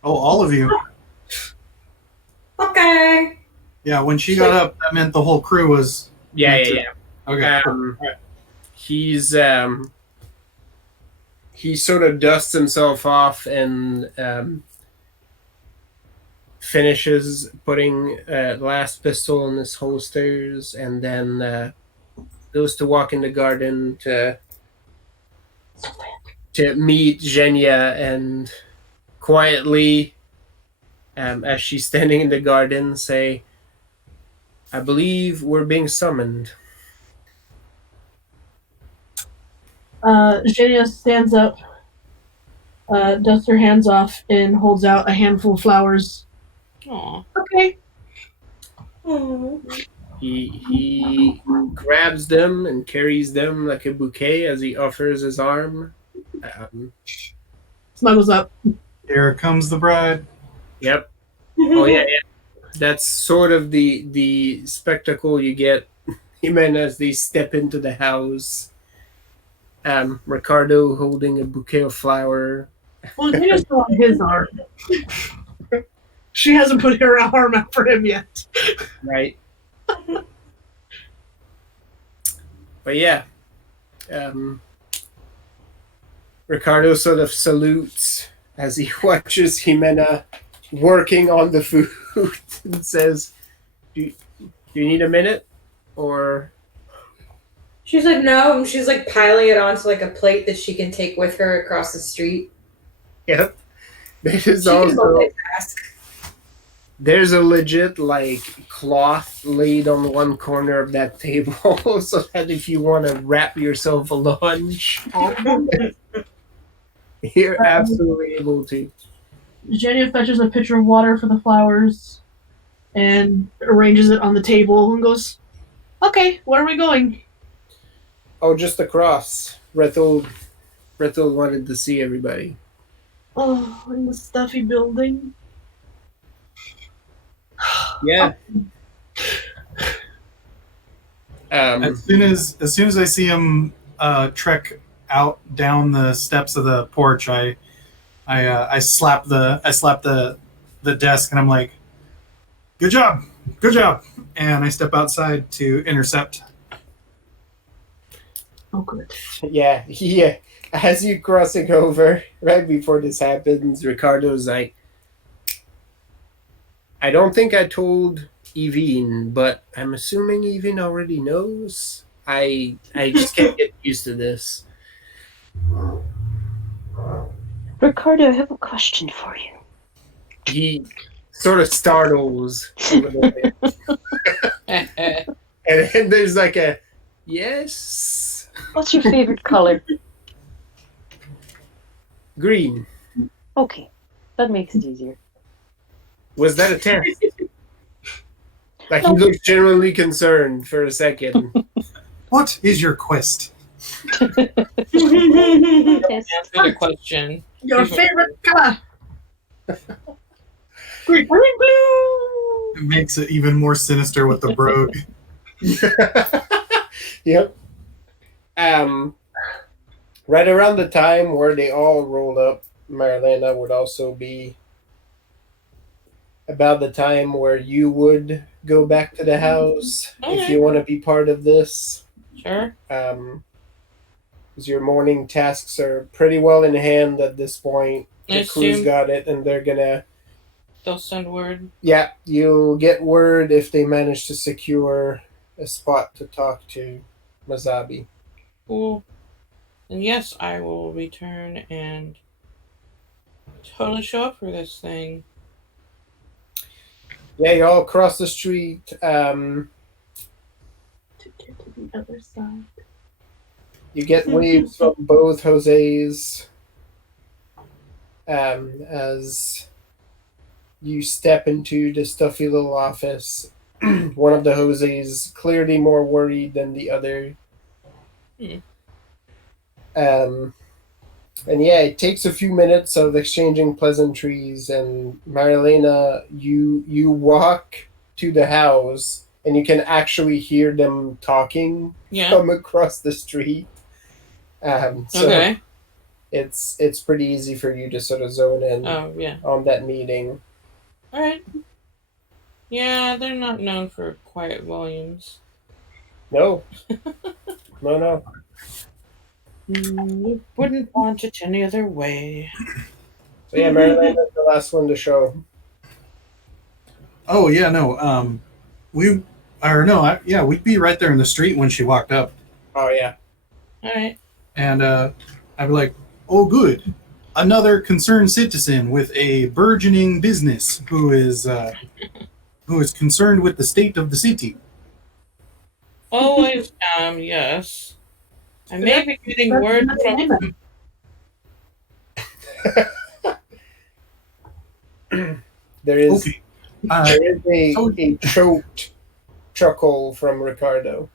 Oh, all of you. Okay. Yeah, when she got up, that meant the whole crew was. Yeah. Okay. He sort of dusts himself off and finishes putting last pistol in his holsters, and then goes to walk in the garden to meet Zhenya, and quietly, as she's standing in the garden, say, "I believe we're being summoned." Zhenya stands up, dusts her hands off, and holds out a handful of flowers. Aw. Okay. He grabs them and carries them like a bouquet as he offers his arm. Snuggles up. Here comes the bride. Yep. Oh yeah. That's sort of the spectacle you get, even as they step into the house. Ricardo holding a bouquet of flower. Well, Zhenya's still on his arm. She hasn't put her arm out for him yet. Right. But yeah, Ricardo sort of salutes as he watches Jimena working on the food and says, do you need a minute? Or She's like, no, and she's like piling it onto like a plate that she can take with her across the street. yep. There's She can also multitask. there's a legit like cloth laid on one corner of that table so that if you want to wrap yourself a lunch, You're absolutely able to. Jenny fetches a pitcher of water for the flowers and arranges it on the table and goes, "Okay, where are we going?" Oh, just across. Rethel wanted to see everybody. Oh, in the stuffy building. Yeah. As soon as I see him trek out down the steps of the porch, I slap the desk and I'm like, good job, and I step outside to intercept. Oh, good. Yeah. As you crossing over, right before this happens, Ricardo's like, I don't think I told Evine, but I'm assuming Evine already knows. I just can't get used to this. Ricardo, I have a question for you. He sort of startles a little bit. And then there's like a yes. What's your favorite color? Green. Okay, that makes it easier. Was that a test? Like he looked genuinely concerned for a second. What is your quest? Yes. Answer the question. Your favorite color? Green, green, blue. It makes it even more sinister with the brogue. Yep. Right around the time where they all rolled up, Marilena would also be about the time where you would go back to the house if you want to be part of this. Sure. Because your morning tasks are pretty well in hand at this point. The crew's got it, and they're gonna. They'll send word. Yeah, you'll get word if they manage to secure a spot to talk to Mazabi. Cool. And yes, I will return and totally show up for this thing. Yeah, you all cross the street. To get to the other side. You get waves from both Jose's as you step into the stuffy little office. One of the Jose's clearly more worried than the other. And yeah, it takes a few minutes of exchanging pleasantries, and Marilena, you walk to the house and you can actually hear them talking from across the street. So Okay. it's pretty easy for you to sort of zone in on that meeting. All right. Yeah, they're not known for quiet volumes. No. No. Wouldn't want it any other way. So yeah, Marilena's the last one to show. Oh yeah, no. We'd be right there in the street when she walked up. Oh yeah. All right. And I'd be like, "Oh, good, another concerned citizen with a burgeoning business who is concerned with the state of the city." Always yes. I may be getting word from. There is Okay. there is a choked chuckle from Ricardo.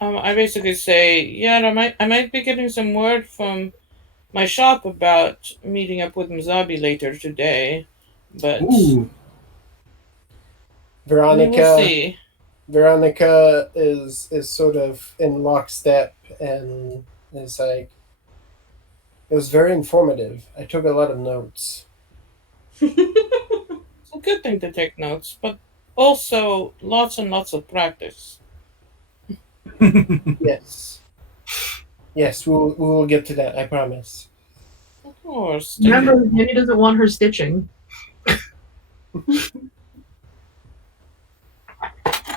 I basically say, I might be getting some word from my shop about meeting up with Mazabi later today, but Ooh. we'll see. Veronica is sort of in lockstep and is like, it was very informative. I took a lot of notes. It's a good thing to take notes, but also lots and lots of practice. Yes, we will get to that. I promise. Of course. Remember, Jenny doesn't want her stitching.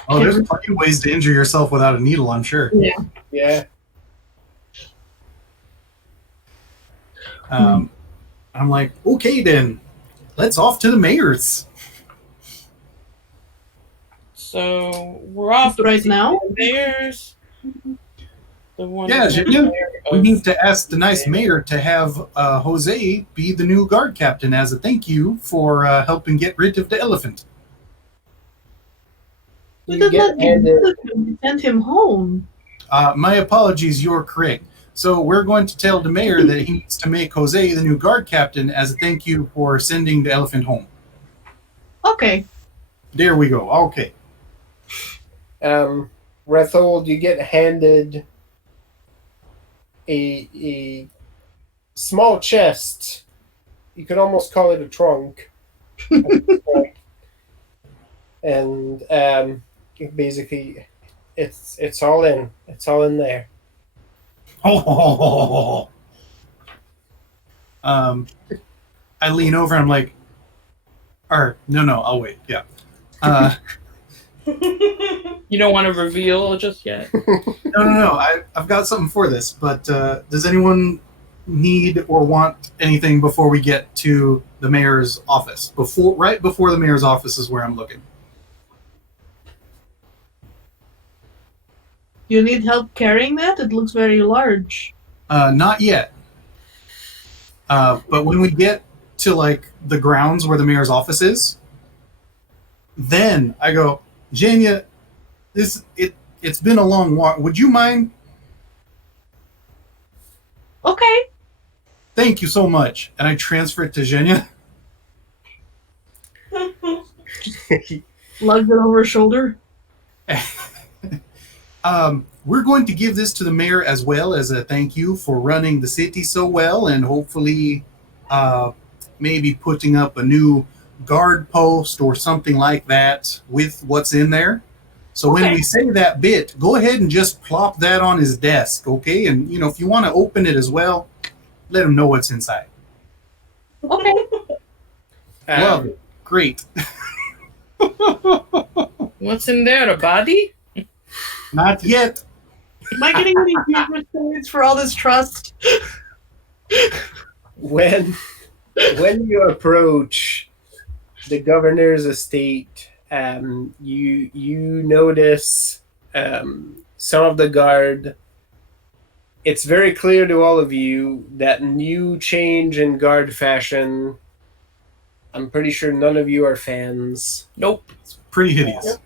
Oh, there's plenty of ways to injure yourself without a needle, I'm sure. Yeah. I'm like, okay then, let's off to the mayor's. So we're off Right now? Mayor's. The one. Yeah, who's Jenya, mayor we of- need to ask the nice mayor to have Jose be the new guard captain as a thank you for helping get rid of the elephant. We You did get not get handed. rid of him. We sent him home. My apologies, you're correct. So we're going to tell the mayor that he needs to make Jose the new guard captain as a thank you for sending the elephant home. Okay. There we go. Okay. Rethold, you get handed a small chest. You could almost call it a trunk. And basically, it's all in. It's all in there. Oh. I lean over and I'm like, no, I'll wait. Yeah. You don't want to reveal just yet. No. I've got something for this, but does anyone need or want anything before we get to the mayor's office? Right before the mayor's office is where I'm looking. You need help carrying that? It looks very large. Not yet. But when we get to like the grounds where the mayor's office is, then I go, Jenya, it's been a long walk. Would you mind? Okay. Thank you so much. And I transfer it to Jenya. Lugged it over his shoulder. We're going to give this to the mayor as well as a thank you for running the city so well and hopefully maybe putting up a new guard post or something like that with what's in there. So when we say that bit, go ahead and just plop that on his desk, okay? And, if you want to open it as well, let him know what's inside. Okay. Love it. Great. What's in there? A body? Not yet. Am I getting any humor stories for all this trust? When you approach the governor's estate, you notice some of the guard. It's very clear to all of you that new change in guard fashion. I'm pretty sure none of you are fans. Nope. Pretty hideous.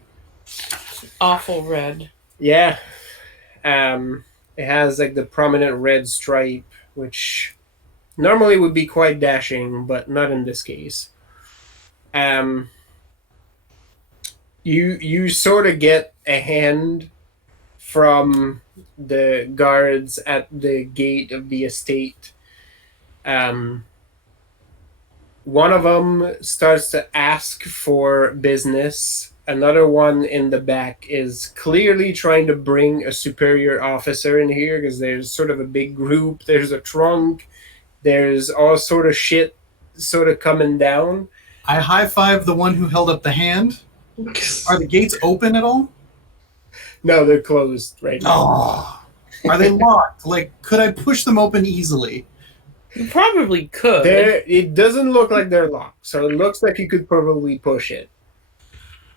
Awful red. Yeah. It has like the prominent red stripe, which normally would be quite dashing, but not in this case. You sort of get a hand from the guards at the gate of the estate. One of them starts to ask for business. Another one in the back is clearly trying to bring a superior officer in here because there's sort of a big group. There's a trunk. There's all sort of shit sort of coming down. I high-five the one who held up the hand. Are the gates open at all? No, they're closed right now. Oh, are they locked? Like, could I push them open easily? You probably could. It doesn't look like they're locked, so it looks like you could probably push it.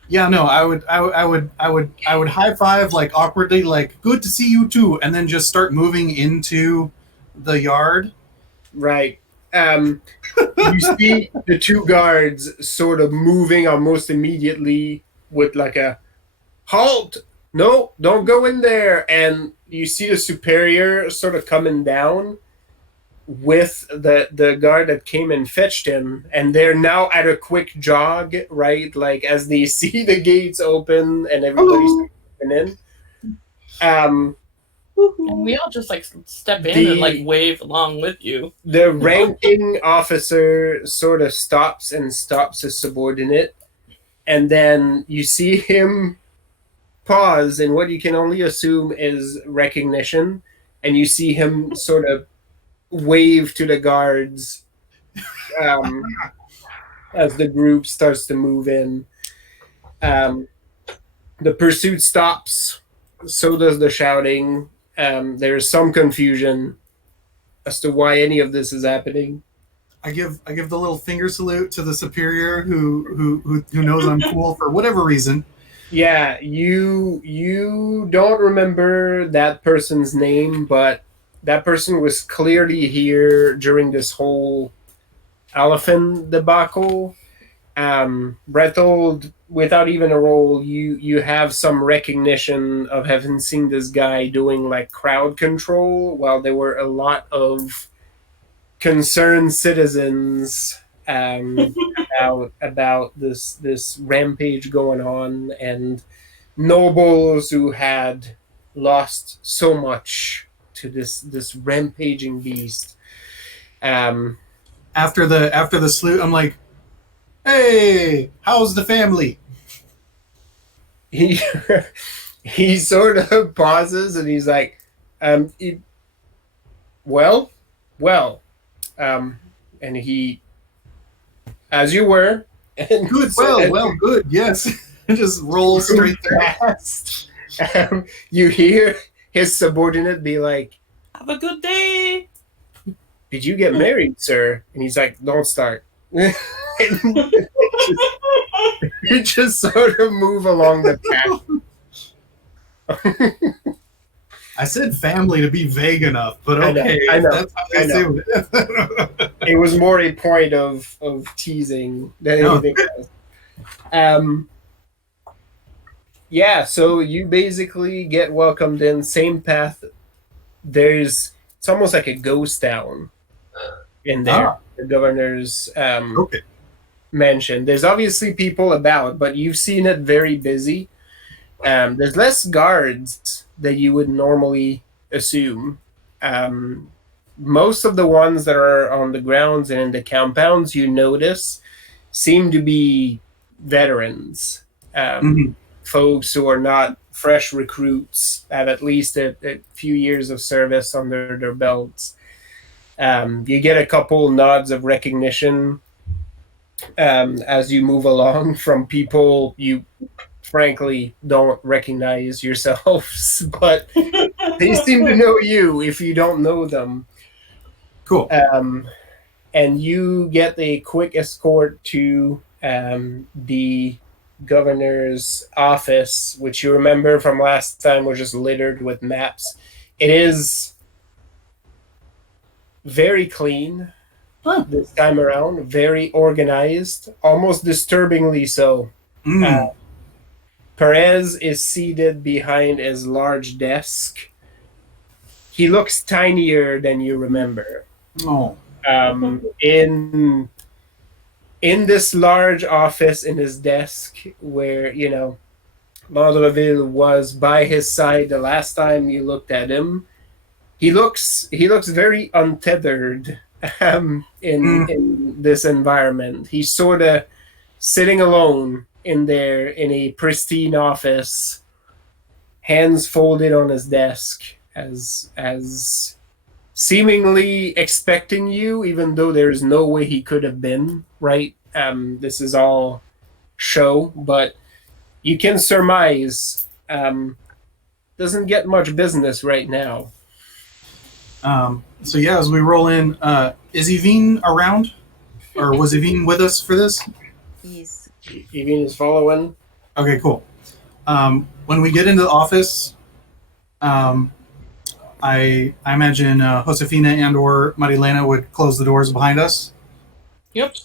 Yeah, no, I would high five like awkwardly, like good to see you too, and then just start moving into the yard. Right. You see the two guards sort of moving almost immediately with like a halt. No, don't go in there. And you see the superior sort of coming down with the guard that came and fetched him, and they're now at a quick jog, right? Like as they see the gates open and everybody's coming in. And we all just like step in and like wave along with you. The ranking officer sort of stops his subordinate, and then you see him pause in what you can only assume is recognition, and you see him sort of wave to the guards as the group starts to move in. The pursuit stops, so does the shouting. There's some confusion as to why any of this is happening. I give the little finger salute to the superior who knows I'm cool for whatever reason, Yeah, you don't remember that person's name, but that person was clearly here during this whole elephant debacle. Bretold, without even a roll, you have some recognition of having seen this guy doing like crowd control while there were a lot of concerned citizens about this rampage going on, and nobles who had lost so much to this rampaging beast. Um, After the salute, I'm like, "Hey, how's the family?" he he sort of pauses and he's like, well, well, and he, as you were, and Good, well, good, yes. Just roll straight through. fast. You hear his subordinate be like, Have a good day. "Did you get married, sir?" And he's like, "Don't start." And you just sort of move along the path. I said family to be vague enough, but I know, okay, I know, that's how I they know. do it. It was more a point of teasing than No. anything else. Yeah, so you basically get welcomed in, same path. It's almost like a ghost town in there, the governor's Okay. mansion. There's obviously people about, but you've seen it very busy. There's less guards that you would normally assume. Most of the ones that are on the grounds and in the compounds, you notice, seem to be veterans. Folks who are not fresh recruits, have at least a few years of service under their belts. You get a couple nods of recognition as you move along from people you frankly don't recognize yourselves, but they seem to know you if you don't know them. Cool. And you get a quick escort to the governor's office, which you remember from last time was just littered with maps. It is very clean this time around, very organized, almost disturbingly so. Perez is seated behind his large desk. He looks tinier than you remember. Oh. In this large office in his desk where, Landreville was by his side the last time you looked at him, he looks very untethered in this environment. He's sort of sitting alone in there in a pristine office, hands folded on his desk, as seemingly expecting you, even though there's no way he could have been, right? This is all show, but you can surmise doesn't get much business right now. So yeah, as we roll in, is Evine around? Or was Evine with us for this? Yes. Evine is following. Okay, cool. When we get into the office, I imagine Josefina and or Marilena would close the doors behind us. Yep.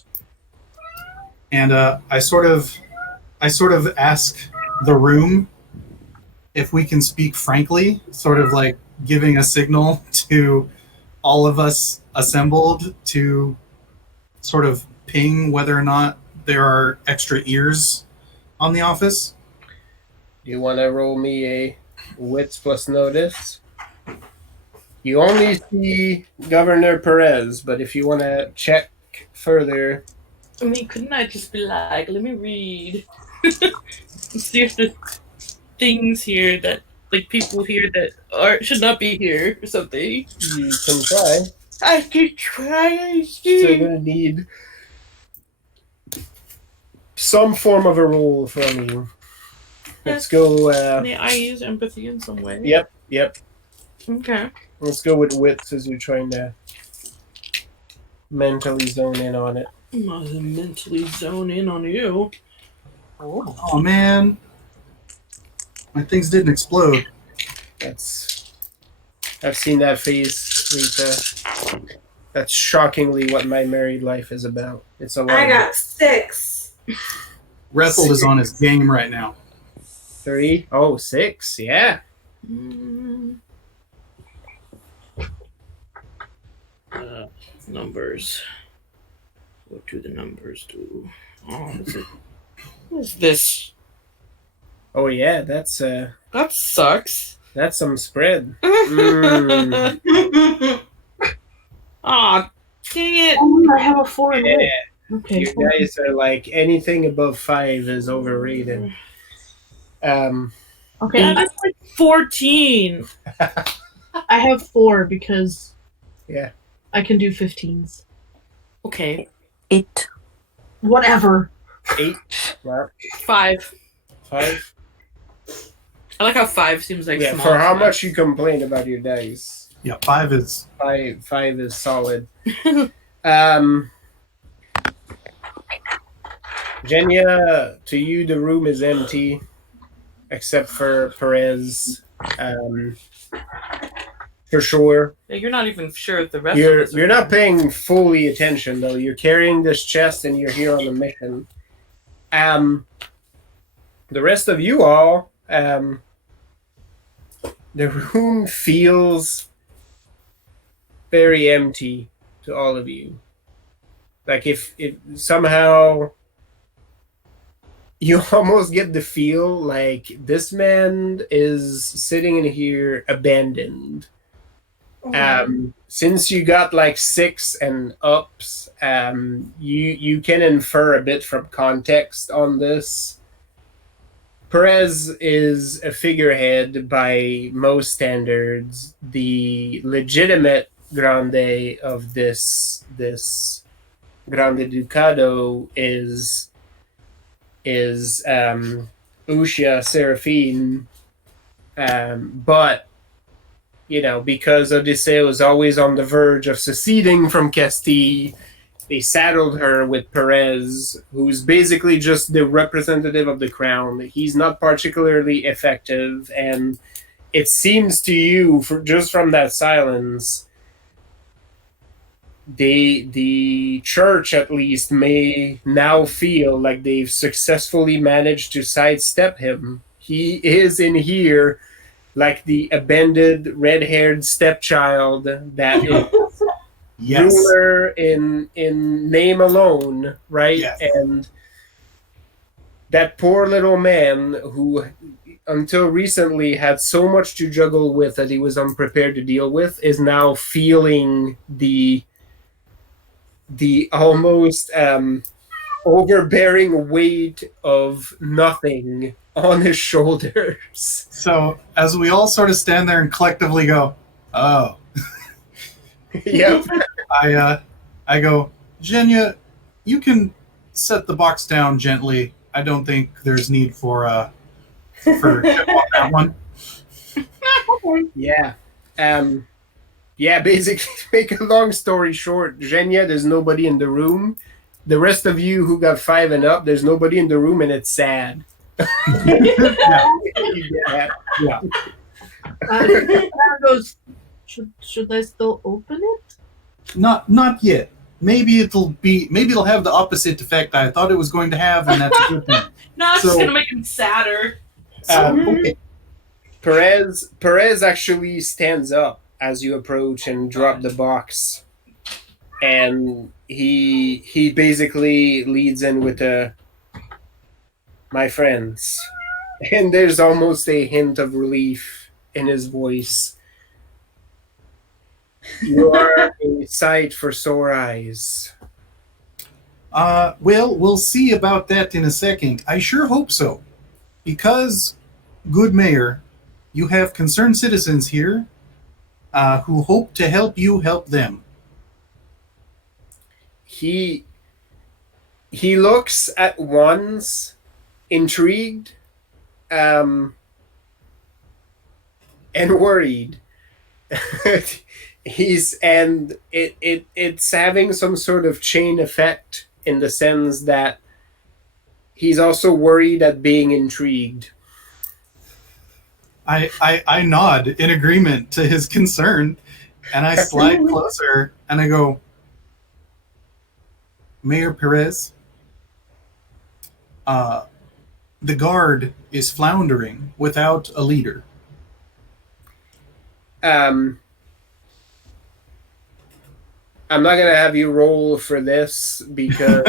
And I sort of ask the room if we can speak frankly, sort of like giving a signal to all of us assembled to sort of ping whether or not there are extra ears on the office. Do you want to roll me a wits plus notice? You only see Governor Perez, but if you want to check further... I mean, couldn't I just be like, let me read? See if the things here that, like, people here that should not be here or something. You can try. I could try. So you're going to need some form of a roll from you. Let's go... May I use empathy in some way? Yep. Okay. Let's go with wits as you're trying to mentally zone in on it. I'm gonna mentally zone in on you. Oh man. My things didn't explode. I've seen that face, Lisa. That's shockingly what my married life is about. It's a lot. I got 6. Rethel is on his game right now. 3. Oh, 6. Yeah. Numbers. What do the numbers do? Oh, what is this? Oh yeah, that's That sucks. that's some spread. Aw, dang it. Oh, I have a 4 and Yeah. Okay. You guys are like anything above 5 is overrated. Okay. Yeah, that's like 14. I have 4 because Yeah. I can do 15s. Okay, 8. Whatever. 8. Mark. 5. 5. I like how 5 seems like Yeah. small. For how much you complain about your dice, Yeah, 5 is. 5 is solid. Jenya, to you the room is empty, except for Perez. For sure. Yeah, you're not even sure if the rest You're of us you're not paying fully attention though. You're carrying this chest and you're here on a mission. The rest of you all, the room feels very empty to all of you. Like if somehow you almost get the feel like this man is sitting in here abandoned. Since you got like 6 and ups, you can infer a bit from context on this. Perez is a figurehead by most standards, the legitimate grande of this Grande Ducado is Ushia Seraphine, but you know, because Odissea was always on the verge of seceding from Castile, they saddled her with Perez, who's basically just the representative of the crown. He's not particularly effective, and it seems to you, just from that silence, the church at least may now feel like they've successfully managed to sidestep him. He is in here like the abandoned red-haired stepchild that is Yes. ruler in name alone, right? Yes. And that poor little man who until recently had so much to juggle with that he was unprepared to deal with is now feeling the almost overbearing weight of nothing on his shoulders. So as we all sort of stand there and collectively go, "Oh," Yep. I go, "Jenya, you can set the box down gently. I don't think there's need for on that one." Yeah. Yeah, basically, to make a long story short, Jenya, there's nobody in the room. The rest of you who got 5 and up, there's nobody in the room, and it's sad. Yeah. Yeah. Sarah goes, should I still open it? Not yet. Maybe it'll have the opposite effect I thought it was going to have, and that's a good thing. No, it's So- just gonna make him sadder. Okay. Perez actually stands up as you approach and drop the box, and he basically leads in with a "my friends," and there's almost a hint of relief in his voice. You are a sight for sore eyes. Well, we'll see about that in a second. I sure hope so. Because, good mayor, you have concerned citizens here who hope to help you help them. He looks at once intrigued and worried. It's having some sort of chain effect in the sense that he's also worried at being intrigued. I nod in agreement to his concern, and I slide closer, and I go, Mayor Perez, the guard is floundering without a leader. I'm not gonna have you roll for this because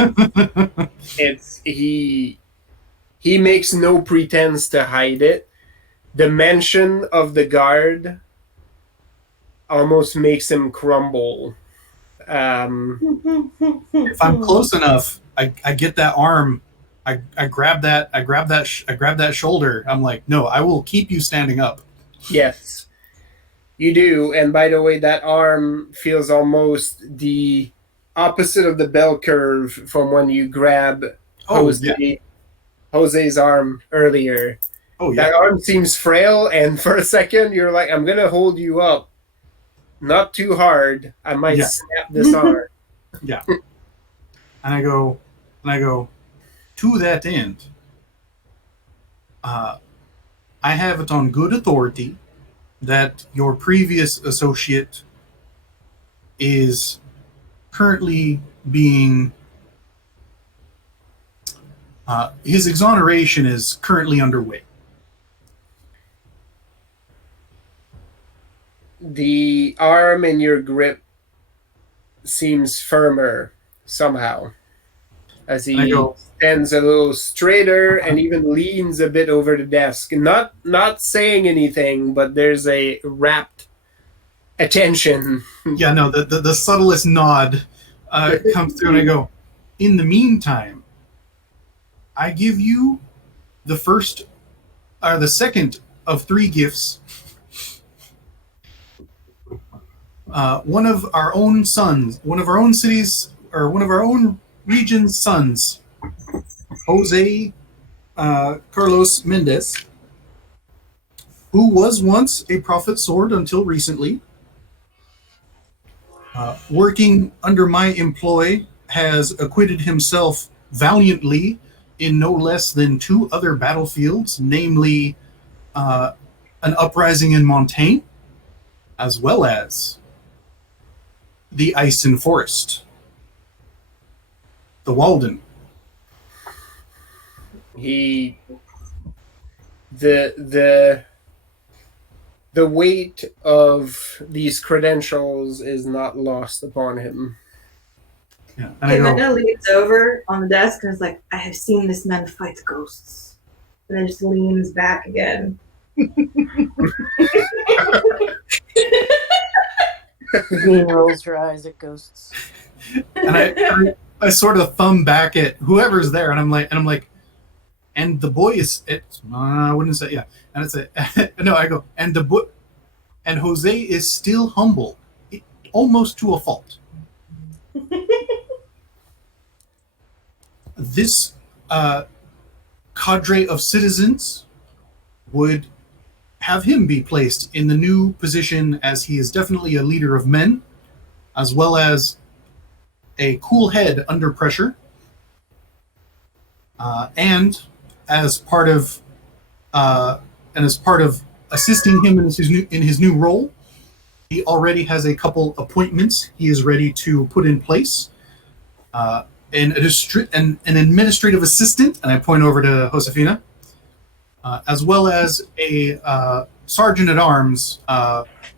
he makes no pretense to hide it. The mention of the guard almost makes him crumble. If I'm close enough, I get that arm. I grab that shoulder. I'm like, no, I will keep you standing up. Yes, you do. And by the way, that arm feels almost the opposite of the bell curve from when you grab Jose's arm earlier. Oh yeah. That arm seems frail, and for a second, you're like, I'm gonna hold you up. Not too hard. I might snap this arm. Yeah. And I go, to that end, I have it on good authority that your previous associate is currently being his exoneration is currently underway. The arm in your grip seems firmer somehow as he stands a little straighter and even leans a bit over the desk, not saying anything, but there's a rapt attention. Yeah, no, the subtlest nod comes through, and I go, in the meantime, I give you the second of 3 gifts. One of our own sons, one of our own cities, or one of our own region's sons, Jose Carlos Mendez, who was once a prophet sword until recently, working under my employ, has acquitted himself valiantly in no less than 2 other battlefields, namely an uprising in Montaigne, as well as the Ice and Forest, the Walden. The weight of these credentials is not lost upon him. Yeah, and Menda leans over on the desk and is like, I have seen this man fight ghosts. And then just leans back again. Green rolls her eyes at ghosts. And I sort of thumb back at whoever's there, and I'm like, and the boy is I wouldn't say, yeah, and it's no, I go, and and Jose is still humble, almost to a fault. This cadre of citizens would have him be placed in the new position, as he is definitely a leader of men, as well as a cool head under pressure, and as part of assisting him in his new role, he already has a couple appointments he is ready to put in place. An administrative assistant, and I point over to Josefina, as well as a sergeant at arms,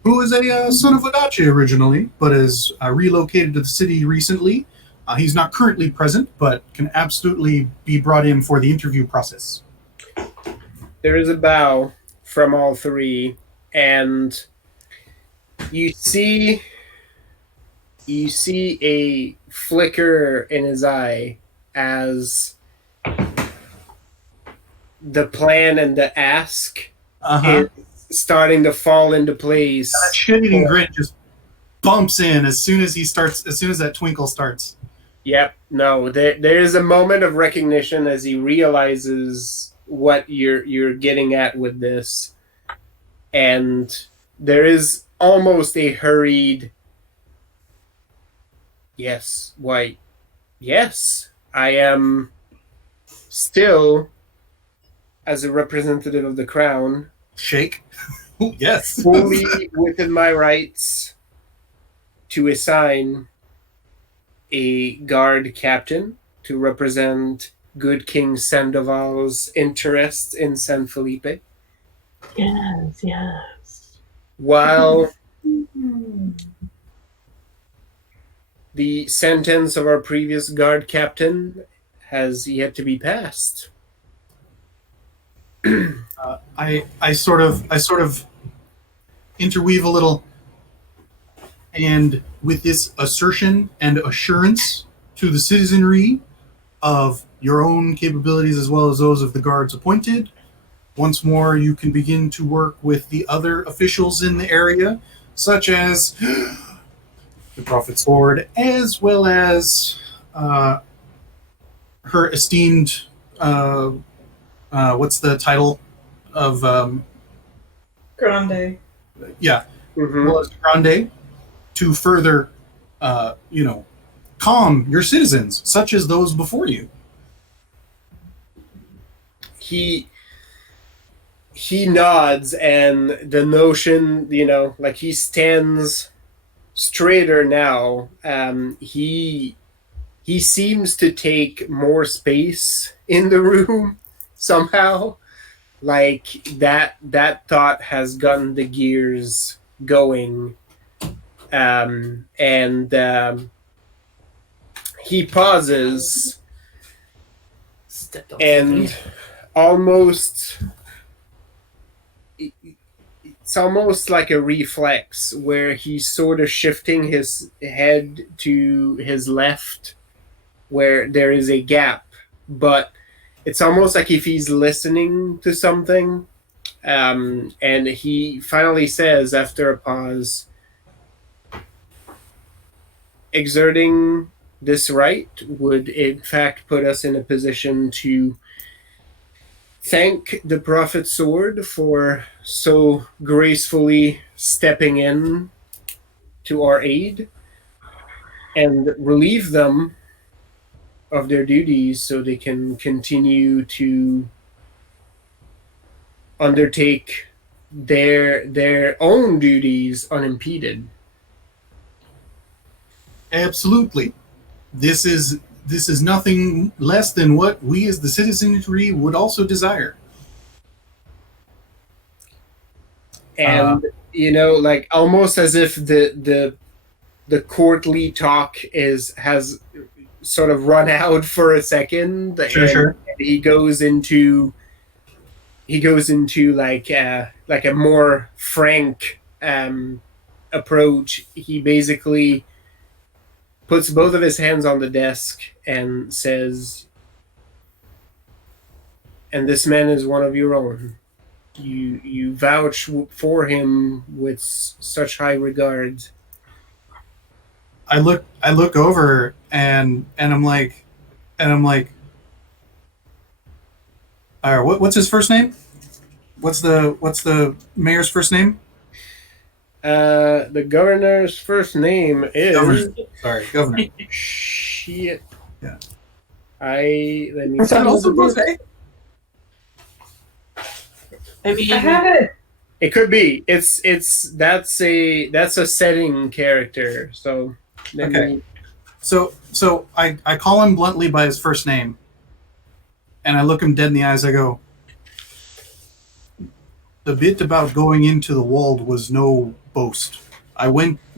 who is a son of Wadache originally, but is relocated to the city recently. He's not currently present, but can absolutely be brought in for the interview process. There is a bow from all 3, and you see a flicker in his eye as the plan and the ask is starting to fall into place. That shit-eating grin just bumps in as soon as that twinkle starts. Yep. No, there is a moment of recognition as he realizes what you're getting at with this, and there is almost a hurried, yes, why, yes, I am still, as a representative of the crown, Shake. Yes. fully within my rights to assign a guard captain to represent good King Sandoval's interests in San Felipe, Yes. while the sentence of our previous guard captain has yet to be passed. I sort of interweave a little, and with this assertion and assurance to the citizenry of your own capabilities as well as those of the guards appointed, once more you can begin to work with the other officials in the area, such as the Prophet Sword, as well as her esteemed what's the title of Grande. yeah, Mhm. well as Grande, to further calm your citizens, such as those before you. He nods, and the notion, like he stands straighter now. He seems to take more space in the room somehow. Like that thought has gotten the gears going, and he pauses Stepped on and something. almost it's almost like a reflex where he's sort of shifting his head to his left where there is a gap, but it's almost like if he's listening to something. And he finally says, after a pause, exerting this right would in fact put us in a position to thank the Prophet Sword for so gracefully stepping in to our aid and relieve them of their duties so they can continue to undertake their own duties unimpeded. Absolutely. This is nothing less than what we as the citizenry would also desire. And like almost as if the courtly talk has sort of run out for a second. Sure. And he goes into like a more frank approach. He basically puts both of his hands on the desk and says, "And this man is one of your own. You vouch for him with such high regard." I look over and I'm like, all right, what's his first name? What's the mayor's first name? The governor's first name is Governor. Shit. Yeah. Let me. Is that also Jose? I mean, I have it. It could be. That's a setting character. So Okay. So I call him bluntly by his first name, and I look him dead in the eyes. I go, the bit about going into the walled was no boast.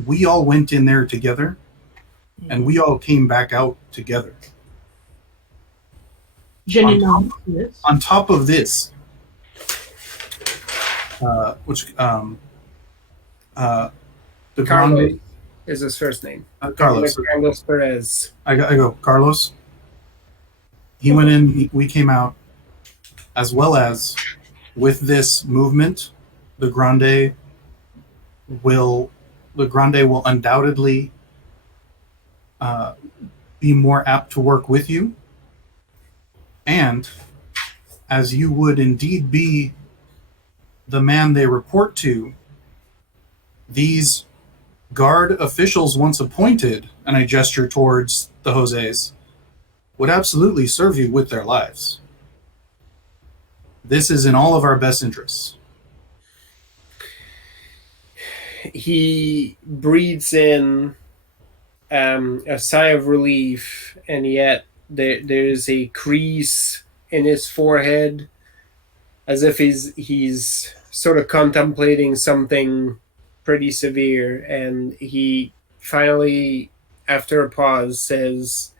We all went in there together, and we all came back out together. Jenny On nods. Yes. On top of this, the Carlos Grande, is his first name. Carlos. Carlos Perez. I go, Carlos. He went in, we came out, as well as with this movement, the Grande will undoubtedly be more apt to work with you. And as you would indeed be the man they report to, these guard officials once appointed, and I gesture towards the Jose's, would absolutely serve you with their lives. This is in all of our best interests. he breathes in a sigh of relief, and yet there's a crease in his forehead, as if he's sort of contemplating something pretty severe, and he finally, after a pause, says,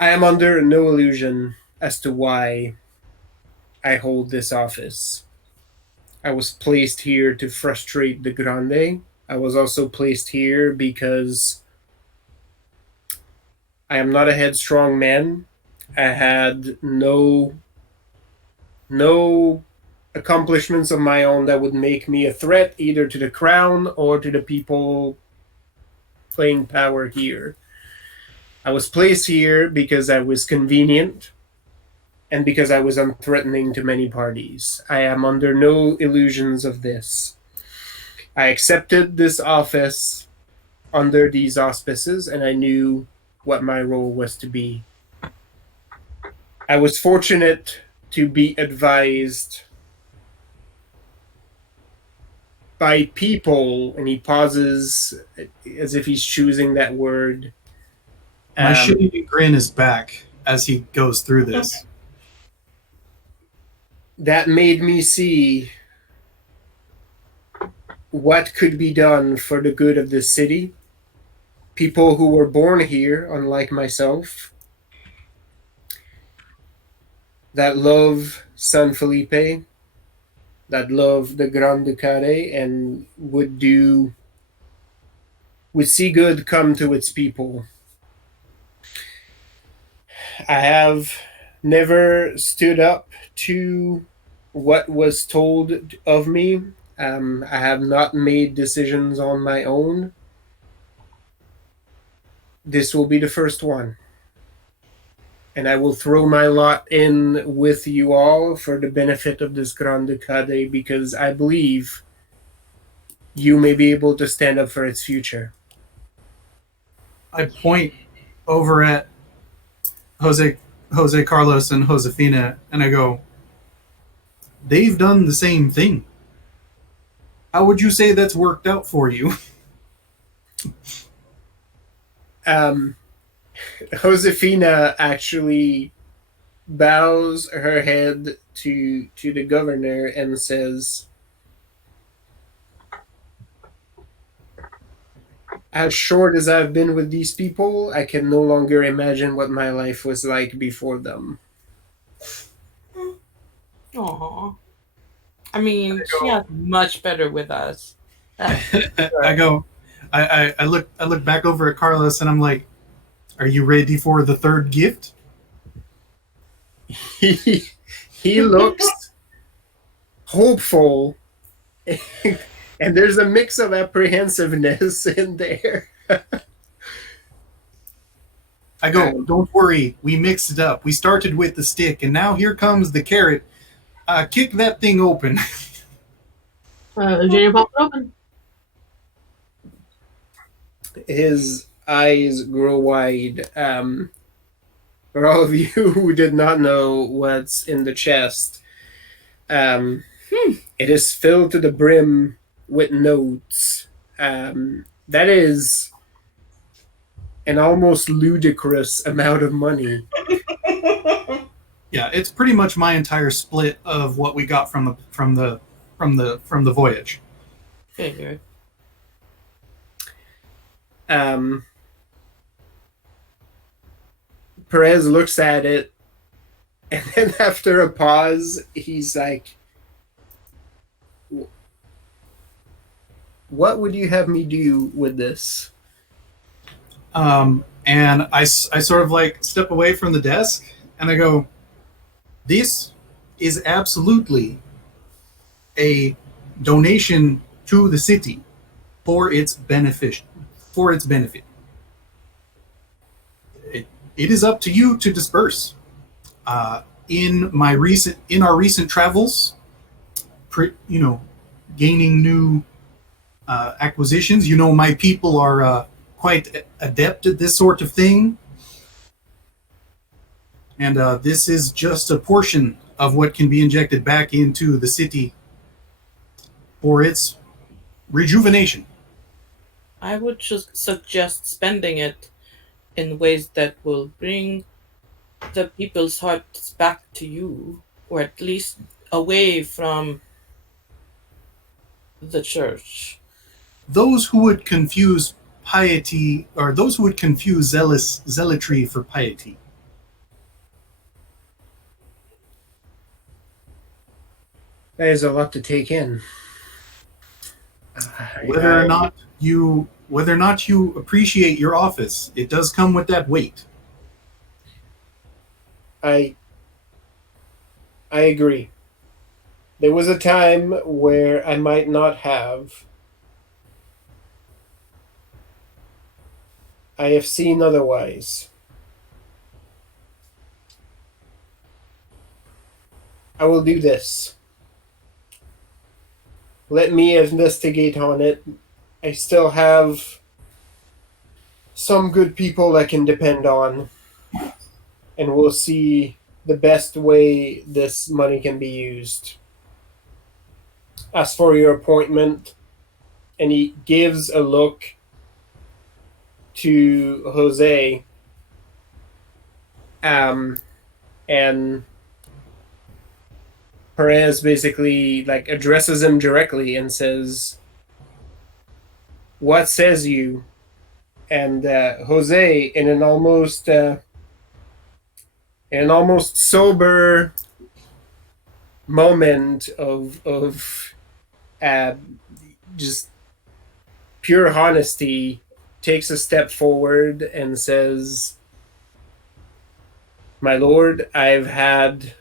I am under no illusion as to why I hold this office. I was placed here to frustrate the Grande. I was also placed here because I am not a headstrong man. I had no accomplishments of my own that would make me a threat either to the crown or to the people playing power here. I was placed here because I was convenient and because I was unthreatening to many parties. I am under no illusions of this. I accepted this office under these auspices, and I knew what my role was to be. I was fortunate to be advised by people, and he pauses as if he's choosing that word. My shitty grin is back as he goes through this. That made me see what could be done for the good of the city. People who were born here, unlike myself, that love San Felipe, that love the Grand Ducade, and would see good come to its people. I have never stood up to what was told of me. I have not made decisions on my own. This will be the first one. And I will throw my lot in with you all for the benefit of this Grand Ducade, because I believe you may be able to stand up for its future. I point over at Jose Carlos and Josefina, and I go, they've done the same thing. How would you say that's worked out for you? Josefina actually bows her head to the governor and says, as short as I've been with these people, I can no longer imagine what my life was like before them. Aww. I mean, she has much better with us. I go, I look back over at Carlos and I'm like, are you ready for the third gift? He looks hopeful, and there's a mix of apprehensiveness in there. I go, don't worry, we mixed it up. We started with the stick, and now here comes the carrot. Kick that thing open. Jenny popped it open. His eyes grow wide. For all of you who did not know what's in the chest, it is filled to the brim with notes. That is an almost ludicrous amount of money. Yeah, it's pretty much my entire split of what we got from the voyage. Figure. Perez looks at it, and then after a pause, he's like, what would you have me do with this? And I sort of like step away from the desk, and I go, this is absolutely a donation to the city for its benefit. It is up to you to disperse. In our recent travels, gaining new acquisitions. My people are quite adept at this sort of thing, and this is just a portion of what can be injected back into the city for its rejuvenation. I would just suggest spending it in ways that will bring the people's hearts back to you, or at least away from the church. Those who would confuse piety, or those who would confuse zealotry for piety. That is a lot to take in. Whether or not you appreciate your office, it does come with that weight. I agree. There was a time where I might not have. I have seen otherwise. I will do this. Let me investigate on it. I still have some good people I can depend on. And we'll see the best way this money can be used. As for your appointment, and he gives a look to Jose, and Perez basically like addresses him directly and says, "What says you?" And Jose, in an almost sober moment of just pure honesty, takes a step forward and says, "My lord, I've had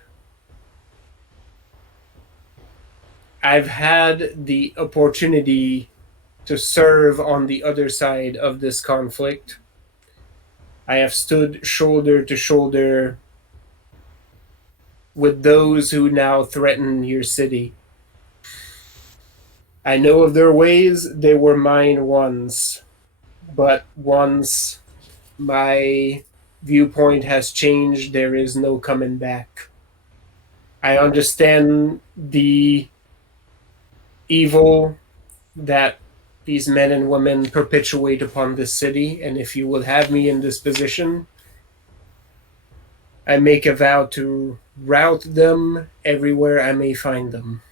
the opportunity to serve on the other side of this conflict. I have stood shoulder to shoulder with those who now threaten your city. I know of their ways, they were mine once, but once my viewpoint has changed, there is no coming back. I understand the evil that these men and women perpetuate upon this city, and if you will have me in this position, I make a vow to rout them everywhere I may find them."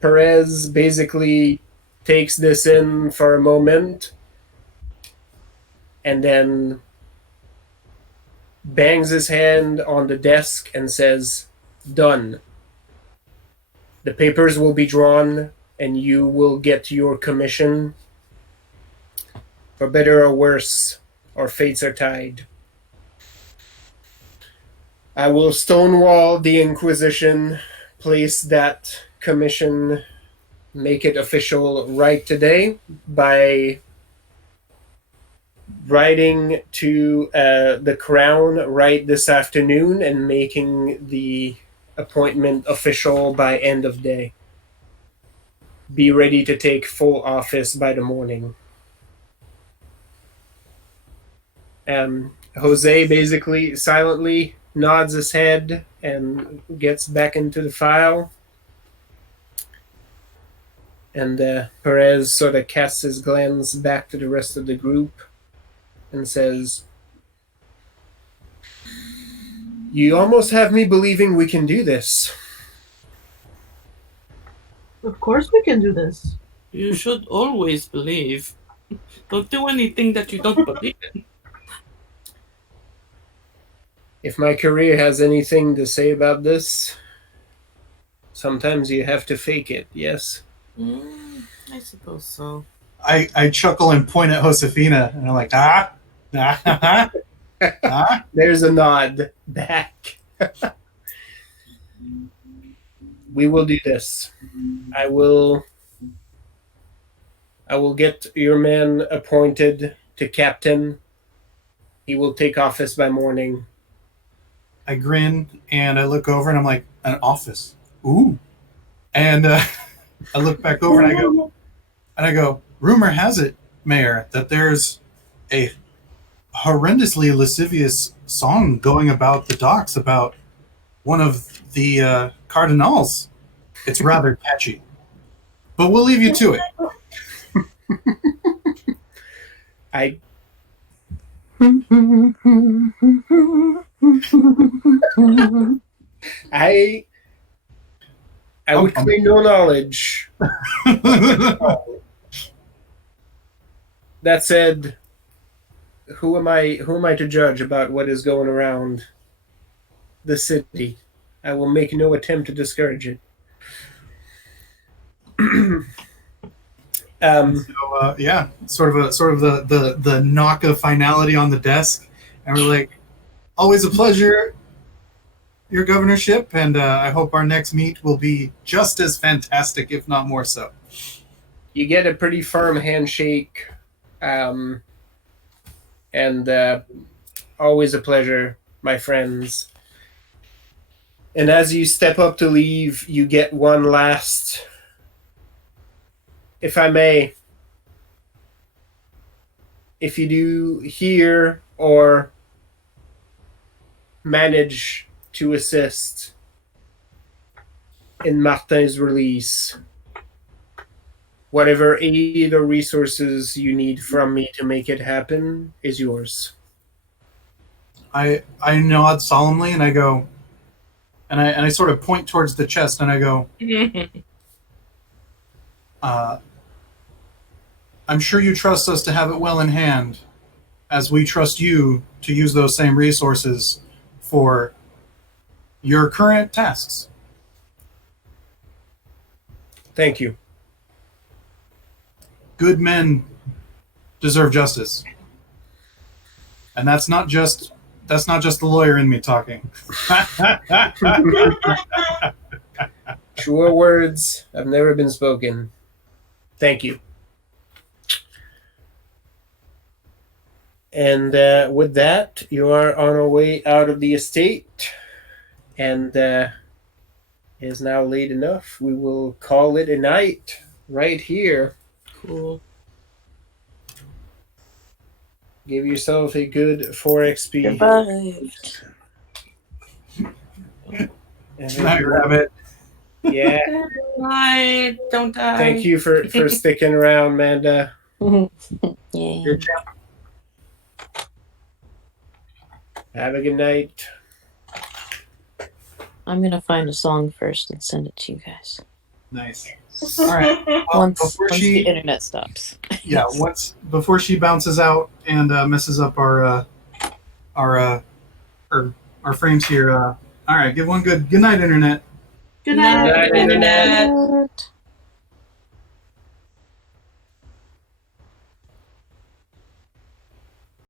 Perez basically takes this in for a moment and then bangs his hand on the desk and says, "Done. The papers will be drawn and you will get your commission. For better or worse, our fates are tied. I will stonewall the Inquisition, place that commission, make it official right today by writing to the Crown right this afternoon and making the appointment official by end of day. Be ready to take full office by the morning." Jose basically silently nods his head and gets back into the file. And Perez sort of casts his glance back to the rest of the group and says, "You almost have me believing we can do this." Of course we can do this. You should always believe. Don't do anything that you don't believe in. If my career has anything to say about this, sometimes you have to fake it, yes? I suppose so. I chuckle and point at Josefina, and I'm like, ah. There's a nod back. We will do this. I will get your man appointed to captain. He will take office by morning. I grin and I look over and I'm like, an office. Ooh. And I look back over and I go, rumor has it, Mayor, that there's a horrendously lascivious song going about the docks about one of the cardinals. It's rather catchy. But we'll leave you to it. I I would claim no knowledge. That said, who am I to judge about what is going around the city? I will make no attempt to discourage it. So, yeah, sort of the knock of finality on the desk, and we're like, always a pleasure, your governorship, and I hope our next meet will be just as fantastic, if not more so. You get a pretty firm handshake, and always a pleasure, my friends. And as you step up to leave, you get one last, if I may, if you do hear or manage to assist in Martin's release, whatever aid or resources you need from me to make it happen is yours. I nod solemnly, and I go, and I sort of point towards the chest, and I go, I'm sure you trust us to have it well in hand, as we trust you to use those same resources for your current tasks. Thank you. Good men deserve justice. And that's not just the lawyer in me talking. Truer words have never been spoken. Thank you. And with that, you are on our way out of the estate. And it is now late enough. We will call it a night right here. Cool. Give yourself a good 4 XP. Survived. And Night, Rabbit. yeah. Bye. Don't die. Thank you for sticking around, Amanda. Yeah. Good job. Have a good night. I'm gonna find a song first and send it to you guys. Nice. All right. Once Before the she, internet stops. yeah, before she bounces out and messes up our frames here. All right, give one good night, internet. Good night. Good night, internet. Internet.